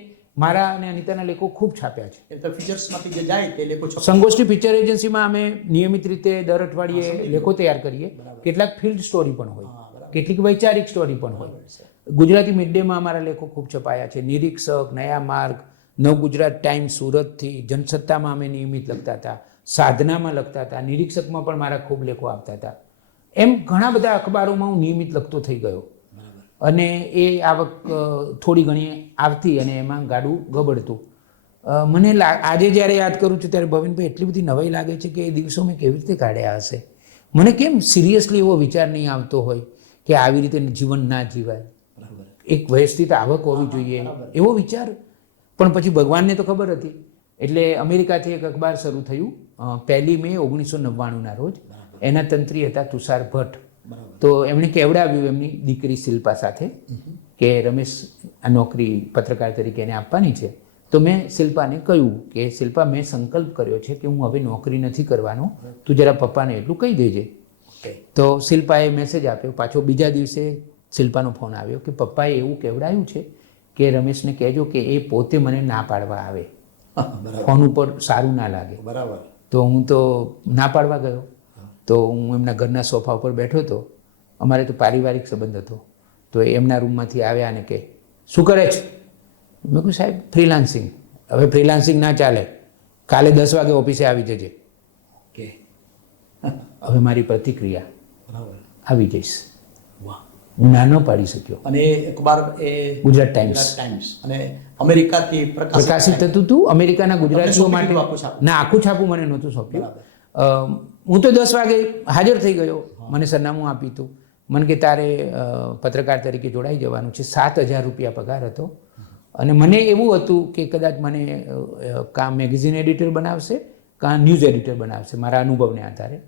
મારા અને અનિતાના લેખો ખૂબ છાપ્યા છે. એટલે ફીચર્સમાંથી જે જાય તે લેખો સંગોષ્ઠી ફીચર એજન્સીમાં અમે નિયમિત રીતે દર અઠવાડિયે લેખો તૈયાર કરીએ. કેટલાક ફિલ્ડ સ્ટોરી પણ હોય, કેટલીક વૈચારિક સ્ટોરી પણ હોય. ગુજરાતી મિડ ડેમાં અમારા લેખો ખૂબ છપાયા છે. નિરીક્ષક, નયા માર્ગ, નવ ગુજરાત ટાઈમ સુરતથી, જનસત્તામાં અમે નિયમિત લખતા હતા, સાધનામાં લખતા હતા, નિરીક્ષકમાં પણ મારા ખૂબ લેખો આવતા હતા. એમ ઘણા બધા અખબારોમાં હું નિયમિત લખતો થઈ ગયો. અને એ આવક થોડી ઘણી આવતી અને એમાં ગાડું ગબડતું. મને આજે જ્યારે યાદ કરું છું ત્યારે ભવિનભાઈ એટલી બધી નવાઈ લાગે છે કે એ દિવસો મેં કેવી રીતે કાઢ્યા હશે. મને કેમ સિરિયસલી એવો વિચાર નહીં આવતો હોય કે આવી રીતે જીવન ના જીવાય, એક વ્યવસ્થિત આવક હોવી જોઈએ, એવો વિચાર. પણ પછી ભગવાનને તો ખબર હતી. એટલે અમેરિકાથી એક અખબાર શરૂ થયું 1 મે 1999ના રોજ. એના તંત્રી હતા તુષાર ભટ્ટ. તો એમણે કેવડાવ્યું એમની દીકરી શિલ્પા સાથે કે રમેશ આ નોકરી પત્રકાર તરીકે એને આપવાની છે. તો મેં શિલ્પાને કહ્યું કે શિલ્પા, મેં સંકલ્પ કર્યો છે કે હું હવે નોકરી નથી કરવાનો, તું જરા પપ્પાને એટલું કહી દેજે. તો શિલ્પાએ મેસેજ આપ્યો. પાછો બીજા દિવસે શિલ્પાનો ફોન આવ્યો કે પપ્પાએ એવું કેવડાયું છે કે રમેશને કહેજો કે એ પોતે મને ના પાડવા આવે, ફોન ઉપર સારું ના લાગે. બરાબર. તો હું તો ના પાડવા ગયો. તો હું એમના ઘરના સોફા ઉપર બેઠો હતો. અમારે તો પારિવારિક સંબંધ હતો. તો એમના રૂમમાંથી આવ્યા અને કે શું કરે છે? મેં કહ્યું સાહેબ ફ્રીલાન્સિંગ. હવે ફ્રીલાન્સિંગ ના ચાલે, કાલે 10 વાગે ઓફિસે આવી જજે. કે હવે મારી પ્રતિક્રિયા આવી જઈશ. હું ના ન પાડી શક્યો. અને એ અખબાર એ ગુજરાત ટાઈમ્સ. ગુજરાત ટાઈમ્સ અને અમેરિકાથી પ્રકાશિત થતું હતું અમેરિકાના ગુજરાતીઓ સોંપી માટે. દીધું આખું છાપું? ના, આખું છાપું મને નહોતું સોંપ્યું. બરાબર. હું તો 10 વાગે હાજર થઈ ગયો. મને સરનામું આપ્યું હતું. મને કે તારે પત્રકાર તરીકે જોડાઈ જવાનું છે. 7,000 રૂપિયા પગાર હતો. અને મને એવું હતું કે કદાચ મને કાં મેગેઝિન એડિટર બનાવશે કાં ન્યૂઝ એડિટર બનાવશે મારા અનુભવને આધારે.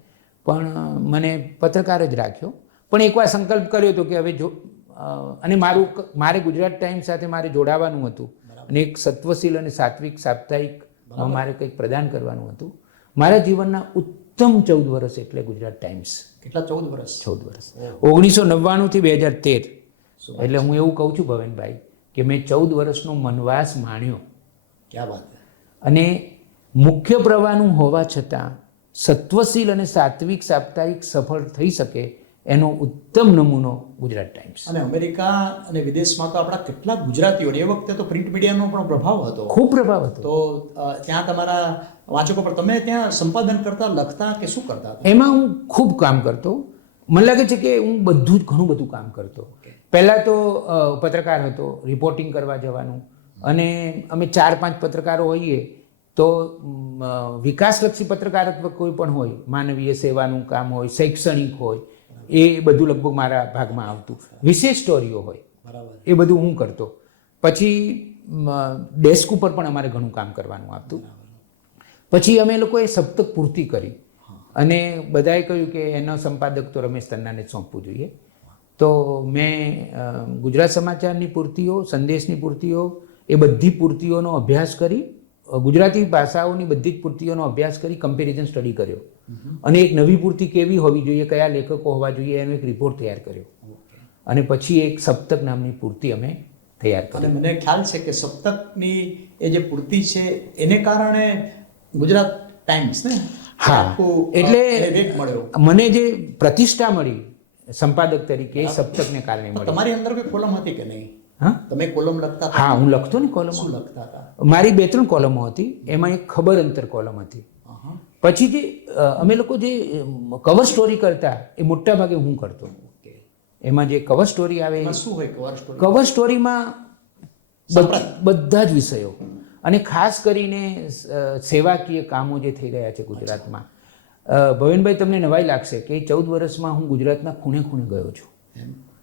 પણ મને પત્રકાર જ રાખ્યો. પણ એકવાર સંકલ્પ કર્યો હતો કે હવે જો અને મારે ગુજરાત ટાઈમ્સ સાથે મારે જોડાવાનું હતું અને એક સત્વશીલ અને સાત્વિક સાપ્તાહિક મારે કંઈક પ્રદાન કરવાનું હતું. મારા જીવનના ઉત્તમ 14 વર્ષ એટલે ગુજરાત ટાઈમ્સ. કેટલા? 14 વર્ષ. 14 વર્ષ. 1999 થી 2013. એટલે હું એવું કહું છું ભવેનભાઈ કે મેં 14 વર્ષનો વનવાસ માણ્યો. ક્યાં વાત છે. અને મુખ્ય પ્રવાહનું હોવા છતાં સત્વશીલ અને સાત્વિક સાપ્તાહિક સફળ થઈ શકે એનો ઉત્તમ નમૂનો ગુજરાત ટાઈમ્સ. અને અમેરિકા અને વિદેશમાં તો આપણા કેટલા ગુજરાતીઓને એ વખતે તો પ્રિન્ટ મીડિયાનો પણ પ્રભાવ હતો. ખૂબ પ્રભાવ હતો. તો ત્યાં તમારા વાચકો પર તમે ત્યાં સંપાદન કરતા, લખતા કે શું કરતા? એમાં હું ખૂબ કામ કરતો. મને લાગે છે કે હું ઘણું બધું કામ કરતો. પહેલાં તો પત્રકાર હતો, રિપોર્ટિંગ કરવા જવાનું. અને અમે 4-5 પત્રકારો હોઈએ તો વિકાસલક્ષી પત્રકારત્વ કોઈ પણ હોય, માનવીય સેવાનું કામ હોય, શૈક્ષણિક હોય, એ બધું લગભગ મારા ભાગમાં આવતું. વિશેષ સ્ટોરીઓ હોય, બરાબર, એ બધું હું કરતો. પછી ડેસ્ક ઉપર પણ અમારે ઘણું કામ કરવાનું આવતું. પછી અમે લોકોએ સપ્તક પૂર્તિ કરી અને બધાએ કહ્યું કે એનો સંપાદક તો રમેશ તન્નાને જ સોંપવું જોઈએ. તો મેં ગુજરાત સમાચારની પૂર્તિઓ, સંદેશની પૂર્તિઓ, એ બધી પૂર્તિઓનો અભ્યાસ કરી, ગુજરાતી ભાષાઓની બધી જ પૂર્તિઓનો અભ્યાસ કરી કમ્પેરિઝન સ્ટડી કર્યો. અને એક નવી પૂર્તિ કેવી હોવી જોઈએ, કયા લેખકો હોવા જોઈએ, એનો એક રિપોર્ટ તૈયાર કર્યો. અને પછી એક સપ્તક નામની પૂર્તિ અમે તૈયાર કરી. અને મને ખ્યાલ છે કે સપ્તકની એ જે પૂર્તિ છે એને કારણે ગુજરાત ટાઈમ્સ ને હા, એટલે વેગ મળ્યો. મને જે પ્રતિષ્ઠા મળી સંપાદક તરીકે એ સપ્તકને કારણે મળી. તમારી અંદર કોઈ કોલમ હતી કે નહીં? હા, તમે કોલમ લખતા હતા? હા, હું લખતો ને કોલમ. શું લખતા હતા? મારી 2-3 કોલમો હતી. એમાં એક ખબર અંતર કોલમ હતી. પછી જે અમે લોકો જે કવર સ્ટોરી કરતા એ મોટા ભાગે હું કરતો. એમાં જે કવર સ્ટોરી આવે, શું હોય કવર સ્ટોરી? કવર સ્ટોરીમાં બધા જ વિષયો અને ખાસ કરીને સેવાકીય કામો જે થઈ રહ્યા છે ગુજરાતમાં. ભવેનભાઈ, તમને નવાઈ લાગશે કે 14 વર્ષમાં હું ગુજરાતના ખૂણે ખૂણે ગયો છું.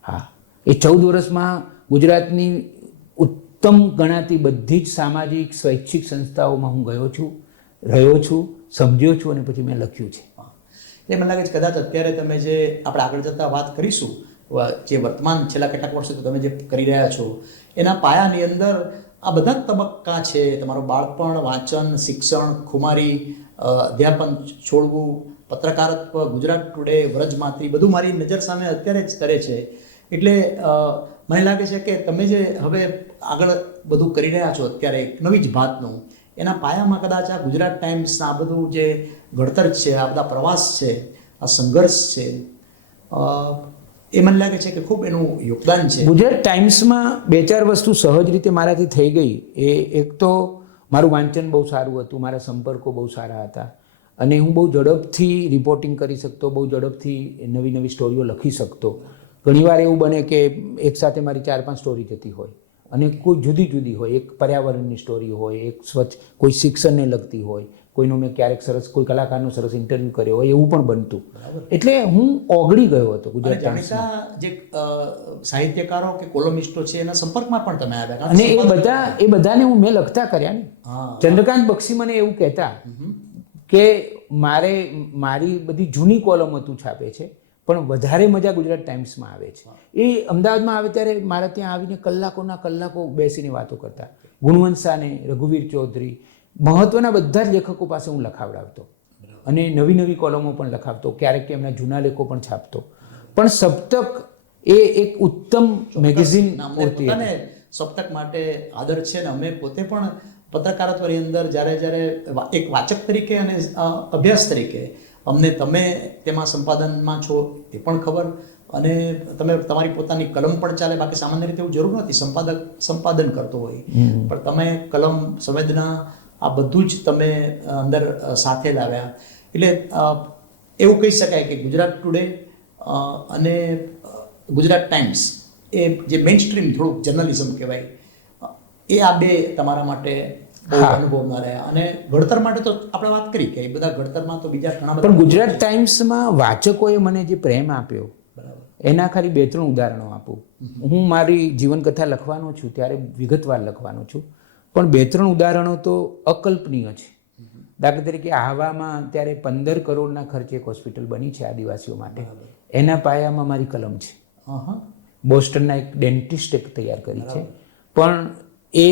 હા, એ 14 વર્ષમાં ગુજરાતની ઉત્તમ ગણાતી બધી જ સામાજિક સ્વૈચ્છિક સંસ્થાઓમાં હું ગયો છું, રહ્યો છું, સમજ્યો છું અને પછી મેં લખ્યું છે. એટલે મને લાગે છે કદાચ અત્યારે તમે જે આપણે આગળ જતાં વાત કરીશું, જે વર્તમાન છેલ્લા કેટલાક વર્ષથી તમે જે કરી રહ્યા છો એના પાયાની અંદર આ બધા જ તબક્કા છે. તમારું બાળપણ, વાંચન, શિક્ષણ, ખુમારી, અધ્યાપન છોડવું, પત્રકારત્વ, ગુજરાત ટુડે, વ્રજમાત્રી, બધું મારી નજર સામે અત્યારે જ તરે છે. એટલે મને લાગે છે કે તમે જે હવે આગળ બધું કરી રહ્યા છો અત્યારે નવી જ ભાતનું, એના પાયામાં કદાચ આ ગુજરાત ટાઈમ્સ, આ બધું જે ઘડતર છે, આ બધા પ્રવાસ છે, આ સંઘર્ષ છે, એ મને લાગે છે કે ખૂબ એનું યોગદાન છે. ગુજરાત ટાઈમ્સમાં 2-4 વસ્તુ સહજ રીતે મારાથી થઈ ગઈ. એક તો મારું વાંચન બહુ સારું હતું, મારા સંપર્કો બહુ સારા હતા અને હું બહુ ઝડપથી રિપોર્ટિંગ કરી શકતો, બહુ ઝડપથી નવી નવી સ્ટોરીઓ લખી શકતો. ઘણીવાર એવું બને કે એકસાથે મારી 4-5 સ્ટોરી જતી હોય અને કોઈ જુદી જુદી હોય. એક પર્યાવરણની સ્ટોરી હોય, એક સ્વચ્છ, કોઈ શિક્ષણને લગતી હોય, કોઈનો મેં ક્યારેક સરસ કોઈ કલાકારનો સરસ ઇન્ટરવ્યૂ કર્યો હોય, એવું પણ બનતું. એટલે હું ઓગળી ગયો હતો ગુજરાત ટાઈમ્સમાં. જે સાહિત્યકારો કે કોલમિસ્ટો છે એના સંપર્કમાં પણ તમે આવ્યા અને એ બધાને મેં લખતા કર્યા ને. ચંદ્રકાંત બક્ષી મને એવું કહેતા કે મારી બધી જૂની કોલમો તું છાપે છે પણ વધારે મજા ગુજરાત ટાઈમ્સમાં આવે છે. એ અમદાવાદમાં આવે ત્યારે મારા ત્યાં આવીને કલાકો બેસીને વાતો કરતા. ગુણવંત સાને, રઘુવીર ચૌધરી, મહત્વના બધા જ લેખકો પાસે હું લખાવડાવતો અને નવી કોલમો પણ લખાવતો, ક્યારેક એમના જૂના લેખો પણ છાપતો. પણ સપ્તક એ એક ઉત્તમ મેગેઝિન પૂર્તિ હતી. સપ્તક માટે આદર છે ને અમે પોતે પણ પત્રકારત્વની અંદર જ્યારે એક વાચક તરીકે અને અભ્યાસ તરીકે અમને તમે તેમાં સંપાદનમાં છો તે પણ ખબર, અને તમે તમારી પોતાની કલમ પણ ચાલે. બાકી સામાન્ય રીતે એવું જરૂર નથી સંપાદન કરતો હોય, પણ તમે કલમ, સંવેદના, આ બધું જ તમે અંદર સાથે લાવ્યા. એટલે એવું કહી શકાય કે ગુજરાત ટુડે અને ગુજરાત ટાઈમ્સ એ જે મેઇન સ્ટ્રીમ થોડુંક જર્નલિઝમ કહેવાય, એ આ બે તમારા માટે બહુ હા. અનુભવમાં રહ્યા. અને ઘડતર માટે તો આપણે વાત કરી કે એ બધા ઘડતરમાં તો બીજા ઘણા પણ ગુજરાત ટાઈમ્સમાં વાચકોએ મને જે પ્રેમ આપ્યો બરાબર. એના ખાલી 2-3 ઉદાહરણો આપું. હું મારી જીવનકથા લખવાનો છું ત્યારે વિગતવાર લખવાનો છું, પણ 2-3 ઉદાહરણો તો અકલ્પનીય છે. દાખલા તરીકે આહવામાં ત્યારે 15 કરોડના ખર્ચે એક હોસ્પિટલ બની છે આદિવાસીઓ માટે. એના પાયામાં મારી કલમ છે. બોસ્ટનના એક ડેન્ટિસ્ટે તૈયાર કરી છે, પણ એ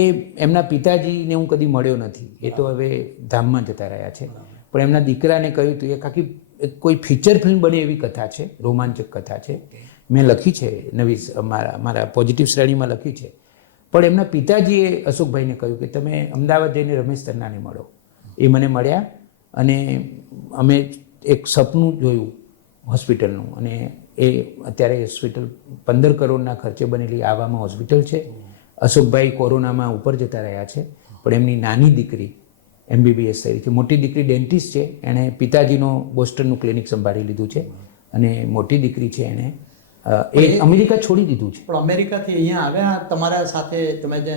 એમના પિતાજીને હું કદી મળ્યો નથી, એ તો હવે ધામમાં જતા રહ્યા છે. પણ એમના દીકરાને કહ્યું હતું, એક આખી કોઈ ફીચર ફિલ્મ બને એવી કથા છે, રોમાંચક કથા છે, મેં લખી છે, નવી મારા પોઝિટિવ શ્રેણીમાં લખી છે. પણ એમના પિતાજીએ અશોકભાઈને કહ્યું કે તમે અમદાવાદ જઈને રમેશ તન્નાને મળો. એ મને મળ્યા અને અમે એક સપનું જોયું હોસ્પિટલનું, અને એ અત્યારે હોસ્પિટલ 15 કરોડના ખર્ચે બનેલી આવામાં હોસ્પિટલ છે. અશોકભાઈ કોરોનામાં ઉપર જતા રહ્યા છે, પણ એમની નાની દીકરી MBBS થઈ રહી છે. મોટી દીકરી ડેન્ટિસ્ટ છે, એણે પિતાજીનો બોસ્ટનનું ક્લિનિક સંભાળી લીધું છે, અને મોટી દીકરી છે એણે એ અમેરિકા છોડી દીધું છે. પણ અમેરિકાથી અહીંયા આવ્યા તમારા સાથે, તમે જે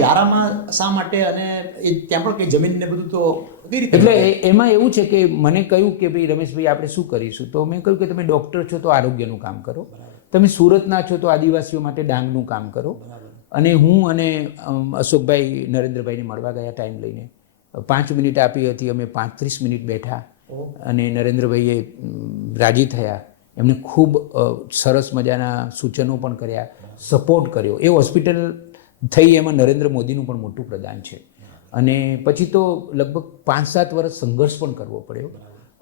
યારામાં શા માટે, અને એ ત્યાં પણ કઈ જમીન ને બધું તો કઈ રીતે? એટલે એમાં એવું છે કે મને કહ્યું કે ભાઈ રમેશભાઈ આપણે શું કરીશું, તો મેં કહ્યું કે તમે ડૉક્ટર છો તો આરોગ્યનું કામ કરો, તમે સુરતના છો તો આદિવાસીઓ માટે ડાંગનું કામ કરો. અને હું અને અશોકભાઈ નરેન્દ્રભાઈને મળવા ગયા ટાઈમ લઈને. 5 મિનિટ આપી હતી, અમે 35 મિનિટ બેઠા, અને નરેન્દ્રભાઈએ રાજી થયા. એમને ખૂબ સરસ મજાના સૂચનો પણ કર્યા, સપોર્ટ કર્યો. એ હોસ્પિટલ થઈ એમાં નરેન્દ્ર મોદીનું પણ મોટું પ્રદાન છે. અને પછી તો લગભગ 5-7 વર્ષ સંઘર્ષ પણ કરવો પડ્યો,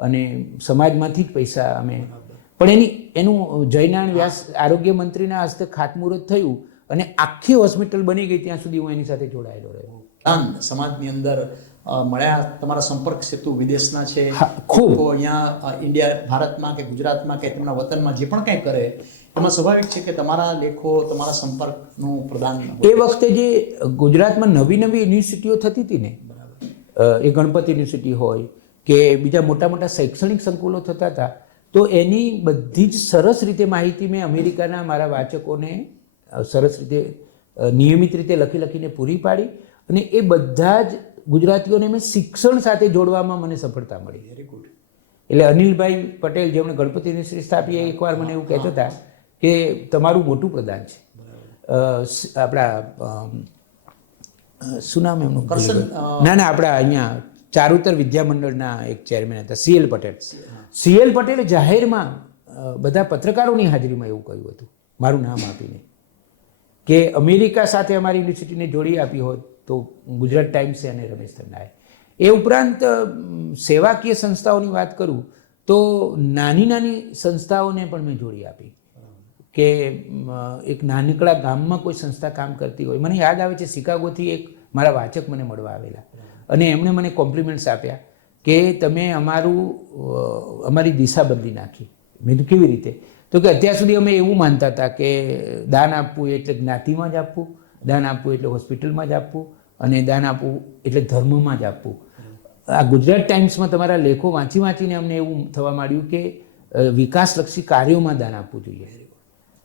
અને સમાજમાંથી જ પૈસા અમે, પણ એનું જયનારાયણ વ્યાસ આરોગ્ય મંત્રીના હસ્તે ખાતમુહૂર્ત થયું, અને આખી હોસ્પિટલ બની ગઈ ત્યાં સુધી હું એની સાથે જોડાયેલો રહ્યો. સમાજની અંદર મળ્યા, તમારા સંપર્ક સેતુ વિદેશના છે, ખૂબ. તો અહીંયા ઇન્ડિયા, ભારતમાં કે ગુજરાતમાં કે તેમના વતનમાં જે પણ કંઈ કરે, એમાં સ્વાભાવિક છે કે તમારા લેખો, તમારા સંપર્કનું પ્રદાન. એ વખતે જે ગુજરાતમાં નવી યુનિવર્સિટીઓ થતી હતી ને, એ ગણપતિ યુનિવર્સિટી હોય કે બીજા મોટા મોટા શૈક્ષણિક સંકુલો થતા હતા, તો એની બધી જ સરસ રીતે માહિતી મેં અમેરિકાના મારા વાચકોને સરસ રીતે નિયમિત રીતે લખીને પૂરી પાડી, અને એ બધા જ ગુજરાતીઓને મેં શિક્ષણ સાથે જોડવામાં મને સફળતા મળી. Very good. એટલે અનિલભાઈ પટેલ જેમણે ગણપતિ યુનિવર્સિટી સ્થાપી, એકવાર મને એવું કહેતા હતા કે તમારું મોટું પ્રદાન છે. આપણા શું નામ એમનું? ના આપણા અહીંયા ચારુતર વિદ્યામંડળના એક ચેરમેન હતા, CL પટેલ. CL પટેલે જાહેરમાં બધા પત્રકારોની હાજરીમાં એવું કહ્યું હતું, મારું નામ આપીને, કે અમેરિકા સાથે અમારી યુનિવર્સિટીને જોડી આપી હોત તો ગુજરાત ટાઈમ્સે અને રમેશ તન્નાએ. એ ઉપરાંત સેવાકીય સંસ્થાઓની વાત કરું તો નાની સંસ્થાઓને પણ મેં જોડી આપી, કે એક નાનકડા ગામમાં કોઈ સંસ્થા કામ કરતી હોય. મને યાદ આવે છે શિકાગોથી એક મારા વાચક મને મળવા આવેલા, અને એમણે મને કોમ્પ્લિમેન્ટ્સ આપ્યા કે તમે અમારી દિશા બદલી નાખી. મેં તો કેવી રીતે? તો કે અત્યાર સુધી અમે એવું માનતા હતા કે દાન આપવું એટલે જ્ઞાતિમાં જ આપવું, દાન આપવું એટલે હોસ્પિટલમાં જ આપવું, અને દાન આપવું એટલે ધર્મમાં જ આપવું. આ ગુજરાત ટાઈમ્સમાં તમારા લેખો વાંચીને અમને એવું થવા માંડ્યું કે વિકાસલક્ષી કાર્યોમાં દાન આપવું જોઈએ.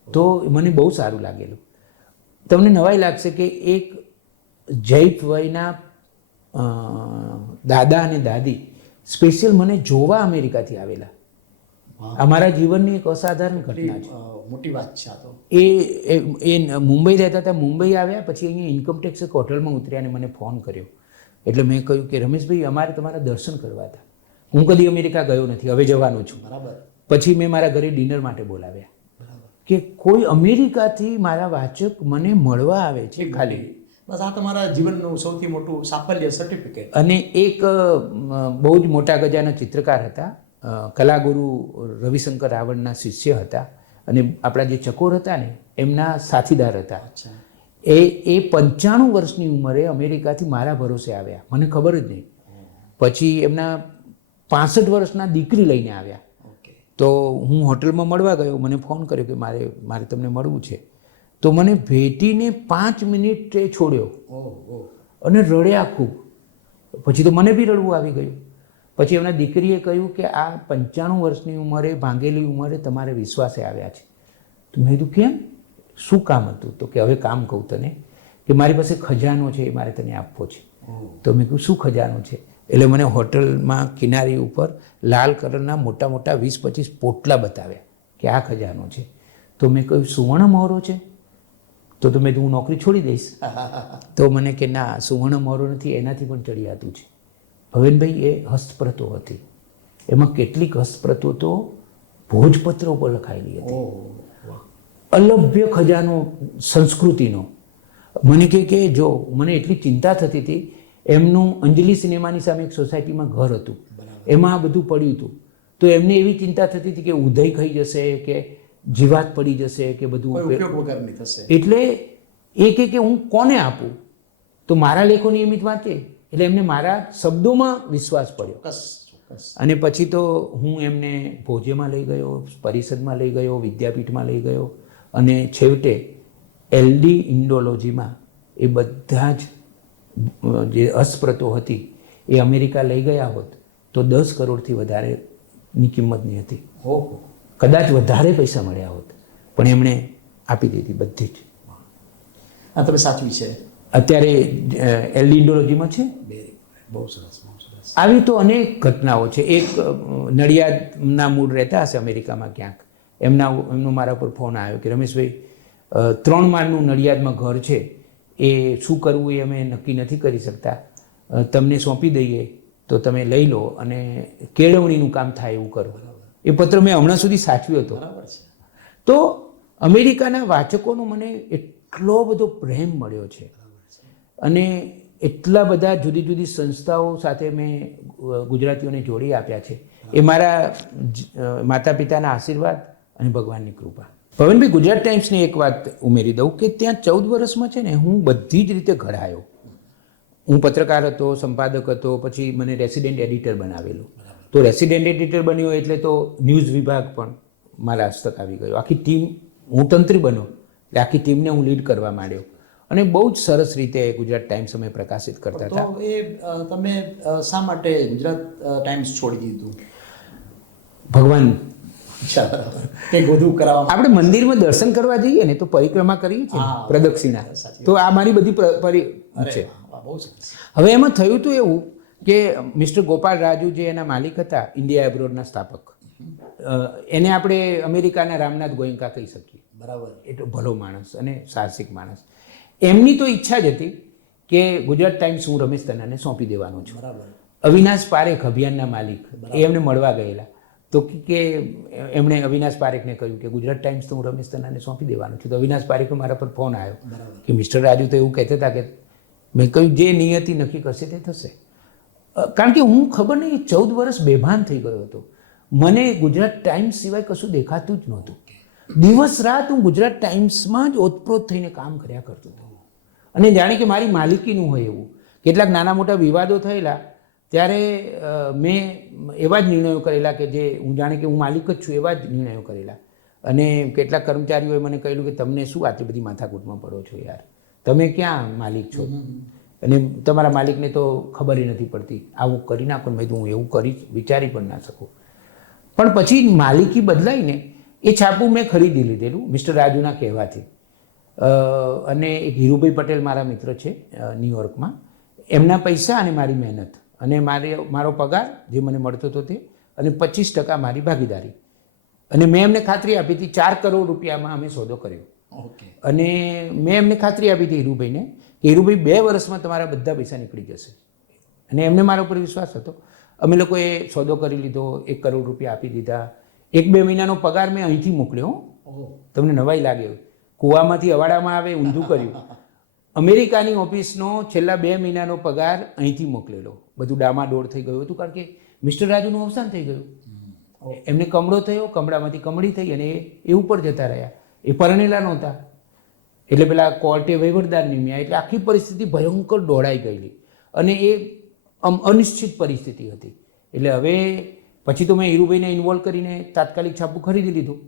તો મને બહુ સારું લાગેલું. તમને નવાઈ લાગશે કે એક જૈત વયના દાદા અને દાદી સ્પેશિયલ મને જોવા અમેરિકાથી આવેલા. અમારા જીવનની એક અસાધારણ ઘટના છે. મોટી વાત છે આ તો. એ મુંબઈ રહેતા હતા, મુંબઈ આવ્યા પછી અહીંયા ઇન્કમટેક્સ એક હોટલમાં ઉતર્યા અને મને ફોન કર્યો. એટલે મેં કહ્યું કે રમેશભાઈ અમારે તમારા દર્શન કરવા હતા. હું કદી અમેરિકા ગયો નથી, હવે જવાનો છું. બરાબર. પછી મેં મારા ઘરે ડિનર માટે બોલાવ્યા, કે કોઈ અમેરિકાથી મારા વાચક મને મળવા આવે છે ખાલી. બસ આ તમારા જીવનનું સૌથી મોટું સાફલ્ય સર્ટિફિકેટ. અને એક બહુ જ મોટા ગજાના ચિત્રકાર હતા, કલાગુરુ રવિશંકર રાવણના શિષ્ય હતા, અને આપણા જે ચકોર હતા ને એમના સાથીદાર હતા. એ 95 વર્ષની ઉંમરે અમેરિકાથી મારા ભરોસે આવ્યા, મને ખબર જ નહીં. પછી એમના 65 વર્ષના દીકરી લઈને આવ્યા. તો હું હોટલમાં મળવા ગયો, મને ફોન કર્યો કે મારે તમને મળવું છે. તો મને ભેટીને 5 મિનિટ છોડ્યો અને રડ્યા ખૂબ. પછી તો મને બી રડવું આવી ગયું. પછી એમના દીકરીએ કહ્યું કે આ 95 વર્ષની ઉંમરે, ભાંગેલી ઉંમરે તમારે વિશ્વાસે આવ્યા છે, તો મેં કીધું કેમ, શું કામ હતું? તો કે હવે કામ કહું તને, કે મારી પાસે ખજાનો છે એ મારે તને આપવો છે. તો મેં કહ્યું શું ખજાનો છે? એટલે મને હોટલમાં કિનારી ઉપર લાલ કલરના મોટા મોટા 20-25 પોટલા બતાવ્યા કે આ ખજાનો છે. તો મેં કહ્યું સુવર્ણ મહોરો છે? તો મેં કીધું હું નોકરી છોડી દઈશ. તો મને કે ના, સુવર્ણ મહોરો નથી, એનાથી પણ ચડિયાતું છે. ભવેનભાઈ, એ હસ્તપ્રતો હતી. એમાં કેટલીક હસ્તપ્રતો તો ભોજપત્ર ઉપર લખાયેલી હતી. અલભ્ય ખજાનો સંસ્કૃતિનો. મને કે જો મને એટલી ચિંતા થતી હતી, એમનું અંજલિ સિનેમાની સામે એક સોસાયટીમાં ઘર હતું, એમાં આ બધું પડ્યું હતું. તો એમને એવી ચિંતા થતી હતી કે ઉધઈ ખાઈ જશે, કે જીવાત પડી જશે, કે બધું. એટલે એ કે હું કોને આપું? તો મારા લેખો નિયમિત વાંચે એટલે એમને મારા શબ્દોમાં વિશ્વાસ પડ્યો. અને પછી તો હું એમને ભોજેમાં લઈ ગયો, પરિષદમાં લઈ ગયો, વિદ્યાપીઠમાં લઈ ગયો, અને છેવટે એલડી ઇન્ડોલોજીમાં એ બધા જ જે અસ્પ્રતો હતી એ અમેરિકા લઈ ગયા હોત તો 10 કરોડથી વધારેની કિંમતની હતી. કદાચ વધારે પૈસા મળ્યા હોત, પણ એમણે આપી દીધી બધી જ. આ તમે સાચવી છે. અત્યારે એલડી ઇન્ડોલોજીમાં છે. બહુ સરસ. આવી તો અનેક ઘટનાઓ છે. એક નડિયાદના મૂળ રહેતા હશે અમેરિકામાં ક્યાંક, એમનો મારા પર ફોન આવ્યો કે રમેશભાઈ, 3 માળનું નડિયાદમાં ઘર છે, એ શું કરવું એ અમે નક્કી નથી કરી શકતા, તમને સોંપી દઈએ તો તમે લઈ લો અને કેળવણીનું કામ થાય એવું કરો. એ પત્ર મેં હમણાં સુધી સાચવ્યો હતો. તો અમેરિકાના વાચકોનો મને એટલો બધો પ્રેમ મળ્યો છે, અને એટલા બધા જુદી જુદી સંસ્થાઓ સાથે મેં ગુજરાતીઓને જોડી આપ્યા છે. એ મારા માતા પિતાના આશીર્વાદ અને ભગવાનની કૃપા. ભવનભાઈ, ગુજરાત ટાઈમ્સની એક વાત ઉમેરી દઉં કે ત્યાં 14 વર્ષમાં છે ને હું બધી જ રીતે ઘડાયો. હું પત્રકાર હતો, સંપાદક હતો, પછી મને રેસિડેન્ટ એડિટર બનાવેલું. તો રેસિડેન્ટ એડિટર બન્યો એટલે તો ન્યૂઝ વિભાગ પણ મારા હસ્તક આવી ગયો. આખી ટીમ, હું તંત્રી બન્યો એટલે આખી ટીમને હું લીડ કરવા માંડ્યો, અને બહુ જ સરસ રીતે ગુજરાત ટાઈમ્સ અમે પ્રકાશિત કરતા હતા. તો એ તમે શા માટે ગુજરાત ટાઈમ્સ છોડી દીધું? ભગવાન, કંઈક વધુ કરાવવા. આપણે મંદિરમાં દર્શન કરવા જઈએ ને તો પરિક્રમા કરીએ છીએ, પ્રદક્ષિણા. તો આ મારી બધી છે. હવે એમાં થયું હતું એવું કે મિસ્ટર ગોપાલ રાજુ જે એના માલિક હતા, ઇન્ડિયા એબ્રોડના સ્થાપક, એને આપણે અમેરિકાના રામનાથ ગોયંકા કહી શકીએ. બરાબર. એટલો ભલો માણસ અને સાહસિક માણસ. એમની તો ઈચ્છા જ હતી કે ગુજરાત ટાઈમ્સ હું રમેશ તન્નાને સોંપી દેવાનો છું. બરાબર. અવિનાશ પારેખ, અભિયાનના માલિક, એ એમને મળવા ગયેલા. તો કે એમણે અવિનાશ પારેખને કહ્યું કે ગુજરાત ટાઈમ્સ તો હું રમેશ તન્નાને સોંપી દેવાનું છું. તો અવિનાશ પારેખનો મારા પર ફોન આવ્યો કે મિસ્ટર રાજુ તો એવું કહેતા હતા કે, મેં કહ્યું જે નિયતિ નક્કી કરશે તે થશે. કારણ કે હું ખબર નહીં 14 વર્ષ બેભાન થઈ ગયો હતો. મને ગુજરાત ટાઈમ્સ સિવાય કશું દેખાતું જ નહોતું. દિવસ રાત હું ગુજરાત ટાઈમ્સમાં જ ઓતપ્રોત થઈને કામ કર્યા કરતો હતો, અને જાણે કે મારી માલિકીનું હોય એવું. કેટલાક નાના મોટા વિવાદો થયેલા ત્યારે મેં એવા જ નિર્ણયો કરેલા કે જે હું જાણે કે હું માલિક જ છું, એવા જ નિર્ણયો કરેલા. અને કેટલાક કર્મચારીઓએ મને કહ્યું કે તમને શું આટલી બધી માથાકૂટમાં પડો છો યાર, તમે ક્યાં માલિક છો, અને તમારા માલિકને તો ખબર નથી પડતી, આવું કરી નાખો. મેં તો હું એવું કરી વિચારી પણ ના શકું. પણ પછી માલિકી બદલાઈને એ છાપું મેં ખરીદી લીધેલું મિસ્ટર રાજુના કહેવાથી. અને એક હીરુભાઈ પટેલ મારા મિત્ર છે ન્યુયોર્કમાં, એમના પૈસા અને મારી મહેનત અને મારો પગાર જે મને મળતો હતો તે, અને 25% મારી ભાગીદારી. અને મેં એમને ખાતરી આપી હતી 4 કરોડ રૂપિયામાં અમે સોદો કર્યો. અને મેં એમને ખાતરી આપી હતી હીરુભાઈને કે હીરુભાઈ 2 વર્ષમાં તમારા બધા પૈસા નીકળી જશે. અને એમને મારા ઉપર વિશ્વાસ હતો. અમે લોકોએ સોદો કરી લીધો, 1 કરોડ રૂપિયા આપી દીધા. 1-2 મહિનાનો પગાર મેં અહીંથી મોકલ્યો. તમને નવાઈ લાગે, કૂવામાંથી અવાડામાં આવે ઊંધું કર્યું. અમેરિકાની ઓફિસનો છેલ્લા 2 મહિનાનો પગાર અહીંથી મોકલેલો. બધું ડામાડોળ થઈ ગયું હતું, કારણ કે મિસ્ટર રાજુનું અવસાન થઈ ગયું. એમને કમળો થયો, કમળામાંથી કમળી થઈ, અને એ ઉપર જતા રહ્યા. એ પરણેલા નહોતા, એટલે પેલા કોર્ટે વહીવટદાર નિમ્યા, એટલે આખી પરિસ્થિતિ ભયંકર દોડાઈ ગયેલી, અને એ અનિશ્ચિત પરિસ્થિતિ હતી. એટલે હવે પછી તો મેં હીરુભાઈને ઇન્વોલ્વ કરીને તાત્કાલિક છાપું ખરીદી લીધું,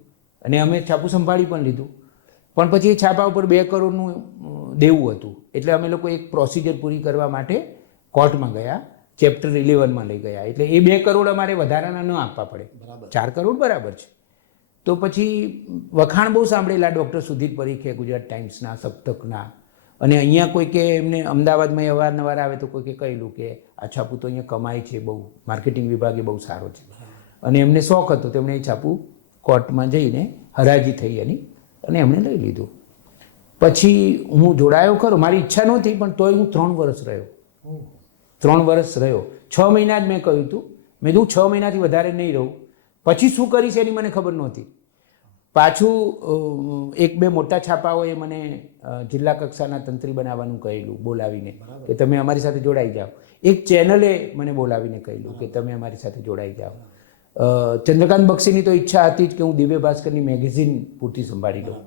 અને અમે છાપું સંભાળી પણ લીધું. પણ પછી એ છાપા ઉપર 2 કરોડનું દેવું હતું, એટલે અમે લોકો એક પ્રોસિજર પૂરી કરવા માટે કોર્ટમાં ગયા, ચેપ્ટર 11માં લઈ ગયા. એટલે એ 2 કરોડ અમારે વધારાના ન આપવા પડે, 4 કરોડ બરાબર છે. તો પછી વખાણ બહુ સાંભળેલા ડૉક્ટર સુધીર પરીખે ગુજરાત ટાઈમ્સના સપ્તકના, અને અહીંયા કોઈ કે એમને અમદાવાદમાં અવારનવાર આવે તો કોઈ કે કહેલું કે આ છાપું તો અહીંયા કમાય છે બહુ, માર્કેટિંગ વિભાગે બહુ સારો છે, અને એમને શોખ હતો તેમણે એ છાપું કોર્ટમાં જઈને હરાજી થઈ એની, અને એમણે લઈ લીધું. પછી હું જોડાયો ખરો, મારી ઈચ્છા નહોતી, પણ તોય હું 3 વર્ષ રહ્યો. 3 વર્ષ રહ્યો. 6 મહિના જ મેં કહ્યું હતું. મેં કીધું 6 મહિનાથી વધારે નહીં રહું. પછી શું કરીશ એની મને ખબર નહોતી. પાછું 1-2 મોટા છાપાઓએ મને જિલ્લા કક્ષાના તંત્રી બનાવવાનું કહેલું બોલાવીને, કે તમે અમારી સાથે જોડાઈ જાઓ. એક ચેનલે મને બોલાવીને કહેલું કે તમે અમારી સાથે જોડાઈ જાઓ. ચંદ્રકાંત બક્ષીની તો ઈચ્છા હતી જ કે હું દિવ્ય ભાસ્કરની મેગેઝિન પૂરતી સંભાળી લઉં.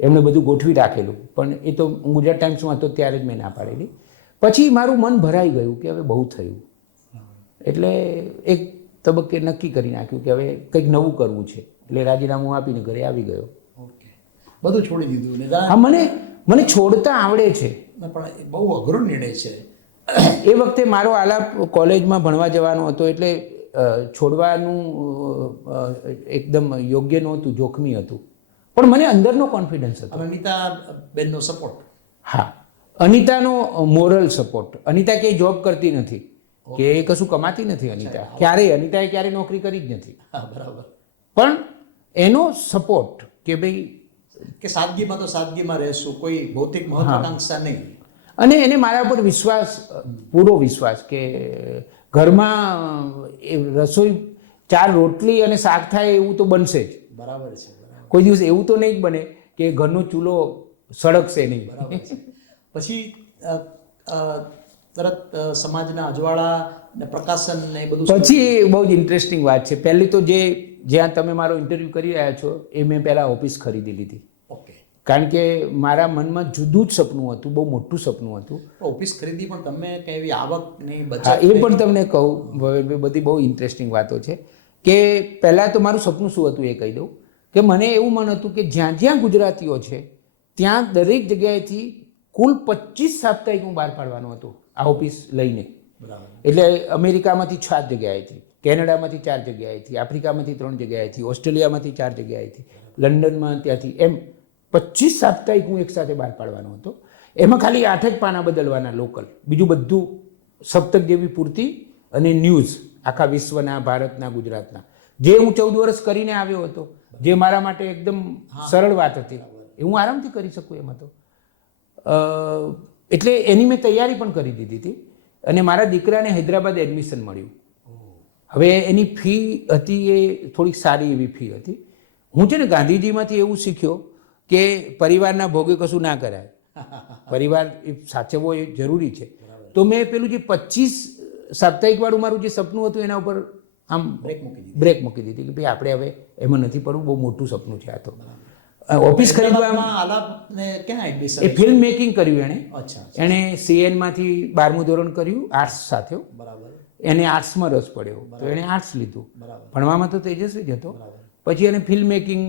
એમણે બધું ગોઠવી રાખેલું, પણ એ તો હું ગુજરાત ટાઈમ્સમાં હતો ત્યારે જ મેં ના પાડેલી. પછી મારું મન ભરાઈ ગયું કે હવે બહુ થયું, એટલે એક તબક્કે નક્કી કરી નાખ્યું કે હવે કંઈક નવું કરવું છે, એટલે રાજીનામું આપીને ઘરે આવી ગયો. ઓકે, બધું છોડી દીધું ને? હા, મને છોડતા આવડે છે, પણ બહુ અઘરો નિર્ણય છે. એ વખતે મારો આલાપ કોલેજમાં ભણવા જવાનો હતો, એટલે છોડવાનું એકદમ યોગ્ય નહોતું, જોખમી હતું, પણ મને અંદરનો કોન્ફિડન્સ હતો. અનિતા બેનનો સપોર્ટ? હા, અનિતાનો મોરલ સપોર્ટ. અનિતા ક્યાંય જોબ કરતી નથી કે એ કશું કમાતી નથી. અનિતાએ ક્યારેય નોકરી કરી જ નથી. હા, બરાબર. પણ એનો સપોર્ટ કે ભાઈ કે સાદગીમાં તો સાદગીમાં રહેશું, કોઈ ભૌતિક મહત્વાકાંક્ષા નહીં. અને એને મારા પર વિશ્વાસ, પૂરો વિશ્વાસ, કે ઘરમાં રસોઈ 4 રોટલી અને શાક થાય એવું તો બનશે જ. બરાબર છે. કોઈ દિવસ એવું તો નહીં જ બને કે ઘરનો ચૂલો સળગશે નહીં. બરાબર છે. પછી તરત સમાજના અજવાળા ને પ્રકાશન ને બધું. પછી બહુ જ ઇન્ટરેસ્ટિંગ વાત છે. પહેલી તો જ્યાં તમે મારો ઇન્ટરવ્યૂ કરી રહ્યા છો એ મેં પહેલાં ઓફિસ ખરીદી લીધી. ઓકે. કારણ કે મારા મનમાં જુદું જ સપનું હતું, બહુ મોટું સપનું હતું. ઓફિસ ખરીદી, પણ તમે કઈ એવી આવક નહીં, બચત? હા, એ પણ તમને કહું. બધી બહુ ઇન્ટરેસ્ટિંગ વાતો છે. કે પહેલાં તો મારું સપનું શું હતું એ કહી દઉં. કે મને એવું મન હતું કે જ્યાં જ્યાં ગુજરાતીઓ છે ત્યાં દરેક જગ્યાએથી કુલ 25 સાપ્તાહિક હું બહાર પાડવાનું હતું આ ઓફિસ લઈને. બરાબર. એટલે અમેરિકામાંથી 7 જગ્યાએથી, કેનેડામાંથી 4 જગ્યાએથી, આફ્રિકામાંથી 3 જગ્યાએથી, ઓસ્ટ્રેલિયામાંથી 4 જગ્યાએથી, લંડનમાં ત્યાંથી, એમ 25 સાપ્તાહિક હું એકસાથે બહાર પાડવાનો હતો. એમાં ખાલી 8 જ પાના બદલવાના લોકલ, બીજું બધું સપ્તક જેવી પૂર્તિ અને ન્યૂઝ આખા વિશ્વના, ભારતના, ગુજરાતના, જે હું 14 વર્ષ કરીને આવ્યો હતો, જે મારા માટે એકદમ સરળ વાત હતી, એ હું આરામથી કરી શકું એમ હતો. એટલે એની મેં તૈયારી પણ કરી દીધી હતી. અને મારા દીકરાને હૈદરાબાદ એડમિશન મળ્યું. હવે એની ફી હતી એ થોડીક સારી એવી ફી હતી. હું છે ને ગાંધીજીમાંથી એવું શીખ્યો કે પરિવારના ભોગે કશું ના કરાય, પરિવાર એ સાચવવો એ જરૂરી છે. તો મેં પેલું જે 25 સાપ્તાહિક વાળું મારું જે સપનું હતું એના ઉપર આમ બ્રેક મૂકી દીધી કે ભાઈ આપણે હવે એમાં નથી પડવું, બહુ મોટું સપનું છે આ તો. ઓફિસ ખરીદવામાં એ ફિલ્મ મેકિંગ કર્યું એણે. એણે CN માંથી 12મું ધોરણ કર્યું આર્ટ્સ સાથે. બરાબર. એને આર્ટ્સમાં રસ પડ્યો તો એણે આર્ટ્સ લીધું. ભણવામાં તો તેજસ્વી જ હતો. પછી એને ફિલ્મ મેકિંગ,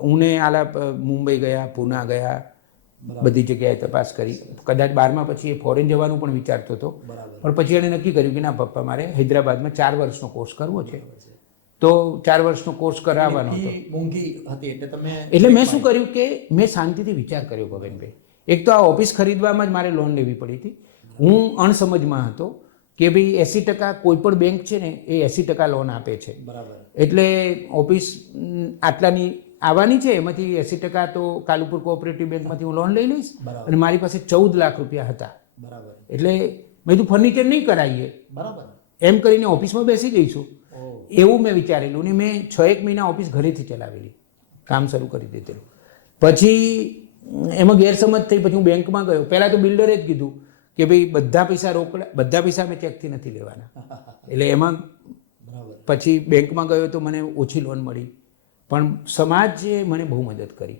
હું આલાપ મુંબઈ ગયા, પૂના ગયા, બધી જગ્યાએ તપાસ કરી. કદાચ 12મા પછી એ ફોરેન જવાનું પણ વિચારતો હતો, પણ પછી એણે નક્કી કર્યું કે ના પપ્પા, મારે હૈદરાબાદમાં 4 વર્ષનો કોર્સ કરવો છે. તો 4 વર્ષનો કોર્સ કરાવવાનો હતો. મોંઘી હતી એટલે મેં શું કર્યું કે મેં શાંતિથી વિચાર કર્યો ભગનભાઈ. એક તો આ ઓફિસ ખરીદવામાં જ મારે લોન લેવી પડી હતી. હું અણસમજમાં હતો કે ભાઈ 80% કોઈ પણ બેંક છે ને એ 80% લોન આપે છે. બરાબર. એટલે ઓફિસ આટલાની આવવાની છે, એમાંથી 80% તો કાલુપુર કોઓપરેટિવ બેંકમાંથી હું લોન લઈ લઈશ. અને મારી પાસે 14 લાખ રૂપિયા હતા. બરાબર. એટલે મેં કીધું ફર્નિચર નહીં કરાવીએ, બરાબર, એમ કરીને ઓફિસમાં બેસી જઈશું, એવું મેં વિચારેલું. ને મેં 6-1 મહિના ઓફિસ ઘરેથી ચલાવેલી, કામ શરૂ કરી દીધેલું. પછી એમાં ગેરસમજ થઈ. પછી હું બેંકમાં ગયો. પહેલાં તો બિલ્ડરે જ કીધું કે ભાઈ બધા પૈસા રોકડા, બધા પૈસા મેં ચેકથી નથી લેવાના. એટલે એમાં પછી બેંકમાં ગયો તો મને ઓછી લોન મળી. પણ સમાજે મને બહુ મદદ કરી.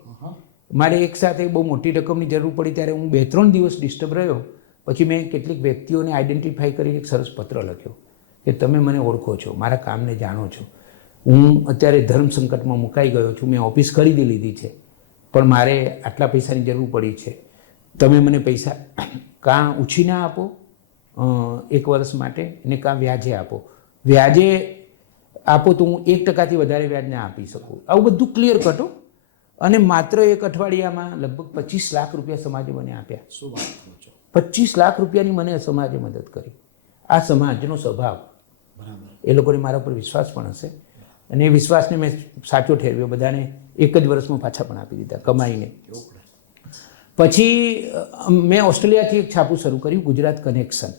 મારે એક સાથે બહુ મોટી રકમની જરૂર પડી ત્યારે હું 2-3 દિવસ ડિસ્ટર્બ રહ્યો. પછી મેં કેટલીક વ્યક્તિઓને આઈડેન્ટિફાઈ કરીને એક સરસ પત્ર લખ્યો કે તમે મને ઓળખો છો, મારા કામને જાણો છો, હું અત્યારે ધર્મ સંકટમાં મુકાઈ ગયો છું, મેં ઓફિસ ખરીદી લીધી છે, પણ મારે આટલા પૈસાની જરૂર પડી છે, તમે મને પૈસા કાં ઉછીના આપો 1 વર્ષ માટે, ને કાં વ્યાજે આપો. વ્યાજે આપો તો હું 1% વધારે વ્યાજ ના આપી શકું. આવું બધું ક્લિયર કટો. અને માત્ર એક અઠવાડિયામાં લગભગ 25 લાખ રૂપિયા સમાજે મને આપ્યા. શું વાત કરો છો? 25 લાખ રૂપિયાની મને સમાજે મદદ કરી. આ સમાજનો સ્વભાવ, બરાબર. એ લોકોને મારા પર વિશ્વાસ પણ હશે અને એ વિશ્વાસને મેં સાચો ઠેરવ્યો. બધાને એક જ વર્ષમાં પાછા પણ આપી દીધા કમાઈને. પછી મેં ઓસ્ટ્રેલિયાથી એક છાપું શરૂ કર્યું, ગુજરાત કનેક્શન.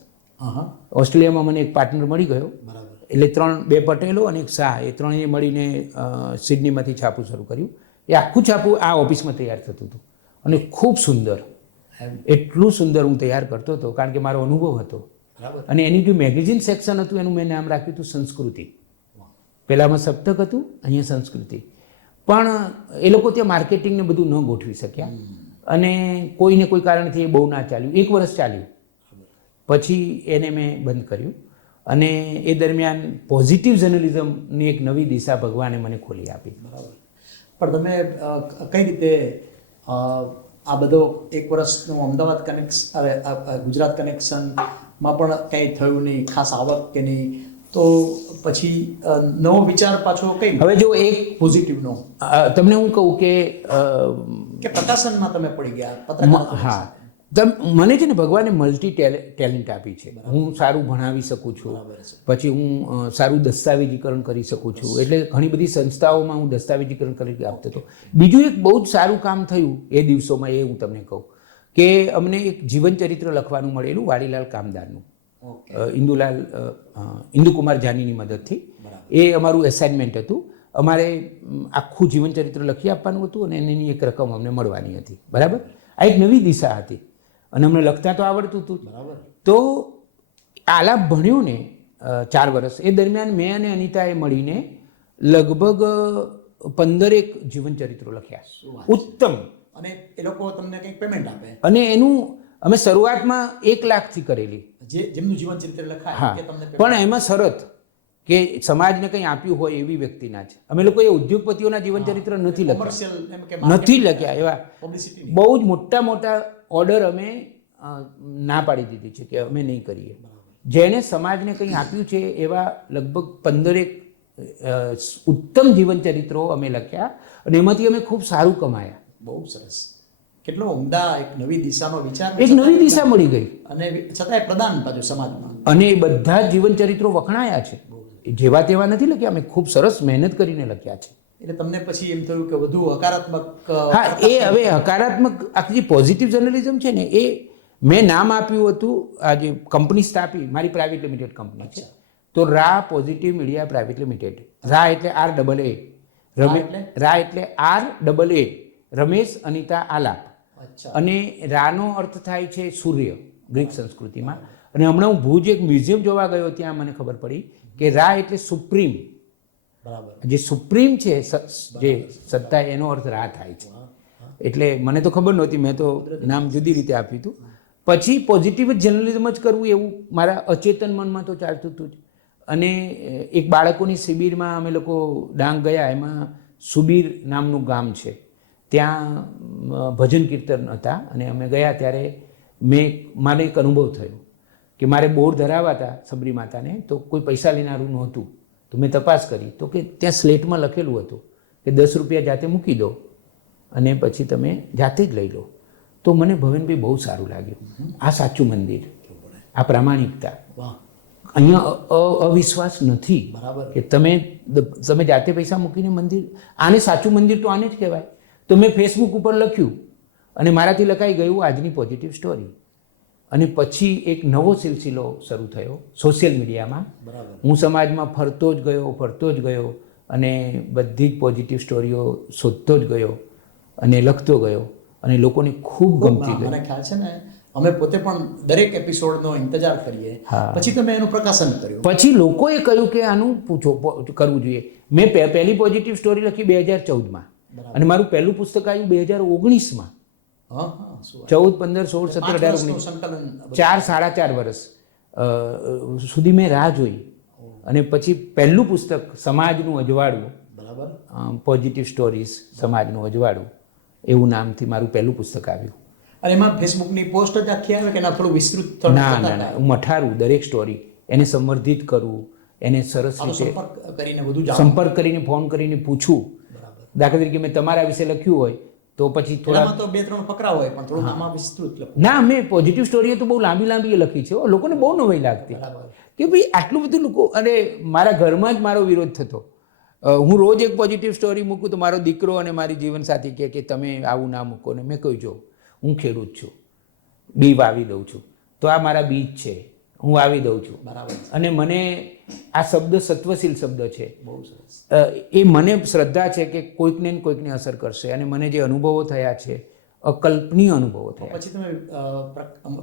ઓસ્ટ્રેલિયામાં મને એક પાર્ટનર મળી ગયો. બરાબર. એટલે 2 પટેલો અને એક શાહ, એ ત્રણેય મળીને સિડનીમાંથી છાપું શરૂ કર્યું. એ આખું છાપું આ ઓફિસમાં તૈયાર થતું હતું અને ખૂબ સુંદર, એટલું સુંદર હું તૈયાર કરતો હતો કારણ કે મારો અનુભવ હતો. અને એની જે મેગેઝિન સેક્શન હતું એનું મેં નામ રાખ્યું હતું સંસ્કૃતિ. પહેલામાં સપ્તક હતું, અહીંયા સંસ્કૃતિ. પણ એ લોકો ત્યાં માર્કેટિંગને બધું ન ગોઠવી શક્યા અને કોઈને કોઈ કારણથી એ બહુ ના ચાલ્યું. 1 વર્ષ ચાલ્યું, પછી એને મેં બંધ કર્યું. અને એ દરમિયાન પોઝિટિવ જર્નલિઝમની એક નવી દિશા ભગવાને મને ખોલી આપી. બરાબર. પણ તમે કઈ રીતે આ બધો 1 વર્ષનું અમદાવાદ ગુજરાત કનેક્શનમાં પણ કંઈ થયું નહીં, ખાસ આવક કે નહીં, તો પછી નવો વિચાર પાછો કઈ? હવે જો એક પોઝિટિવનો તમને હું કહું કે પ્રકાશનમાં તમે પડી ગયા પત્રકાર. હા, મને છે ને ભગવાને મલ્ટી ટેલેન્ટ આપી છે. હું સારું ભણાવી શકું છું, પછી હું સારું દસ્તાવેજીકરણ કરી શકું છું. એટલે ઘણી બધી સંસ્થાઓમાં હું દસ્તાવેજીકરણ કરી આપતો હતો. બીજું એક બહુ જ સારું કામ થયું એ દિવસોમાં, એ હું તમને કહું કે અમને એક જીવન ચરિત્ર લખવાનું મળેલું વાડીલાલ કામદારનું, ઇન્દુકુમાર જાનીની મદદથી. એ અમારું એસાઇનમેન્ટ હતું. અમારે આખું જીવન ચરિત્ર લખી આપવાનું હતું અને એની એક રકમ અમને મળવાની હતી. બરાબર. આ એક નવી દિશા હતી અને અમને લખતા તો આવડતું હતું. બરાબર. તો આલાપ ભણ્યો ને 4 વર્ષ, એ દરમિયાન મેં અને અનિતાએ મળીને લગભગ 15 જીવન ચરિત્રો લખ્યા, ઉત્તમ. અને એ લોકો તમને કંઈક પેમેન્ટ આપે? અને એનું અમે શરૂઆતમાં 1 લાખથી કરેલી, જેમનું જીવન ચરિત્ર લખાય. હા, પણ એમાં શરત કે સમાજને કંઈ આપ્યું હોય એવી વ્યક્તિના જ. અમે લોકોએ ઉદ્યોગપતિઓના જીવન ચરિત્ર નથી લખ્યા. એવા બહુ જ મોટા ઓર્ડર અમે ના પાડી દીધી છે કે અમે નહીં કરીએ. જેને સમાજને કંઈ આપ્યું છે એવા લગભગ 15 ઉત્તમ જીવન ચરિત્રો અમે લખ્યા અને એમાંથી અમે ખૂબ સારું કમાયા. બહુ સરસ. કેટલો ઉમદા એક નવી દિશાનો વિચાર, એક નવી દિશા મળી ગઈ અને છતાંય પ્રદાન પાછું સમાજમાં. અને એ બધા જીવન ચરિત્રો વખણાયા છે. જેવા તેવા નથી લખ્યા, અમે ખૂબ સરસ મહેનત કરીને લખ્યા છે. એટલે તમને પછી એમ થયું કે વધુ હકારાત્મક? હા, એ હવે હકારાત્મક આખી જે પોઝિટિવ જર્નલિઝમ છે ને, એ મેં નામ આપ્યું હતું. આ જે કંપની સ્થાપી, મારી પ્રાઇવેટ લિમિટેડ કંપની છે, તો રા પોઝિટિવ મીડિયા પ્રાઇવેટ લિમિટેડ. રા એટલે RAA, રા એટલે RAA, રમેશ અનિતા આલાપ. અને રાનો અર્થ થાય છે સૂર્ય ગ્રીક સંસ્કૃતિમાં. અને હમણાં હું ભુજ એક મ્યુઝિયમ જોવા ગયો, ત્યાં મને ખબર પડી કે રા એટલે સુપ્રીમ. બરાબર. જે સુપ્રીમ છે, જે સત્તા, એનો અર્થ રા થાય છે. એટલે મને તો ખબર નહોતી, મેં તો નામ જુદી રીતે આપ્યું હતું. પછી પોઝિટિવ જર્નલિઝમ જ કરવું એવું મારા અચેતન મનમાં તો ચાલતું હતું જ. અને એક બાળકોની શિબિરમાં અમે લોકો ડાંગ ગયા, એમાં સુબીર નામનું ગામ છે, ત્યાં ભજન કીર્તન હતા અને અમે ગયા ત્યારે મને એક અનુભવ થયો કે મારે બોર ધરાવાતા સબરી માતાને, તો કોઈ પૈસા લેનારું નહોતું. તો મેં તપાસ કરી તો કે ત્યાં સ્લેટમાં લખેલું હતું કે 10 રૂપિયા જાતે મૂકી દો અને પછી તમે જાતે જ લઈ લો. તો મને ભવનભાઈ બહુ સારું લાગ્યું. આ સાચું મંદિર, આ પ્રામાણિકતા. અહીંયા અવિશ્વાસ નથી. બરાબર. કે તમે જાતે પૈસા મૂકીને મંદિર, આને સાચું મંદિર તો આને જ કહેવાય. તો મેં ફેસબુક ઉપર લખ્યું અને મારાથી લખાઈ ગયું આજની પોઝિટિવ સ્ટોરી. અને પછી એક નવો સિલસિલો શરૂ થયો સોશિયલ મીડિયામાં. હું સમાજમાં ફરતો જ ગયો અને બધી જ પોઝિટિવ સ્ટોરીઓ શોધતો જ ગયો અને લખતો ગયો અને લોકોને ખૂબ ગમતી ગઈ. મને ખ્યાલ છે ને, અમે પોતે પણ દરેક એપિસોડનો ઇંતજાર કરીએ. પછી તમે એનું પ્રકાશન કર્યું. પછી લોકોએ કહ્યું કે આનું કરવું જોઈએ. મેં પહેલી પોઝિટિવ સ્ટોરી લખી 2014માં અને મારું પહેલું પુસ્તક આવ્યું 2019માં. 14, 15, 16, 17, 18, 19, 4.5 વર્ષ સુધી મેં રાહ જોઈ. અને પછી પહેલું પુસ્તક સમાજનું અજવાળું, બરાબર, પોઝિટિવ સ્ટોરીઝ, સમાજનું અજવાળું, એવું નામથી મારું પહેલું પુસ્તક આવ્યું. અને એમાં ફેસબુકની પોસ્ટ જ આખી આવે કે ના થોડું વિસ્તૃત? ના, હું મઠારું દરેક સ્ટોરી, એને સંવર્ધિત કરવું, એને સરસ આ તો રીતે સંપર્ક કરીને બધું જાણો. સંપર્ક કરીને ફોન કરીને પૂછું. બરાબર. દાખલા તરીકે મેં તમારા વિશે લખ્યું હોય તો પછી થોડા એનામાં તો 2-3 ફકરા હોય પણ થોડું આમાં વિસ્તૃત લખો. ના મેં પોઝિટિવ સ્ટોરીઓ તો બહુ લાંબી લાંબી લખી છે હો. લોકોને બહુ નવાઈ લાગતી બરાબર. કે ભાઈ આટલું બધું લોકો, અને મારા ઘરમાં જ મારો વિરોધ થતો. હું રોજ એક પોઝિટિવ સ્ટોરી મૂકું તો મારો દીકરો અને મારી જીવનસાથી કહે કે તમે આવું ના મૂકો. ને મેં કહ્યું જો હું ખેડૂત છું, બી વાવી દઉં છું, તો આ મારા બીજ છે, હું વાવી દઉં છું. બરાબર. અને મને આ શબ્દ સત્વશીલ શબ્દ છે, બહુ સરસ. એ મને શ્રદ્ધા છે કે કોઈકને ને કોઈકને અસર કરશે. અને મને જે અનુભવો થયા છે, અકલ્પનીય અનુભવો થયા. પછી તમે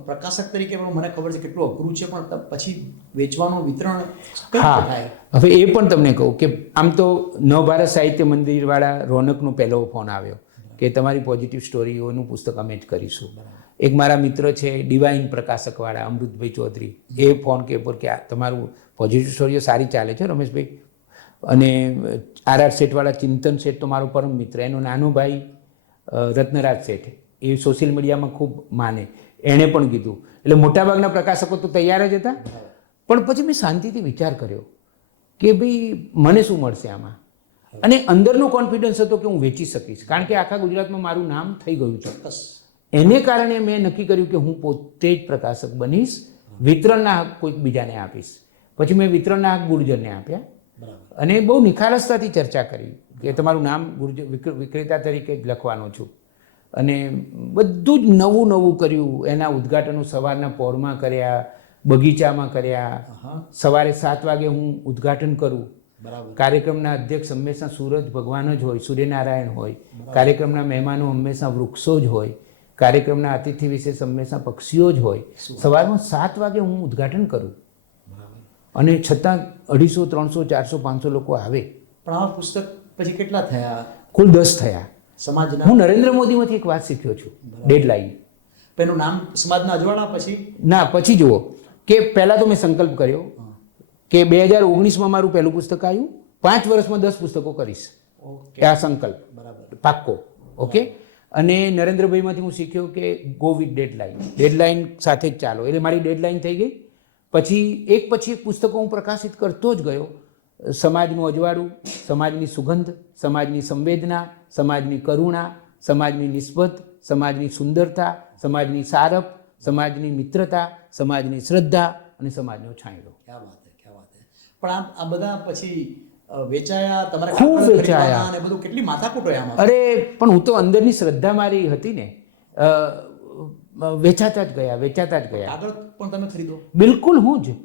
પ્રકાશક તરીકે પણ મને ખબર છે કેટલું અઘરું છે, પણ પછી વેચવાનું વિતરણ કઈ રીતે હા, થાય? હવે એ પણ તમને કહું કે આમ તો નવભારત સાહિત્ય મંદિરવાળા રોનકનો પહેલો ફોન આવ્યો કે તમારી પોઝિટિવ સ્ટોરીઓનું પુસ્તક અમે જ કરીશું. એક મારા મિત્ર છે ડિવાઇન પ્રકાશકવાળા અમૃતભાઈ ચૌધરી, એ ફોન કે પર કે આ તમારું પોઝિટિવ સ્ટોરીઓ સારી ચાલે છે રમેશભાઈ. અને આર શેઠવાળા ચિંતન શેઠ તો મારો પરમ મિત્ર, એનો નાનો ભાઈ રત્નરાજ શેઠ, એ સોશિયલ મીડિયામાં ખૂબ માને, એણે પણ કીધું. એટલે મોટાભાગના પ્રકાશકો તો તૈયાર જ હતા. પણ પછી મેં શાંતિથી વિચાર કર્યો કે ભાઈ મને શું મળશે આમાં, અને અંદરનો કોન્ફિડન્સ હતો કે હું વેચી શકીશ, કારણ કે આખા ગુજરાતમાં મારું નામ થઈ ગયું છે. ચોક્કસ. એને કારણે મેં નક્કી કર્યું કે હું પોતે જ પ્રકાશક બનીશ, વિતરણના હક કોઈક બીજાને આપીશ. પછી મેં વિતરણના હક ગુર્જરને આપ્યા. બરાબર. અને બહુ નિખાલસતાથી ચર્ચા કરી કે તમારું નામ ગુર્જર વિક્રેતા તરીકે જ લખવાનું છું. અને બધું જ નવું નવું કર્યું. એના ઉદ્ઘાટનો સવારના પહોરમાં કર્યા, બગીચામાં કર્યા. સવારે 7 વાગે હું ઉદ્ઘાટન કરું. બરાબર. કાર્યક્રમના અધ્યક્ષ હંમેશા સૂરજ ભગવાન જ હોય, સૂર્યનારાયણ હોય. કાર્યક્રમના મહેમાનો હંમેશા વૃક્ષો જ હોય. કાર્યક્રમના અતિથિ વિશેષ હંમેશા પક્ષીઓ જ હોય. સવારમાં 7 વાગે હું ઉદ્ઘાટન કરું, અને છતાં 250, 300, 400, 500 લોકો આવે. પણ આ પુસ્તક પછી કેટલા થયા? કુલ 10 થયા. સમાજના હું નરેન્દ્ર મોદીમાંથી એક વાત શીખ્યો છું, ડેડલાઇન. પેલું નામ સમાજના અજવાળા, પછી ના, પછી જુઓ કે પહેલાં તો મેં સંકલ્પ કર્યો કે 2019માં મારું પહેલું પુસ્તક આવ્યું, 5 વર્ષમાં 10 પુસ્તકો કરીશ. ઓકે. આ સંકલ્પ બરાબર. પાક્કો. ઓકે. અને નરેન્દ્રભાઈમાંથી હું શીખ્યો કે ગો વિથ ડેડલાઇન, ડેડલાઇન સાથે જ ચાલો. એટલે મારી ડેડલાઇન થઈ ગઈ. પછી એક પુસ્તકો હું પ્રકાશિત કરતો જ ગયો. સમાજનું અજવાળું, સમાજની સુગંધ, સમાજની સંવેદના, સમાજની કરુણા, સમાજની નિસ્બત, સમાજની સુંદરતા, સમાજની સારપ, સમાજની મિત્રતા, સમાજની શ્રદ્ધા અને સમાજનો છાંયડો. ક્યાં વાત હે, ક્યાં વાત હે. પણ આ બધા પછી વેચાયા, તમારે ખૂબ કાગળ વેચાયા. ખરીદવાના અને બધું, કેટલી માથાકૂટ હોય આમાં. અરે પણ હું તો અંદરની શ્રદ્ધા મારી હતી ને, વેચાતા જ ગયા. કાગળ પણ તમે ખરીદો? બિલકુલ. હું જ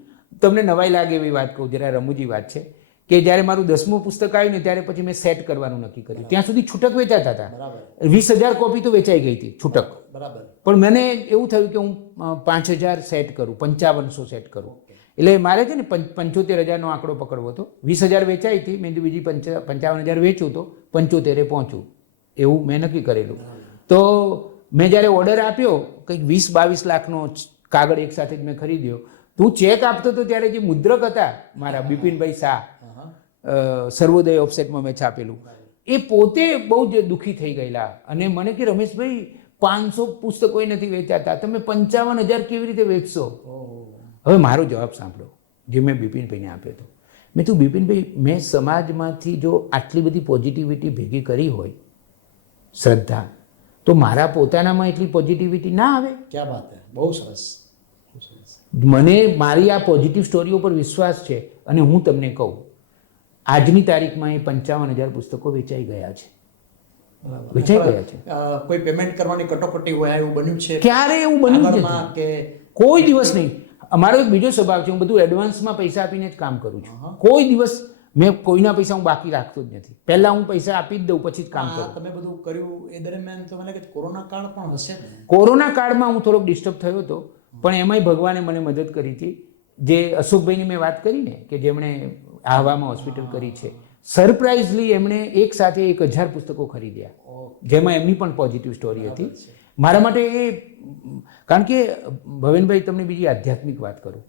તમને નવાઈ લાગે એવી વાત કહું, જરા રમૂજી વાત છે કે જ્યારે મારું 10મું પુસ્તક આવ્યું ને ત્યારે પછી મેં સેટ કરવાનું નક્કી કર્યું. ત્યાં સુધી છૂટક વેચાતા હતા. બરાબર. 20,000 કોપી તો વેચાઈ ગઈ હતી છૂટક. બરાબર. પણ મને એવું થયું કે હું 5,000 સેટ કરું, 5500 સેટ કરું. એટલે મારે છે ને 75,000નો આંકડો પકડવો હતો. 20,000 વેચાઈ હતી, મેં બીજી 55,000 વેચ્યું તો 75 પહોંચું, એવું મેં નક્કી કરેલું. તો મેં જ્યારે ઓર્ડર આપ્યો, કંઈક 20-22 લાખનો કાગળ એક સાથે જ મેં ખરીદ્યો. હું ચેક આપતો હતો ત્યારે જે મુદ્રક હતા મારા બિપિનભાઈ શાહ, સર્વોદય ઓફસેટમાં મેં છાપેલું, એ પોતે બહુ જ દુઃખી થઈ ગયેલા. અને મને કે રમેશભાઈ 500 પુસ્તકો નથી વેચાતા, તમે 55,000 કેવી રીતે વેચશો? હવે મારો જવાબ સાંભળો, જે મેં બિપિનભાઈને આપ્યો હતો. મેં તું બિપિનભાઈ, મેં સમાજમાંથી જો આટલી બધી પોઝિટિવિટી ભેગી કરી હોય, શ્રદ્ધા, તો મારા પોતાનામાં એટલી પોઝિટિવિટી ના આવે? ક્યાં વાત હે, બહુ સરસ. મને મારી આ પોઝિટિવ સ્ટોરીઓ પર વિશ્વાસ છે. અને હું તમને કહું, આજની તારીખમાં એ 55,000 પુસ્તકો વેચાઈ ગયા છે. વેચાઈ ગયા છે. કોઈ પેમેન્ટ કરવાની કટોકટી હોય એવું બન્યું છે? ક્યારે એવું બન્યું જ આગળમાં નથી. કે કોઈ દિવસ નહીં. અમારો એક બીજો સ્વભાવ છે, હું બધું એડવાન્સમાં પૈસા આપીને જ કામ કરું છું. કોઈ દિવસ મેં કોઈના પૈસા હું બાકી રાખતો જ નથી. પહેલા હું પૈસા આપી જ દઉં, પછી જ કામ કરું. તમે બધું કર્યું એ દરમિયાન તો મને કે કોરોના કાળ પણ હશે ને? કોરોના કાળમાં હું થોડોક ડિસ્ટર્બ થયો હતો, પણ એમાંય ભગવાને મને મદદ કરી હતી. જે અશોકભાઈની મેં વાત કરી ને, કે જેમણે આહવામાં હોસ્પિટલ કરી છે, સરપ્રાઇઝલી એમણે એક સાથે 1,000 પુસ્તકો ખરીદ્યા, જેમાં એમની પણ પોઝિટિવ સ્ટોરી હતી. મારા માટે એ, કારણ કે ભવેનભાઈ, તમને બીજી આધ્યાત્મિક વાત કરું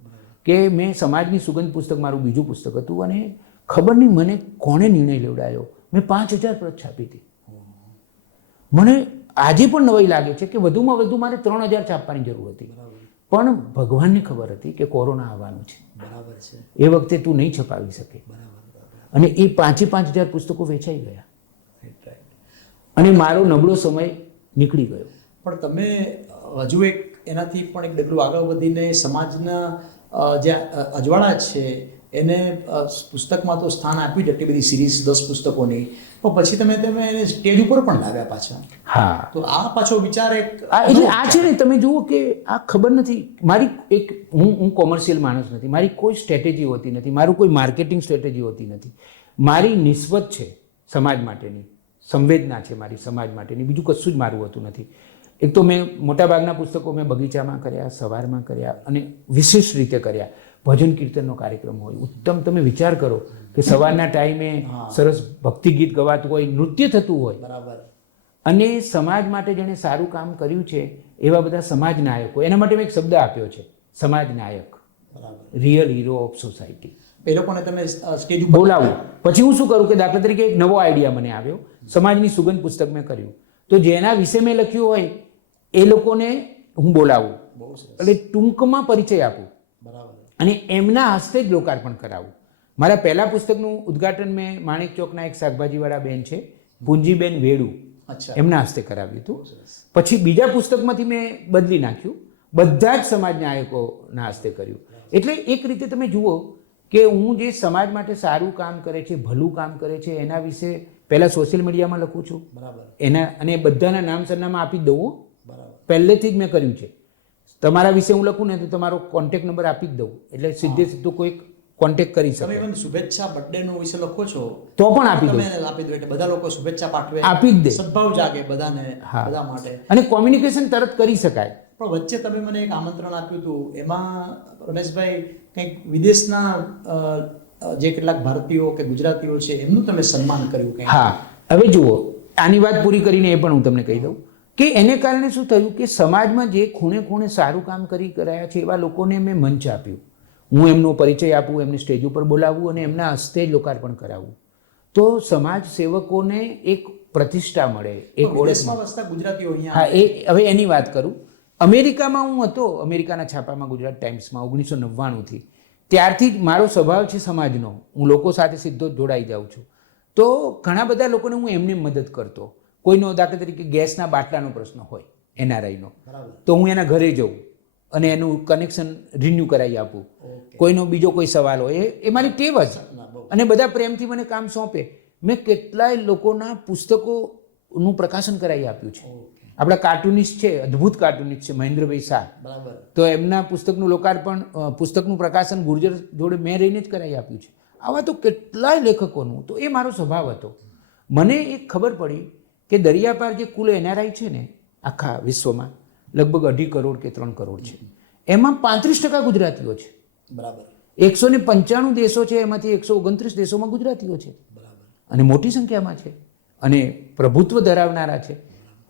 કે મેં સમાજની સુગંધ પુસ્તક, મારું બીજું પુસ્તક હતું, અને ખબર નહીં મને કોણે નિર્ણય લેવડાયો, મેં 5,000 પ્રત છાપી હતી. મને આજે પણ નવાઈ લાગે છે કે વધુમાં વધુ મારે 3,000 છાપવાની જરૂર હતી. પણ ભગવાનને ખબર હતી કે કોરોના આવવાનું છે. બરાબર છે. એ વખતે તું નહીં છપાવી શકે. અને એ 5,000 પુસ્તકો વેચાઈ ગયા. અને મારો નબળો સમય નીકળી ગયો. પણ તમે હજુ એક એનાથી પણ એક ડગલું આગળ વધીને સમાજના જે અજવાળા છે એને પુસ્તકમાં તો સ્થાન આપ્યું જ, એટલી બધી સિરીઝ 10 પુસ્તકોની, પણ પછી તમે એને સ્ટેજ ઉપર પણ લાવ્યા પાછા. હા, તો આ પાછો વિચાર એક એટલે આ છે ને, તમે જુઓ કે આ ખબર નથી મારી એક, હું કોમર્શિયલ માણસ નથી, મારી કોઈ સ્ટ્રેટેજી હોતી નથી, મારું કોઈ માર્કેટિંગ સ્ટ્રેટેજી હોતી નથી. મારી નિસ્બત છે સમાજ માટેની, સંવેદના છે મારી સમાજ માટેની, બીજું કશું જ મારું હોતું નથી. એક તો મેં મોટાભાગના પુસ્તકો મેં બગીચામાં કર્યા, સવારમાં કર્યા, અને વિશેષ રીતે કર્યા. ભજન કીર્તનનો કાર્યક્રમ હોય ઉત્તમ, તમે વિચાર કરો કે સવારના ટાઈમે સરસ ભક્તિ ગીત ગવાતું હોય, નૃત્ય થતું હોય. બરાબર. અને સમાજ માટે જેણે સારું કામ કર્યું છે એવા બધા સમાજ નાયકો, એના માટે મેં એક શબ્દ આપ્યો છે, સમાજ નાયક, રિયલ હીરો ઓફ સોસાયટી. એ લોકોને તમે સ્ટેજ ઉપર બોલાવું. પછી હું શું કરું કે દાખલા તરીકે એક નવો આઈડિયા મને આવ્યો, સમાજની સુગંધ પુસ્તક મેં કર્યું, તો જેના વિશે મેં લખ્યું હોય એ લોકોને હું બોલાવું, એટલે ટૂંકમાં પરિચય આપું અને એમના હસ્તે જ લોકાર્પણ કરાવું. મારા પહેલા પુસ્તકનું ઉદ્ઘાટન મેં માણેક ચોકના એક શાકભાજીવાળા બેન છે, પૂંજીબેન વેડુ, એમના હસ્તે કરાવ્યું હતું. પછી બીજા પુસ્તકમાંથી મેં બદલી નાખ્યું, બધા જ સમાજ નાયકોના હસ્તે કર્યું. એટલે એક રીતે તમે જુઓ કે હું જે સમાજ માટે સારું કામ કરે છે, ભલું કામ કરે છે, એના વિશે પહેલાં સોશિયલ મીડિયામાં લખું છું, એના અને બધાના નામ સરનામા આપી દઉં. પહેલેથી જ મેં કર્યું છે. તમારા વિશે હું લખું ને તો તમારો કોન્ટેક્ટ નંબર આપી જ દઉં, એટલે સીધે સીધું કોઈ કોન્ટેક્ટ કરી શકે. તમે શુભેચ્છા બર્થડેનો વિશે લખો છો તો પણ આપી દઉં, એટલે બધા લોકો શુભેચ્છા પાઠવે, આપી જ દે, સદભાવ જાગે બધાને, બધા માટે, અને કોમ્યુનિકેશન તરત કરી શકાય. પણ વચ્ચે તમે મને એક આમંત્રણ આપ્યું હતું, એમાં રમેશભાઈ કંઈક વિદેશના જે કેટલાક ભારતીયો કે ગુજરાતીઓ છે એમનું તમે સન્માન કર્યું કંઈક. હા, હવે જુઓ, આની વાત પૂરી કરીને એ પણ હું તમને કહી દઉં કે એને કારણે શું થયું કે સમાજમાં જે ખૂણે ખૂણે સારું કામ કરી રહ્યા છે એવા લોકોને મેં મંચ આપ્યું. હું એમનો પરિચય આપું, એમને સ્ટેજ ઉપર બોલાવું અને એમના હસ્તે લોકાર્પણ કરાવું. તો સમાજ સેવકોને એક પ્રતિષ્ઠા મળે, એક વિદેશમાં વસતા ગુજરાતીઓ અહીંયા. હા, હવે એની વાત કરું. અમેરિકામાં હું હતો, અમેરિકાના છાપામાં, ગુજરાત ટાઈમ્સમાં 1999થી. ત્યારથી જ મારો સ્વભાવ છે સમાજનો, હું લોકો સાથે સીધો જોડાઈ જાઉં છું. તો ઘણા બધા લોકોને હું એમને મદદ કરતો. કોઈનો દાખલા તરીકે ગેસના બાટલાનો પ્રશ્ન હોય NRIનો, તો હું એના ઘરે જઉં અને એનું કનેક્શન રિન્યૂ કરાવી આપું. કોઈનો બીજો કોઈ સવાલ હોય, એ મારી ટેવ જ. અને બધા પ્રેમથી મને કામ સોંપે. મેં કેટલાય લોકોના પુસ્તકોનું પ્રકાશન કરાવી આપ્યું છે. આપણા કાર્ટુનિસ્ટ છે, અદ્ભુત કાર્ટુનિસ્ટ છે મહેન્દ્રભાઈ શાહ, તો એમના પુસ્તકનું લોકાર્પણ, પુસ્તકનું પ્રકાશન ગુર્જર જોડે મેં રહીને જ કરાવી આપ્યું છે. આવા તો કેટલાય લેખકોનું. તો એ મારો સ્વભાવ હતો. મને એક ખબર પડી કે દરિયાપાર જે કુલ NRI છે ને આખા વિશ્વમાં, લગભગ 2.5 કરોડ કે 3 કરોડ છે, એમાં 35% ગુજરાતીઓ છે. બરાબર. 195 દેશો છે, એમાંથી 129 દેશોમાં ગુજરાતીઓ છે, અને મોટી સંખ્યામાં છે, અને પ્રભુત્વ ધરાવનારા છે.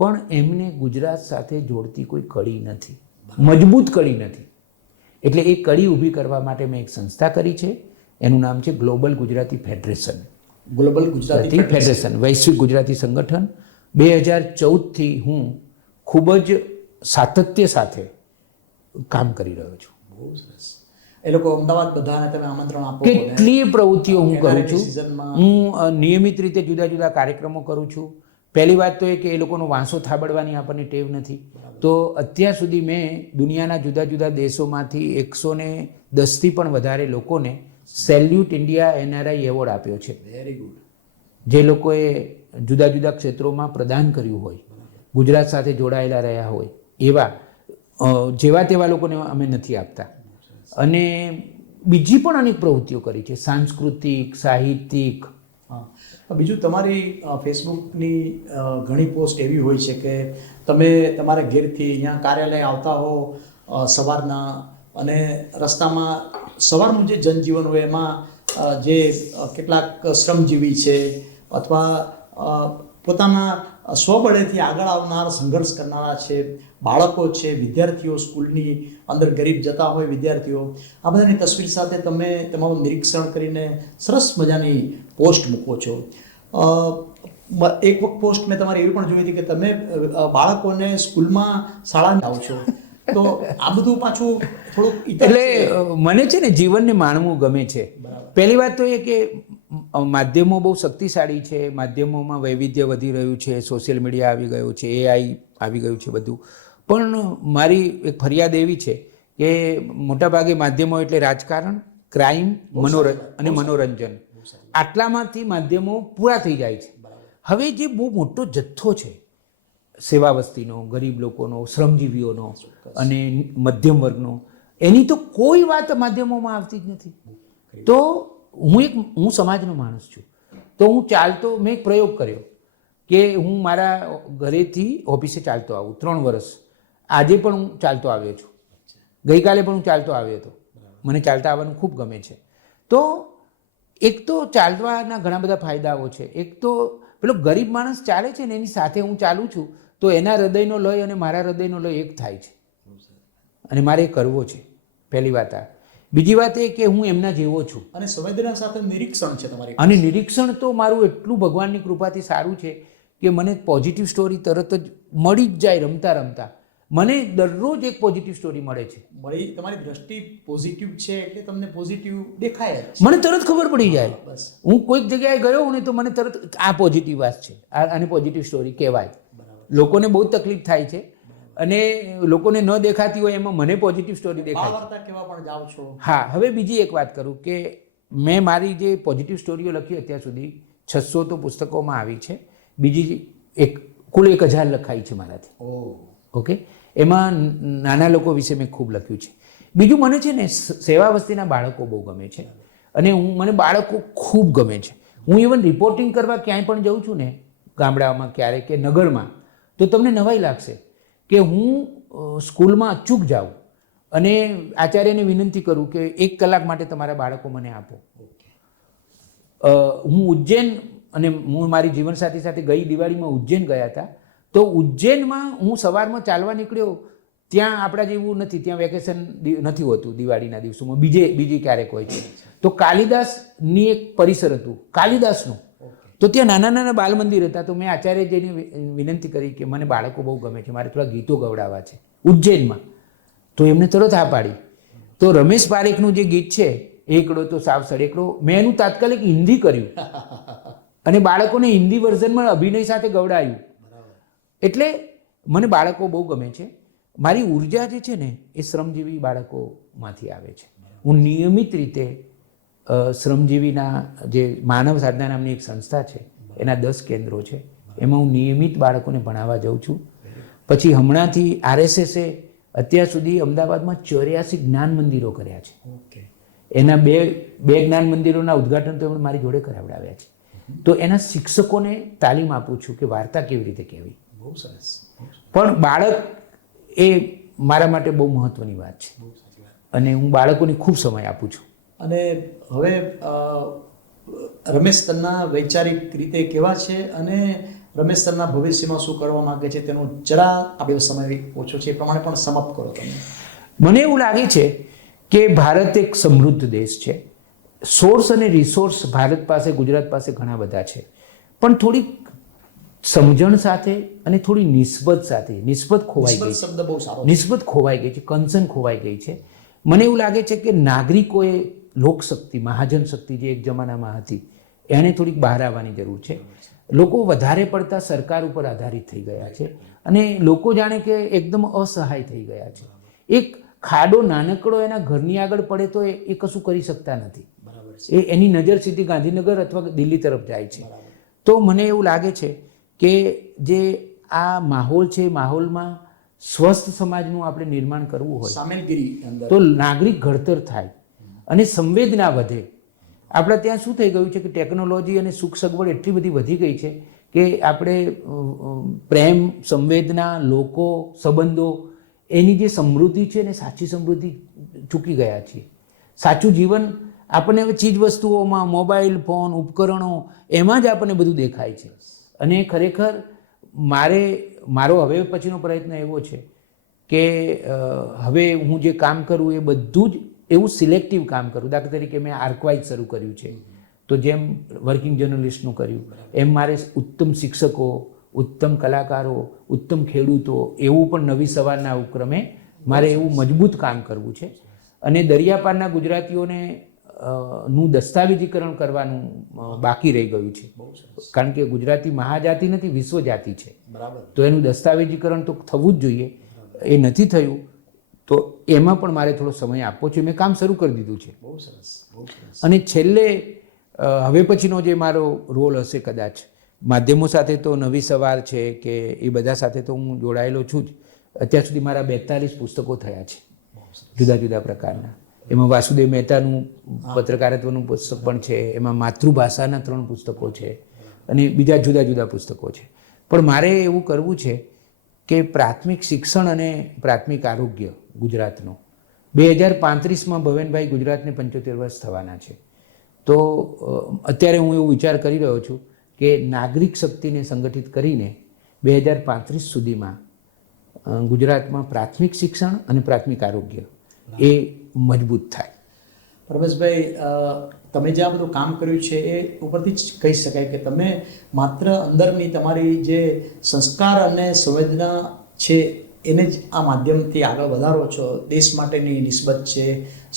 પણ એમને ગુજરાત સાથે જોડતી કોઈ કડી નથી, મજબૂત કડી નથી. એટલે એ કડી ઊભી કરવા માટે મેં એક સંસ્થા કરી છે, એનું નામ છે global Gujarati federation. Global Gujarati federation, વૈશ્વિક ગુજરાતી સંગઠન. 2014થી હું ખૂબ જ સાતત્ય સાથે કામ કરી રહ્યો છું. બહુ સરસ. એ લોકો અમદાવાદ બધાને તમે આમંત્રણ આપો? કેટલી પ્રવૃત્તિઓ હું કરું છું. હું નિયમિત રીતે જુદા જુદા કાર્યક્રમો કરું છું. પહેલી વાત તો એ કે એ લોકોનો વાંસો થાબડવાની આપણને ટેવ નથી. તો અત્યાર સુધી મેં દુનિયાના જુદા જુદા દેશોમાંથી 110થી પણ વધારે લોકોને સેલ્યુટ ઇન્ડિયા NRI એવોર્ડ આપ્યો છે. Very good. જે લોકોએ જુદા જુદા ક્ષેત્રોમાં પ્રદાન કર્યું હોય, ગુજરાત સાથે જોડાયેલા રહ્યા હોય, એવા જેવા તેવા લોકોને અમે નથી આપતા. અને બીજી પણ અનેક પ્રવૃત્તિઓ કરી છે, સાંસ્કૃતિક, સાહિત્યિક. બીજું તમારી ફેસબુકની ઘણી પોસ્ટ એવી હોય છે કે તમે તમારા ઘેરથી અહીંયા કાર્યાલય આવતા હો સવારના, અને રસ્તામાં સવારનું જે જનજીવન હોય એમાં જે કેટલાક શ્રમજીવી છે અથવા પોતાના સ્વબળેથી આગળ આવનાર, સંઘર્ષ કરનારા છે, બાળકો છે, વિદ્યાર્થીઓ, સ્કૂલની અંદર ગરીબ જતા હોય વિદ્યાર્થીઓ, આ બધાની તસવીર સાથે તમે તમારું નિરીક્ષણ કરીને સરસ મજાની પોસ્ટ મૂકો છો. એક વખત પોસ્ટ મેં તમારી એવી પણ જોઈ હતી કે તમે બાળકોને સ્કૂલમાં શાળામાં આવો છો, તો આ બધું પાછું થોડુંક એટલે મને છે ને જીવનને માણવું ગમે છે. પહેલી વાત તો એ કે માધ્યમો બહુ શક્તિશાળી છે, માધ્યમોમાં વૈવિધ્ય વધી રહ્યું છે, સોશિયલ મીડિયા આવી ગયું છે, AI આવી ગયું છે બધું. પણ મારી એક ફરિયાદ એવી છે કે મોટાભાગે માધ્યમો એટલે રાજકારણ, ક્રાઇમ, અને મનોરંજન, આટલામાંથી માધ્યમો પૂરા થઈ જાય છે. હવે જે બહુ મોટો જથ્થો છે સેવા વસ્તીનો, ગરીબ લોકોનો, શ્રમજીવીઓનો અને મધ્યમ વર્ગનો, એની તો કોઈ વાત માધ્યમોમાં આવતી જ નથી. તો હું સમાજનો માણસ છું, તો હું ચાલતો, મેં એક પ્રયોગ કર્યો કે હું મારા ઘરેથી ઓફિસે ચાલતો આવું 3 વર્ષ. આજે પણ હું ચાલતો આવ્યો છું, ગઈકાલે પણ હું ચાલતો આવ્યો હતો. મને ચાલતા આવવાનું ખૂબ ગમે છે. તો એક તો ચાલવાના ઘણા બધા ફાયદાઓ છે. એક તો પેલો ગરીબ માણસ ચાલે છે ને એની સાથે હું ચાલું છું તો એના હૃદયનો લય અને મારા હૃદયનો લય એક થાય છે, અને મારે એ કરવો છે. પહેલી વાત આ. બીજી વાત એ કે હું એમના જેવો છું. અને સંવેદના સાથે નિરીક્ષણ છે તમારી. અને નિરીક્ષણ તો મારું એટલું ભગવાનની કૃપાથી સારું છે કે મને પોઝિટિવ સ્ટોરી તરત જ મળી જ જાય. રમતા રમતા મને દરરોજ એક પોઝિટિવ સ્ટોરી મળે છે. તમારી દ્રષ્ટિ પોઝિટિવ છે એટલે તમને પોઝિટિવ દેખાય જ. મને તરત ખબર પડી જાય. હું કોઈક જગ્યાએ ગયો ને તો મને તરત આ પોઝિટિવ વાત છે, આને પોઝિટિવ સ્ટોરી કહેવાય. લોકોને બહુ તકલીફ થાય છે અને લોકોને ન દેખાતી હોય એમાં મને પોઝિટિવ સ્ટોરી દેખાય. કેવા પણ જાઓ છો. હા, હવે બીજી એક વાત કરું કે મેં મારી જે પોઝિટિવ સ્ટોરીઓ લખી અત્યાર સુધી 600 તો પુસ્તકોમાં આવી છે. બીજી કુલ 1000 લખાઈ છે મારાથી. ઓકે, એમાં નાના લોકો વિશે મેં ખૂબ લખ્યું છે. બીજું મને છે ને સેવા વસ્તીના બાળકો બહુ ગમે છે, અને મને બાળકો ખૂબ ગમે છે. હું ઇવન રિપોર્ટિંગ કરવા ક્યાંય પણ જાઉં છું ને, ગામડામાં ક્યારેક કે નગરમાં, તો તમને નવાઈ લાગશે કે હું સ્કૂલમાં અચૂક જાઉં અને આચાર્યને વિનંતી કરું કે 1 કલાક માટે તમારા બાળકો મને આપો. હું ઉજ્જૈન, અને હું મારી જીવનસાથી સાથે ગઈ દિવાળીમાં ઉજ્જૈન ગયા હતા. તો ઉજ્જૈનમાં હું સવારમાં ચાલવા નીકળ્યો, ત્યાં આપણા જેવું નથી, ત્યાં વેકેશન નથી હોતું દિવાળીના દિવસોમાં, બીજી ક્યારેક હોય છે. તો કાલિદાસની એક પરિસર હતું, કાલિદાસનું. તો ત્યાં નાના નાના બાલ મંદિર હતા. તો મેં આચાર્યજીને વિનંતી કરી કે મને બાળકો બહુ ગમે છે, મારે થોડા ગીતો ગવડાવવા છે ઉજ્જૈનમાં. તો એમને તરત હા પાડી. તો રમેશ પારેખનું જે ગીત છે, એકડો તો સાવ સડેકડો, મેં એનું તાત્કાલિક હિન્દી કર્યું અને બાળકોને હિન્દી વર્ઝનમાં અભિનય સાથે ગવડાવ્યું. એટલે મને બાળકો બહુ ગમે છે. મારી ઉર્જા જે છે ને એ શ્રમજીવી બાળકોમાંથી આવે છે. હું નિયમિત રીતે શ્રમજીવીના જે માનવ સાધના નામની એક સંસ્થા છે, એના 10 કેન્દ્રો છે, એમાં હું નિયમિત બાળકોને ભણાવવા જાઉં છું. પછી હમણાંથી RSSએ અત્યાર સુધી અમદાવાદમાં 84 જ્ઞાન મંદિરો કર્યા છે. એના બે જ્ઞાન મંદિરોના ઉદ્ઘાટન તો એમણે મારી જોડે કરાવડાવ્યા છે. તો એના શિક્ષકોને તાલીમ આપું છું કે વાર્તા કેવી રીતે કહેવી. બહુ સરસ. પણ બાળક એ મારા માટે બહુ મહત્વની વાત છે, અને હું બાળકોને ખૂબ સમય આપું છું. અને હવે રમેશ તન્ના વૈચારિક રીતે કેવા છે અને રમેશ તન્ના ભવિષ્યમાં શું કરવા માંગે છે તેનો જરા આપણે સમય ઓછો છે એ પ્રમાણે પણ સમાપ્ત કરો તમે. મને એવું લાગે છે કે ભારત એક સમૃદ્ધ દેશ છે. સોર્સ અને રિસોર્સ ભારત પાસે, ગુજરાત પાસે ઘણા બધા છે, પણ થોડીક સમજણ સાથે અને થોડી નિસ્બત સાથે, નિસ્બત ખોવાઈ ગઈ શબ્દ બહુ સારો. નિસ્બત ખોવાઈ ગઈ છે, કન્સર્ન ખોવાઈ ગઈ છે. મને એવું લાગે છે કે નાગરિકોએ લોકશક્તિ, મહાજન શક્તિ જે એક જમાનામાં હતી, એને થોડીક બહાર આવવાની જરૂર છે. લોકો વધારે પડતા સરકાર ઉપર આધારિત થઈ ગયા છે અને લોકો જાણે કે એકદમ અસહાય થઈ ગયા છે. એક ખાડો નાનકડો એના ઘરની આગળ પડે તો એ કશું કરી શકતા નથી. એની નજર સીધી ગાંધીનગર અથવા દિલ્હી તરફ જાય છે. તો મને એવું લાગે છે કે જે આ માહોલ છે, માહોલમાં સ્વસ્થ સમાજનું આપણે નિર્માણ કરવું હોય, સામેલગીરી, તો નાગરિક ઘડતર થાય અને સંવેદના વધે. આપણે ત્યાં શું થઈ ગયું છે કે ટેકનોલોજી અને સુખ સગવડ એટલી બધી વધી ગઈ છે કે આપણે પ્રેમ, સંવેદના, લોકો, સંબંધો, એની જે સમૃદ્ધિ છે ને સાચી સમૃદ્ધિ ચૂકી ગયા છીએ. સાચું જીવન આપણને હવે ચીજ વસ્તુઓમાં, મોબાઈલ ફોન, ઉપકરણો, એમાં જ આપણને બધું દેખાય છે. અને ખરેખર મારો હવે પછીનો પ્રયત્ન એવો છે કે હવે હું જે કામ કરું એ બધું જ એવું સિલેક્ટિવ કામ કરું. દાખલા તરીકે મેં આર્કવાઇઝ શરૂ કર્યું છે, તો જેમ વર્કિંગ જર્નલિસ્ટનું કર્યું એમ મારે ઉત્તમ શિક્ષકો, ઉત્તમ કલાકારો, ઉત્તમ ખેડૂતો એવું પણ નવી સવારના ઉપક્રમે મારે એવું મજબૂત કામ કરવું છે અને દરિયાપારના ગુજરાતીઓને નું દસ્તાવેજીકરણ કરવાનું બાકી રહી ગયું છે, કારણ કે ગુજરાતી મહાજાતિ નથી, વિશ્વ જાતિ છે. બરાબર. તો એનું દસ્તાવેજીકરણ તો થવું જ જોઈએ. એ નથી થયું તો એમાં પણ મારે થોડો સમય આપવો છે. મેં કામ શરૂ કરી દીધું છે. બહુ સરસ, બહુ સરસ. અને છેલ્લે હવે પછીનો જે મારો રોલ હશે, કદાચ માધ્યમો સાથે તો નવી સવાર છે કે એ બધા સાથે તો હું જોડાયેલો છું જ. અત્યાર સુધી મારા 42 પુસ્તકો થયા છે, જુદા જુદા પ્રકારના. એમાં વાસુદેવ મહેતાનું પત્રકારત્વનું પુસ્તક પણ છે, એમાં માતૃભાષાના 3 પુસ્તકો છે અને બીજા જુદા જુદા પુસ્તકો છે. પણ મારે એવું કરવું છે કે પ્રાથમિક શિક્ષણ અને પ્રાથમિક આરોગ્ય ગુજરાતનો 2035માં ભવેનભાઈ ગુજરાતને 75 વર્ષ થવાના છે. તો અત્યારે હું એવું વિચાર કરી રહ્યો છું કે નાગરિક શક્તિને સંગઠિત કરીને 2035 સુધીમાં ગુજરાતમાં પ્રાથમિક શિક્ષણ અને પ્રાથમિક આરોગ્ય એ મજબૂત થાય. પરમેશભાઈ, તમે જે આ બધું કામ કર્યું છે એ ઉપરથી જ કહી શકાય કે તમે માત્ર અંદરની તમારી જે સંસ્કાર અને સંવેદના છે એને જ આ માધ્યમથી આગળ વધારો છો. દેશ માટેની નિસ્બત છે,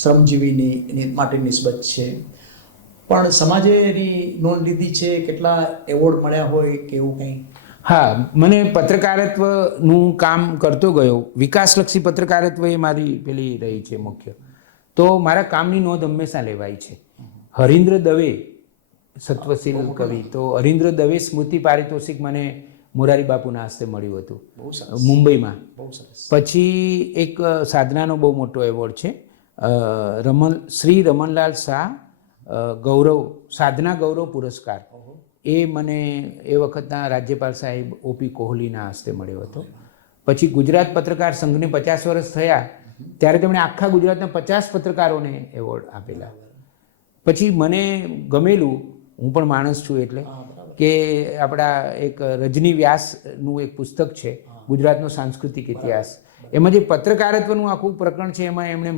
શ્રમજીવીની માટેની નિસ્બત છે, પણ સમાજે એની નોંધ લીધી છે, કેટલા એવોર્ડ મળ્યા હોય કે એવું કંઈ? હા, મને પત્રકારત્વનું કામ કરતો ગયો, વિકાસલક્ષી પત્રકારત્વ એ મારી પેલી રહી છે મુખ્ય. તો મારા કામની નોંધ હંમેશા લેવાય છે. હરીન્દ્ર દવે, સત્વશીલ કવિ, તો હરીન્દ્ર દવે સ્મૃતિ પારિતોષિક મને મોરારી બાપુના હસ્તે મળ્યું હતું મુંબઈમાં. પછી એક સાધનાનો બહુ મોટો એવોર્ડ છે, શ્રી રમણલાલ શાહ ગૌરવ સાધના ગૌરવ પુરસ્કાર. એ મને એ વખતના રાજ્યપાલ સાહેબ ઓપી કોહલીના હસ્તે મળ્યો હતો. પછી ગુજરાત પત્રકાર સંઘને 50 વર્ષ થયા ત્યારે તેમણે આખા ગુજરાતના 50 પત્રકારોને એવોર્ડ આપેલા. પછી મને ગમેલું, હું પણ માણસ છું એટલે, કે આપણા એક રજની વ્યાસનું એક પુસ્તક છે ગુજરાતનો સાંસ્કૃતિક ઇતિહાસ. એમાં જે પત્રકારત્વનું આખું પ્રકરણ છે એમાં એમણે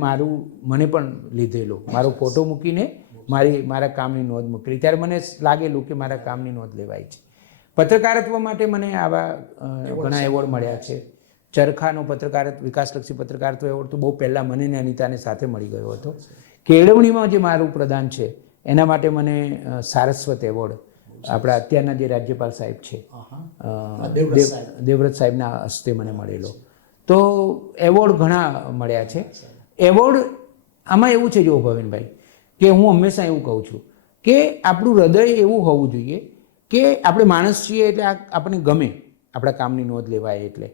મને પણ લીધેલો, મારો ફોટો મૂકીને મારા કામની નોંધ મૂકેલી. ત્યારે મને લાગેલું કે મારા કામની નોંધ લેવાય છે. પત્રકારત્વ માટે મને આવા ઘણા એવોર્ડ મળ્યા છે. ચરખાનો વિકાસલક્ષી પત્રકારત્વ એવોર્ડ તો બહુ પહેલાં મને ને અનિતાને સાથે મળી ગયો હતો. કેળવણીમાં જે મારું પ્રદાન છે એના માટે મને સારસ્વત એવોર્ડ આપણા અત્યારના જે રાજ્યપાલ સાહેબ છે દેવવ્રત સાહેબના હસ્તે મને મળેલો. તો એવોર્ડ ઘણા મળ્યા છે. એવોર્ડ આમાં એવું છે, જો ભવેનભાઈ, કે હું હંમેશા એવું કહું છું કે આપણું હૃદય એવું હોવું જોઈએ કે આપણે માણસ છીએ એટલે આપણને ગમે આપણા કામની નોંધ લેવાય એટલે,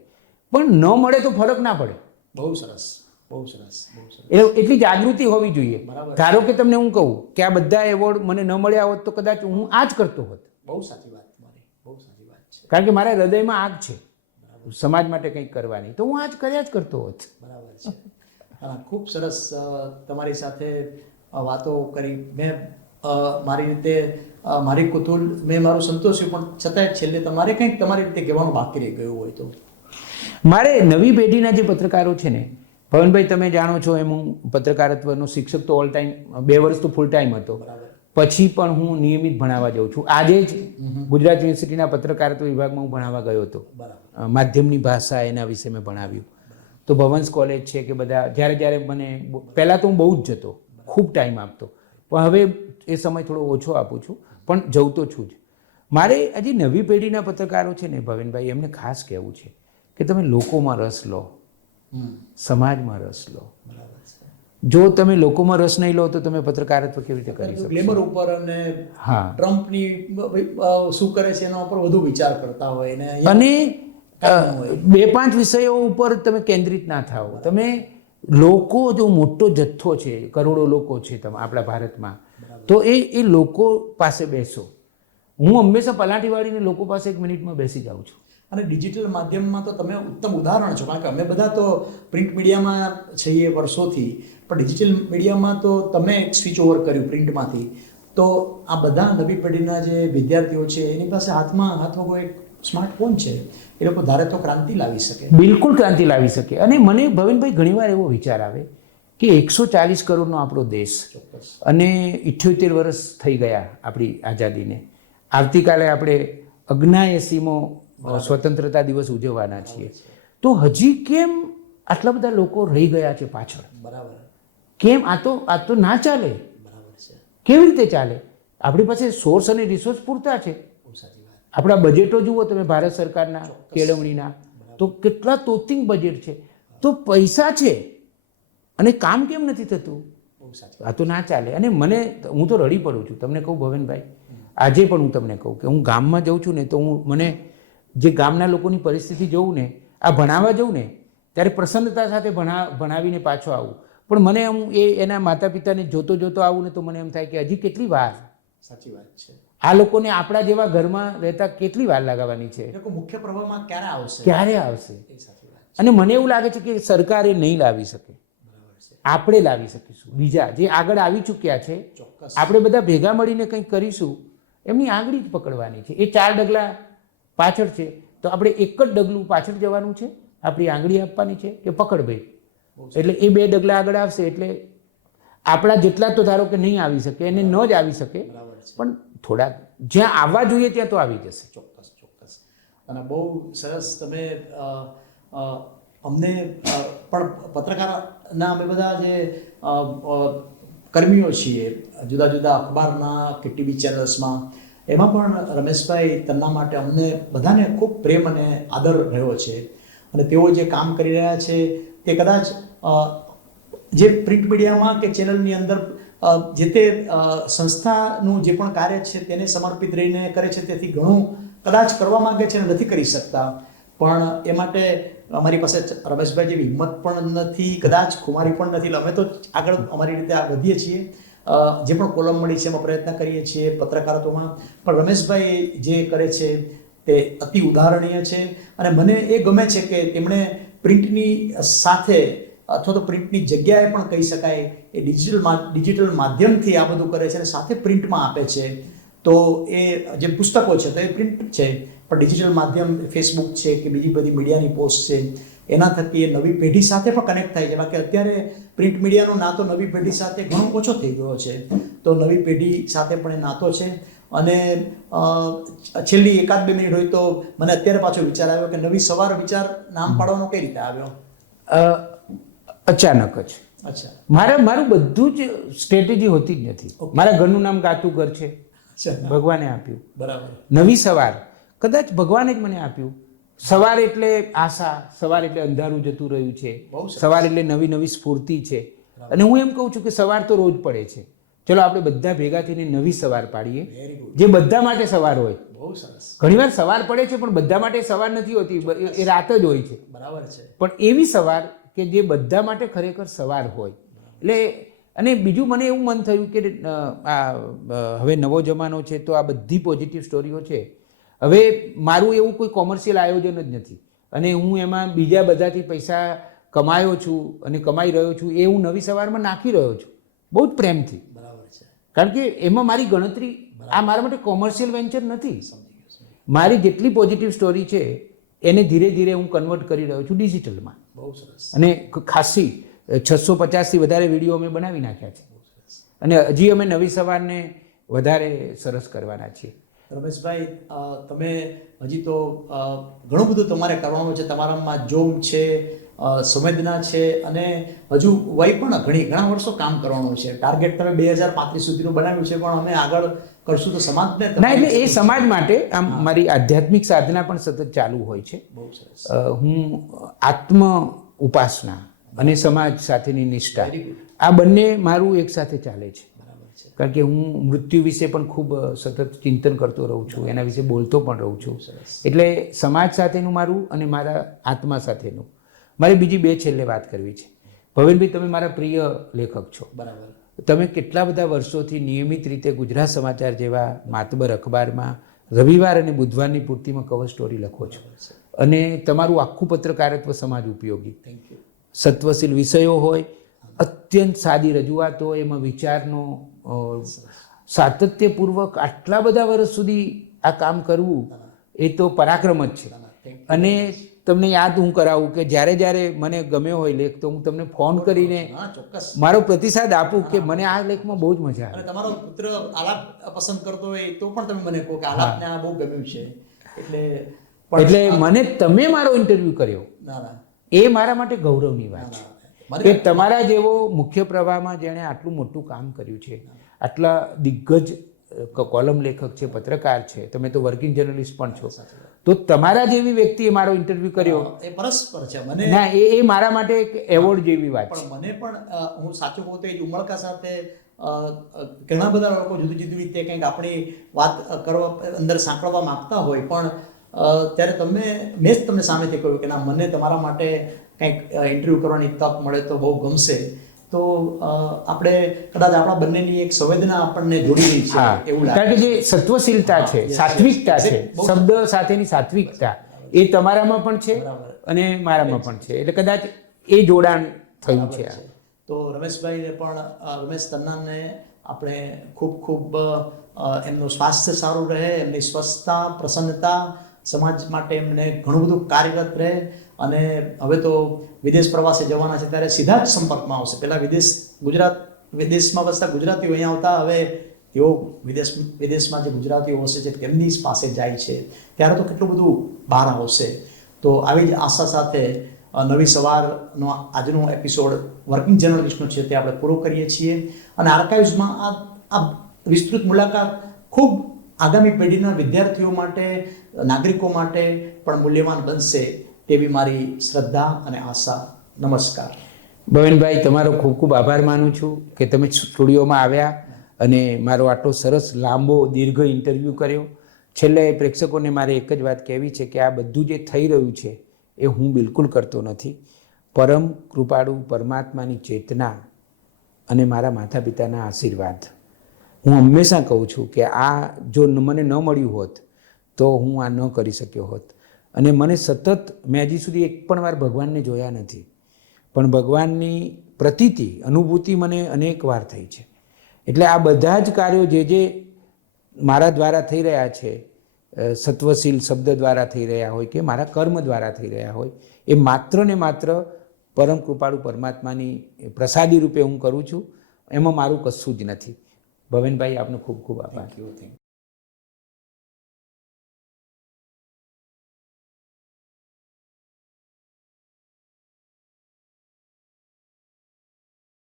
પણ ન મળે તો ફરક ના પડે. બહુ સરસ, બહુ સરસ, બહુ સરસ. એટલી જાગૃતિ હોવી જોઈએ. ધારો કે તમને હું કહું કે આ બધા એવોર્ડ મને ન મળ્યા હોત તો કદાચ હું આ જ કરતો હોત. બહુ સાચી વાત તમારી, બહુ સાચી વાત છે. કારણ કે મારા હૃદયમાં આગ છે સમાજ માટે કંઈક કરવાની, તો હું આ જ કર્યા જ કરતો હોત. બરાબર છે. ખૂબ સરસ તમારી સાથે વાતો કરી. મેં મારી રીતે મારી કુતુલ મેં મારું સંતોષ્યું, પણ છતાંય છેલ્લે તમારે કંઈક તમારી રીતે કહેવાનું બાકી રહી ગયું હોય તો? મારે નવી પેઢીના જે પત્રકારો છે ને, ભવનભાઈ તમે જાણો છો એમ હું પત્રકારત્વનો શિક્ષક તો ઓલ ટાઈમ 2 વર્ષ તો ફૂલ ટાઈમ હતો. પછી પણ હું નિયમિત ભણાવવા જાઉં છું. આજે જ ગુજરાત યુનિવર્સિટીના પત્રકારત્વ વિભાગમાં હું ભણાવવા ગયો હતો. માધ્યમની ભાષા એના વિશે મેં ભણાવ્યું. તો ભવન્સ કોલેજ છે કે બધા જ્યારે મને પહેલાં તો હું બહુ જ જતો, ખૂબ ટાઈમ આપતો, પણ હવે એ સમય થોડો ઓછો આપું છું, પણ જઉં તો છું જ. મારે હજી નવી પેઢીના પત્રકારો છે ને ભવેનભાઈ, એમને ખાસ કહેવું છે કે તમે લોકોમાં રસ લો, સમાજમાં રસ લો. જો તમે લોકોમાં રસ નહીં લો તો તમે પત્રકારત્વ કેવી રીતે કરી શકો? ગ્લેમર ઉપર અને ટ્રમ્પની શું કરે છે એના ઉપર વધુ વિચાર કરતા હોય ને, અને 2-5 વિષયો ઉપર તમે કેન્દ્રિત ના થાઓ. તમે લોકો જો મોટો જથ્થો છે, કરોડો લોકો છે આપણા ભારતમાં, તો એ લોકો પાસે બેસો. હું હંમેશા પલાઠી વાળીને લોકો પાસે 1 મિનિટમાં બેસી જાઉં છું. અને ડિજિટલ માધ્યમમાં તો તમે ઉત્તમ ઉદાહરણ છો, કારણ કે અમે બધા તો પ્રિન્ટ મીડિયામાં છીએ વર્ષોથી, પણ ડિજિટલ મીડિયામાં તો તમે સ્વિચ ઓવર કર્યું પ્રિન્ટમાંથી. તો આ બધા નવી પેઢીના જે વિદ્યાર્થીઓ છે એની પાસે હાથમાં એક સ્માર્ટફોન છે, એ લોકો ધારે તો ક્રાંતિ લાવી શકે. બિલકુલ ક્રાંતિ લાવી શકે. અને મને ભવનભાઈ ઘણીવાર એવો વિચાર આવે કે 140 કરોડનો આપણો દેશ, અને 78 વર્ષ થઈ ગયા આપણી આઝાદીને. આવતીકાલે આપણે 79મો સ્વતંત્રતા દિવસ ઉજવવાના છીએ. તો હજી કેમ આટલા બધા લોકો રહી ગયા છે પાછળ. બરાબર. કેમ? આ તો ના ચાલે. બરાબર છે. કેવી રીતે ચાલે? આપણી પાસે સોર્સ અને રિસોર્સ પૂરતા છે. બહુ સાચી વાત. આપણા બજેટો જુઓ તમે ભારત સરકારના કેળવણીના, તો કેટલા તોતિંગ બજેટ છે. તો પૈસા છે અને કામ કેમ નથી થતું? બહુ સાચી. આ તો ના ચાલે. અને હું તો રડી પડું છું. તમને કહું ભવેનભાઈ, આજે પણ હું તમને કહું કે હું ગામમાં જાઉં છું ને તો મને જે ગામના લોકોની પરિસ્થિતિ જોઉં ને, આ ભણાવવા જાઉં ને ત્યારે પ્રસન્નતા સાથે ભણાવીને પાછો આવું. પણ મને હું એના માતા પિતાને જોતો આવું ને તો મને એમ થાય કે હજી કેટલી વાર. સાચી વાત છે. આ લોકોને આપણા જેવા ઘરમાં રહેતા કેટલી વાર લાગવાની છે? એ લોકો મુખ્ય પ્રવાહમાં ક્યારે આવશે? એ સાચી વાત. અને મને એવું લાગે છે કે સરકાર એ નહીં લાવી શકે. બરાબર છે. આપણે લાવી શકીશું. બીજા જે આગળ આવી ચૂક્યા છે, ચોક્કસ. આપણે બધા ભેગા મળીને કંઈક કરીશું. એમની આંગળી જ પકડવાની છે. એ 4 ડગલા પાછળ છે તો આપણે એક જ ડગલું પાછળ જવાનું છે. આપણી આંગળી આપવાની છે કે પકડ ભાઈ. એટલે એ 2 ડગલા આગળ આવશે. એટલે આપણા જેટલા તો ધારો કે નહીં આવી શકે, એને ન જ આવી શકે, પણ થોડા જ્યાં આવવા જોઈએ ત્યાં તો આવી જશે. ચોક્કસ. અને બહુ સરસ તમે અમને પણ પત્રકારના અમે બધા જે કર્મીઓ છીએ જુદા જુદા અખબારના કે ટીવી ચેનલ્સમાં, એમાં પણ રમેશભાઈ તન્ના માટે અમને બધાને ખૂબ પ્રેમ અને આદર રહ્યો છે. અને તેઓ જે કામ કરી રહ્યા છે તે કદાચ જે પ્રિન્ટ મીડિયામાં કે ચેનલની અંદર જે તે સંસ્થાનું જે પણ કાર્ય છે તેને સમર્પિત રહીને કરે છે, તેથી ઘણું કદાચ કરવા માંગે છે અને નથી કરી શકતા. પણ એ માટે અમારી પાસે રમેશભાઈ જેવી હિંમત પણ નથી, કદાચ ખુમારી પણ નથી. અમે તો આગળ અમારી રીતે વધીએ છીએ. જે પણ કોલમ મળી છે એમાં પ્રયત્ન કરીએ છીએ પત્રકારત્વમાં. પણ રમેશભાઈ જે કરે છે તે અતિ ઉદાહરણીય છે. અને મને એ ગમે છે કે તેમણે પ્રિન્ટની સાથે અથવા તો પ્રિન્ટની જગ્યાએ પણ કહી શકાય એ ડિજિટલ માધ્યમથી આ બધું કરે છે અને સાથે પ્રિન્ટમાં આપે છે. તો એ જે પુસ્તકો છે તો એ પ્રિન્ટ છે, પણ ડિજિટલ માધ્યમ ફેસબુક છે કે બીજી બધી મીડિયાની પોસ્ટ છે એના થકી એ નવી પેઢી સાથે પણ કનેક્ટ થાય છે. બાકી અત્યારે પ્રિન્ટ મીડિયાનો નાતો નવી પેઢી સાથે ઘણો ઓછો થઈ ગયો છે. તો નવી પેઢી સાથે પણ એ નાતો છે. અને છેલ્લી 1-2 મિનિટ હોય તો મને અત્યારે પાછો વિચાર આવ્યો કે નવી સવાર વિચાર નામ પાડવાનો કઈ રીતે આવ્યો? અચાનક જ. અચ્છા. મારું બધું જ સ્ટ્રેટેજી હોતી જ નથી. મારા ઘરનું નામ ગાતું ઘર છે, ભગવાને આપ્યું. બરાબર. નવી સવાર કદાચ ભગવાને જ મને આપ્યું. સવાર એટલે આશા, સવાર એટલે અંધારું જતું રહ્યું છે, સવાર એટલે નવી સ્ફૂર્તિ છે. અને હું એમ કહું છું કે સવાર તો રોજ પડે છે. ચલો આપણે બધા ભેગા થઈને નવી સવાર પાડીએ જે બધા માટે સવાર હોય. બહુ સરસ. ઘણીવાર સવાર પડે છે પણ બધા માટે સવાર નથી હોતી, એ રાત જ હોય છે. બરાબર છે. પણ એવી સવાર કે જે બધા માટે ખરેખર સવાર હોય. એટલે અને બીજું મને એવું મન થયું કે હવે નવો જમાનો છે તો આ બધી પોઝિટિવ સ્ટોરીઓ છે. હવે મારું એવું કોઈ કોમર્શિયલ આયોજન જ નથી અને હું એમાં બીજા બધાથી પૈસા કમાયો છું અને કમાઈ રહ્યો છું એ હું નવી સવારમાં નાખી રહ્યો છું બહુ જ પ્રેમથી. બરાબર છે. કારણ કે એમાં મારી ગણતરી, આ મારા માટે કોમર્શિયલ વેન્ચર નથી. મારી જેટલી પોઝિટિવ સ્ટોરી છે એને ધીરે ધીરે હું કન્વર્ટ કરી રહ્યો છું ડિજિટલમાં. બહુ સરસ. અને ખાસી 650થી વધારે વિડીયો અમે બનાવી નાખ્યા છે અને હજી અમે નવી સવારને વધારે સરસ કરવાના છીએ. રમેશભાઈ, તમે હજી તો ઘણું બધું તમારે કરવાનું છે. તમારામાં જોમ છે, સંવેદના છે અને હજુ વય પણ ઘણા વર્ષો કામ કરવાનું છે. ટાર્ગેટ તમે 2035 સુધીનું બનાવ્યું છે, પણ અમે આગળ કરશું તો સમાજને ના, એટલે એ સમાજ માટે આમ મારી આધ્યાત્મિક સાધના પણ સતત ચાલુ હોય છે. બહુ સરસ. હું આત્મ ઉપાસના અને સમાજ સાથેની નિષ્ઠા, આ બંને મારું એક સાથે ચાલે છે. કારણ કે હું મૃત્યુ વિશે પણ ખૂબ સતત ચિંતન કરતો રહું છું, એના વિશે બોલતો પણ રહું છું. એટલે સમાજ સાથેનું મારું અને મારા આત્મા સાથેનું. મારે બીજી 2 છેલ્લે વાત કરવી છે. ભવેનભાઈ, તમે મારા પ્રિય લેખક છો. બરાબર. તમે કેટલા બધા વર્ષોથી નિયમિત રીતે ગુજરાત સમાચાર જેવા માતબર અખબારમાં રવિવાર અને બુધવારની પૂર્તિમાં કવર સ્ટોરી લખો છો અને તમારું આખું પત્રકારત્વ સમાજ ઉપયોગી. Thank you. સત્વશીલ વિષયો હોય, અત્યંત સાદી રજૂઆતો હોય, એમાં વિચારનો સાતત્યપૂર્વક આટલા બધા વર્ષ સુધી આ કામ કરવું એ તો પરાક્રમ જ છે. અને તમને યાદ હું કરાવું કે જ્યારે મને ગમ્યો હોય લેખ તો હું તમને ફોન કરીને મારો પ્રતિસાદ આપું કે મને આ લેખમાં બહુ જ મજા આવે. અને તમારો પુત્ર આલાપ પસંદ કરતો હોય તો પણ તમે મને કહો કે આલાપને આ બહુ ગમ્યું છે. એટલે મને તમે મારો ઇન્ટરવ્યુ કર્યો એ મારા માટે ગૌરવની વાત છે કે તમારા જેવો મુખ્ય પ્રવાહમાં જેણે આટલું મોટું કામ કર્યું છે, આટલા દિગ્ગજ કોલમ લેખક છે, પત્રકાર છે, તમે તો વર્કિંગ જર્નલિસ્ટ પણ છો, તો તમારા જેવી વ્યક્તિએ મારો ઇન્ટરવ્યૂ કર્યો, એ પરસ્પર છે. મને ના એ મારા માટે એક એવોર્ડ જેવી વાત છે. પણ મને પણ હું સાચું કહું તો એ જ ઉમળકા સાથે ઘણા બધા લોકો જુદી જુદી રીતે કંઈક આપણી વાત કરવા અંદર સાંકળવા માંગતા હોય, પણ ત્યારે મેં જ તમને સામેથી કહ્યું કે ના, મને તમારા માટે કંઈક ઇન્ટરવ્યૂ કરવાની તક મળે તો બહુ ગમશે. તો આપણે કદાચ આપણા બંનેની એક સંવેદના આપણને જોડી રહી છે એવું લાગે. કારણ કે જે સત્વશીલતા છે, સાત્વિકતા છે, શબ્દ સાથેની સાત્વિકતા એ તમારામાં પણ છે અને મારામાં પણ છે, એટલે કદાચ એ જોડાણ થયું છે. તો રમેશભાઈને પણ, રમેશ તન્નાને આપણે ખૂબ ખૂબ એમનું સ્વાસ્થ્ય સારું રહે, એમની સ્વસ્થતા, પ્રસન્નતા, સમાજ માટે એમને ઘણું બધું કાર્યરત રહે. અને હવે તો વિદેશ પ્રવાસે જવાના છે ત્યારે સીધા જ સંપર્કમાં આવશે. પહેલાં વિદેશમાં વસતા ગુજરાતીઓ અહીંયા આવતા, હવે તેઓ વિદેશમાં જે ગુજરાતીઓ વસે છે તેમની પાસે જાય છે, ત્યારે તો કેટલું બધું બહાર આવશે. તો આવી જ આશા સાથે નવી સવારનો આજનો એપિસોડ વર્કિંગ જર્નલિસ્ટનો છે તે આપણે પૂરો કરીએ છીએ. અને આર્કાઇવ્સમાં આ વિસ્તૃત મુલાકાત ખૂબ આગામી પેઢીના વિદ્યાર્થીઓ માટે, નાગરિકો માટે પણ મૂલ્યવાન બનશે તેવી મારી શ્રદ્ધા અને આશા. નમસ્કાર. ભવેનભાઈ, તમારો ખૂબ ખૂબ આભાર માનું છું કે તમે સ્ટુડિયોમાં આવ્યા અને મારો આટલો સરસ લાંબો દીર્ઘ ઇન્ટરવ્યૂ કર્યો. છેલ્લે પ્રેક્ષકોને મારે એક જ વાત કહેવી છે કે આ બધું જે થઈ રહ્યું છે એ હું બિલકુલ કરતો નથી. પરમ કૃપાળુ પરમાત્માની ચેતના અને મારા માતા પિતાના આશીર્વાદ. હું હંમેશા કહું છું કે આ જો મને ન મળ્યું હોત તો હું આ ન કરી શક્યો હોત. અને મને સતત, મેં હજી સુધી એક પણ વાર ભગવાનને જોયા નથી, પણ ભગવાનની પ્રતીતિ, અનુભૂતિ મને અનેક વાર થઈ છે. એટલે આ બધા જ કાર્યો જે મારા દ્વારા થઈ રહ્યા છે, સત્વશીલ શબ્દ દ્વારા થઈ રહ્યા હોય કે મારા કર્મ દ્વારા થઈ રહ્યા હોય, એ માત્ર ને માત્ર પરમ કૃપાળુ પરમાત્માની પ્રસાદી રૂપે હું કરું છું. એમાં મારું કશું જ નથી. ભવેનભાઈ, આપનો ખૂબ ખૂબ આભાર. Thank you.